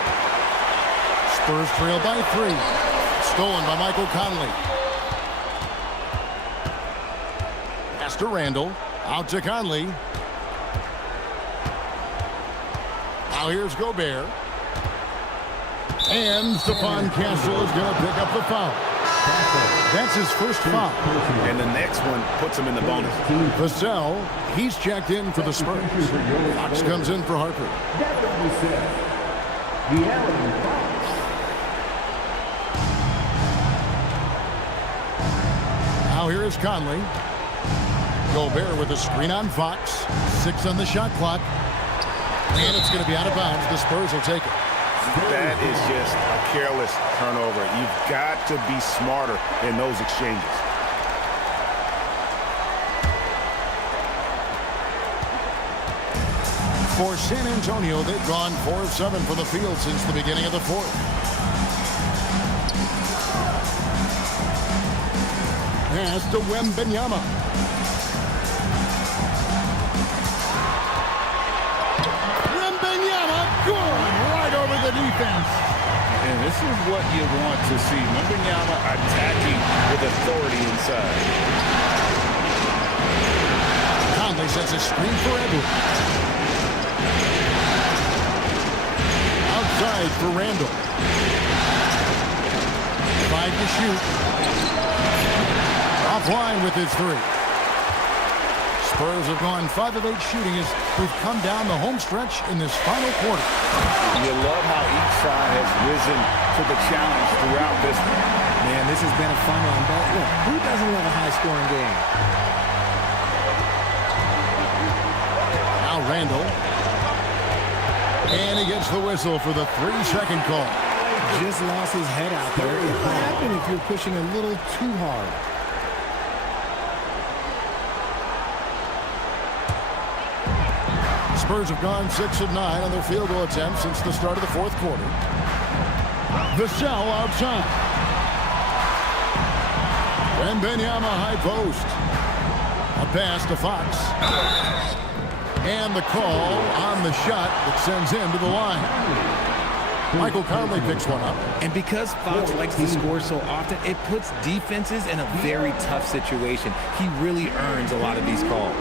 Spurs trail by 3. Stolen by Michael Conley. Pass to Randall. Out to Conley. Now here's Gobert. And Stephon Castle is going to pick up the foul. That's his first foul. And the next one puts him in the bonus. Vassell, he's checked in for the Spurs. Fox comes in for Harper. Now here is Conley. Gobert with a screen on Fox. 6 on the shot clock. And it's going to be out of bounds. The Spurs will take it. That is just a careless turnover. You've got to be smarter in those exchanges. For San Antonio, they've gone 4 of 7 for the field since the beginning of the fourth. Pass to Wembanyama. Good, right over the defense. And this is what you want to see. Wembanyama attacking with authority inside. Conley sets a screen for Edwards. Outside for Randall. 5 to shoot. Offline with his 3. Spurs have gone 5 of 8 shooting as we've come down the home stretch in this final quarter. You love how each side has risen to the challenge throughout this one. Man, this has been a fun one, but look, who doesn't love a high-scoring game? Now Randall. And he gets the whistle for the 3-second call. Just lost his head out there. It can happen if you're pushing a little too hard. Spurs have gone 6 of 9 on their field goal attempts since the start of the fourth quarter. Vassell outside. Wembanyama high post. A pass to Fox. And the call on the shot that sends him to the line. Michael Conley picks one up. And because Fox likes to score so often, it puts defenses in a very tough situation. He really earns a lot of these calls.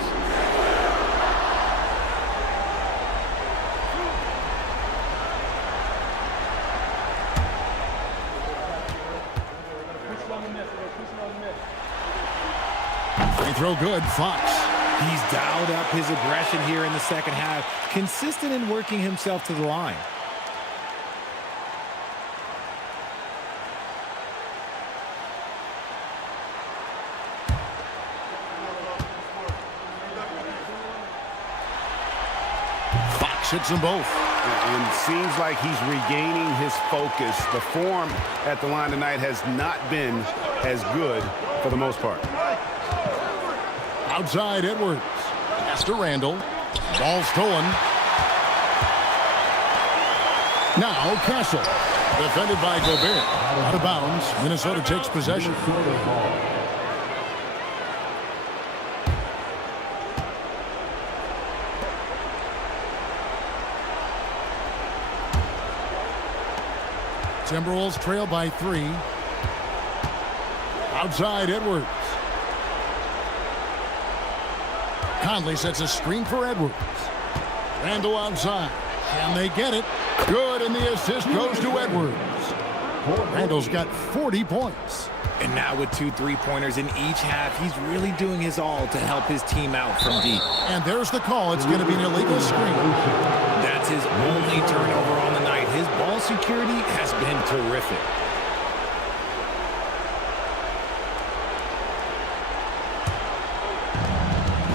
Free throw good, Fox. He's dialed up his aggression here in the second half, consistent in working himself to the line. Fox hits them both. And it seems like he's regaining his focus. The form at the line tonight has not been as good for the most part. Outside Edwards. Pass to Randall. Ball stolen. Now Castle. Defended by Gobert. Out of bounds. Minnesota takes possession. Timberwolves trail by 3. Outside Edwards. Conley sets a screen for Edwards. Randall outside. Can they get it? Good, and the assist goes to Edwards. Randall's got 40 points. And now with 2 3-pointers in each half, he's really doing his all to help his team out from deep. And there's the call. It's going to be an illegal screen. That's his only turnover on the night. His ball security has been terrific.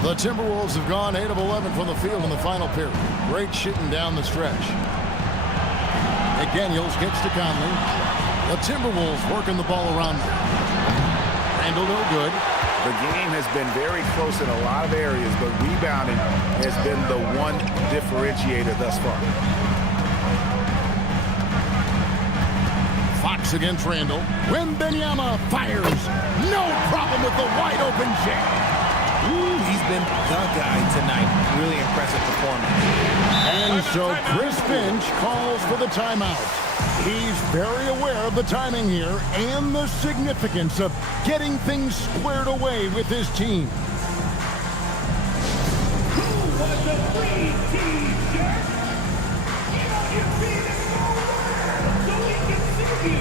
The Timberwolves have gone 8 of 11 from the field in the final period. Great shooting down the stretch. McDaniels gets to Conley. The Timberwolves working the ball around them. Randall no good. The game has been very close in a lot of areas, but rebounding has been the one differentiator thus far. Fox against Randall. Wembanyama fires. No problem with the wide open jam. Ooh, he's been the guy tonight. Really impressive performance. And so Chris Finch calls for the timeout. He's very aware of the timing here and the significance of getting things squared away with his team. Who was the free T-shirt? Get on your feet and go around so we can see you.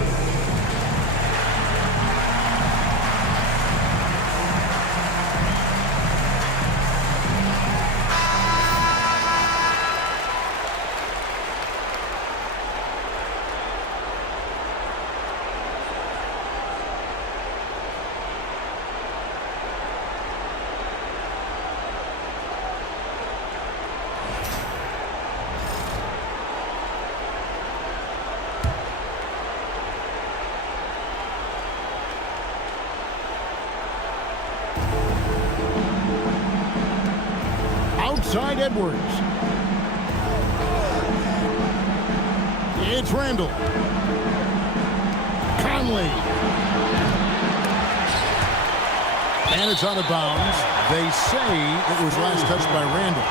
Outside Edwards. It's Randall. Conley. And it's out of bounds. They say it was last touched by Randall.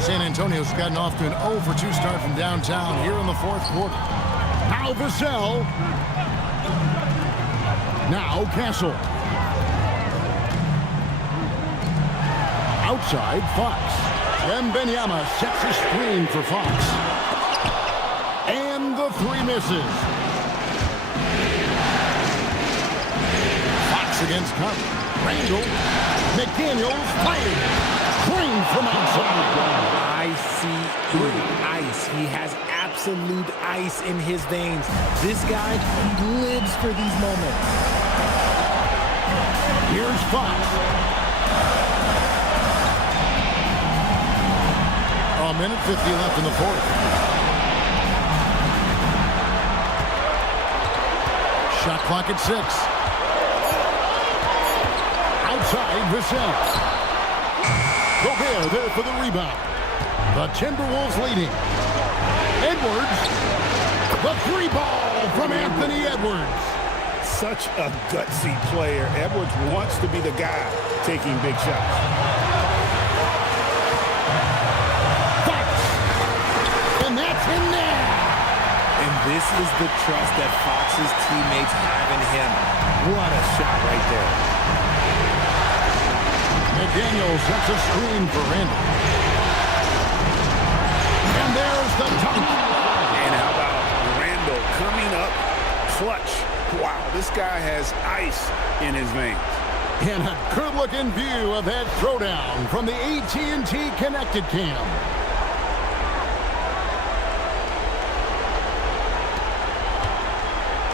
San Antonio's gotten off to an 0 for 2 start from downtown here in the fourth quarter. Now Vassell. Now Castle. Outside Fox. Wembanyama sets a screen for Fox. And the 3 misses. Fox against Conley. Randall. McDaniels fired. Green from outside. Icy ice. He has absolute ice in his veins. This guy, he lives for these moments. Here's Fox. A minute 50 left in the fourth. Shot clock at 6. Outside, Vassell. Gobert there for the rebound. The Timberwolves leading. Edwards. The three ball from Anthony Edwards. Such a gutsy player. Edwards wants to be the guy taking big shots. Fox. And that's in there. And this is the trust that Fox's teammates have in him. What a shot right there. McDaniel sets a screen for Randall. And there's the dunk. And how about Randall coming up clutch? Wow, this guy has ice in his veins. And a good-looking view of that throwdown from the AT&T Connected Cam.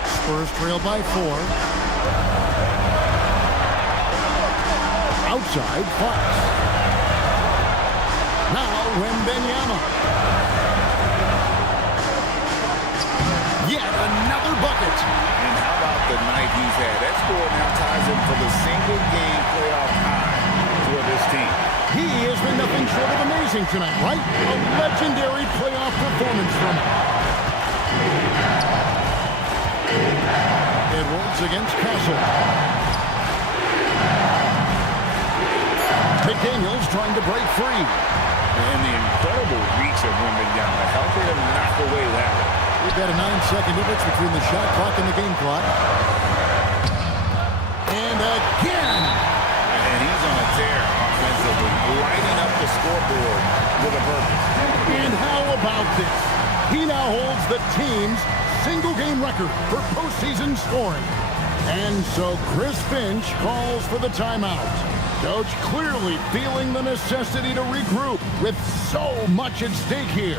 Spurs trail by 4. Outside, Fox. Now, Wembanyama. Yet another bucket. And how about the night he's had? That score now ties him for the single-game playoff high for this team. He has been nothing short of amazing tonight, right? A legendary playoff performance from him. Edwards against Castle. McDaniels trying to break free. And the incredible reach of Wembanyama. Helping him knock away that one. We've got a 9-second difference between the shot clock and the game clock. And again. And he's on a tear offensively, lighting up the scoreboard with a purpose. And how about this? He now holds the team's single-game record for postseason scoring. And so Chris Finch calls for the timeout. Coach clearly feeling the necessity to regroup with so much at stake here.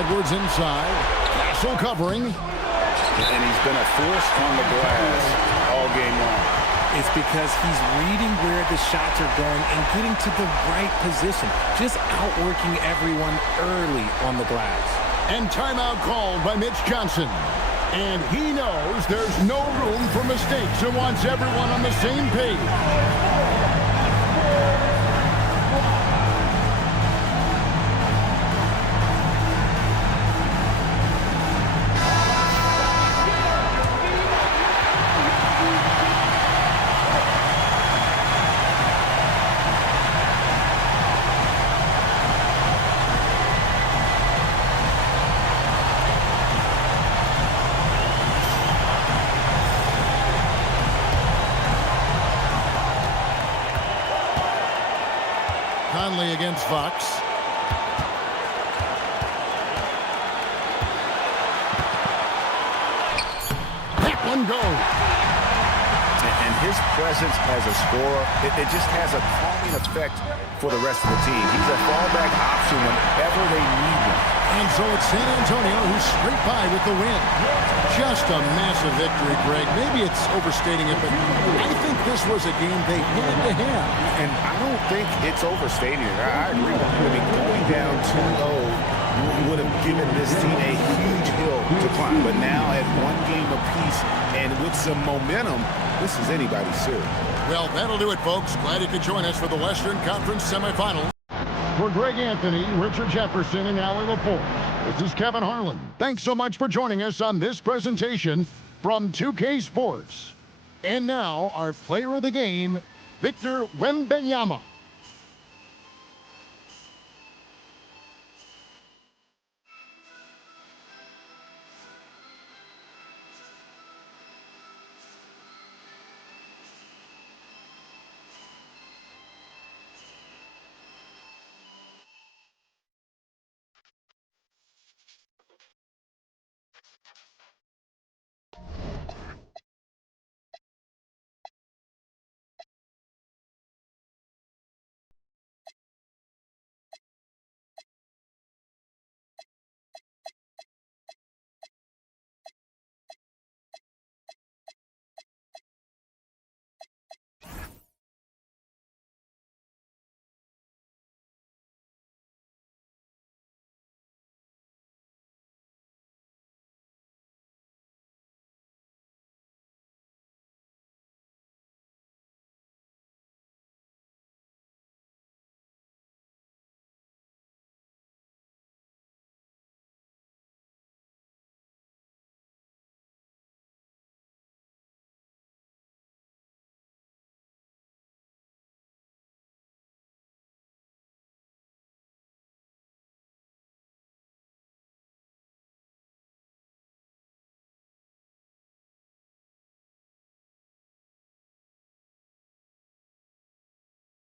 Edwards inside. Castle covering. And he's been a force on the glass all game long. It's because he's reading where the shots are going and getting to the right position. Just outworking everyone early on the glass. And timeout called by Mitch Johnson. And he knows there's no room for mistakes and wants everyone on the same page. Conley against Fox. That one goes. And his presence as a scorer, it just has a calming effect for the rest of the team. He's a fallback option whenever they need him. And so it's San Antonio who's straight by with the win. Just a massive victory, Greg. Maybe it's overstating it, but I think this was a game they had to have. And I don't think it's overstating it. I agree. I mean, going down 2-0 would have given this team a huge hill to climb. But now at one game apiece and with some momentum, this is anybody's series. Well, that'll do it, folks. Glad you could join us for the Western Conference semifinals. For Greg Anthony, Richard Jefferson, and Allie Laporte, this is Kevin Harlan. Thanks so much for joining us on this presentation from 2K Sports. And now, our player of the game, Victor Wembanyama.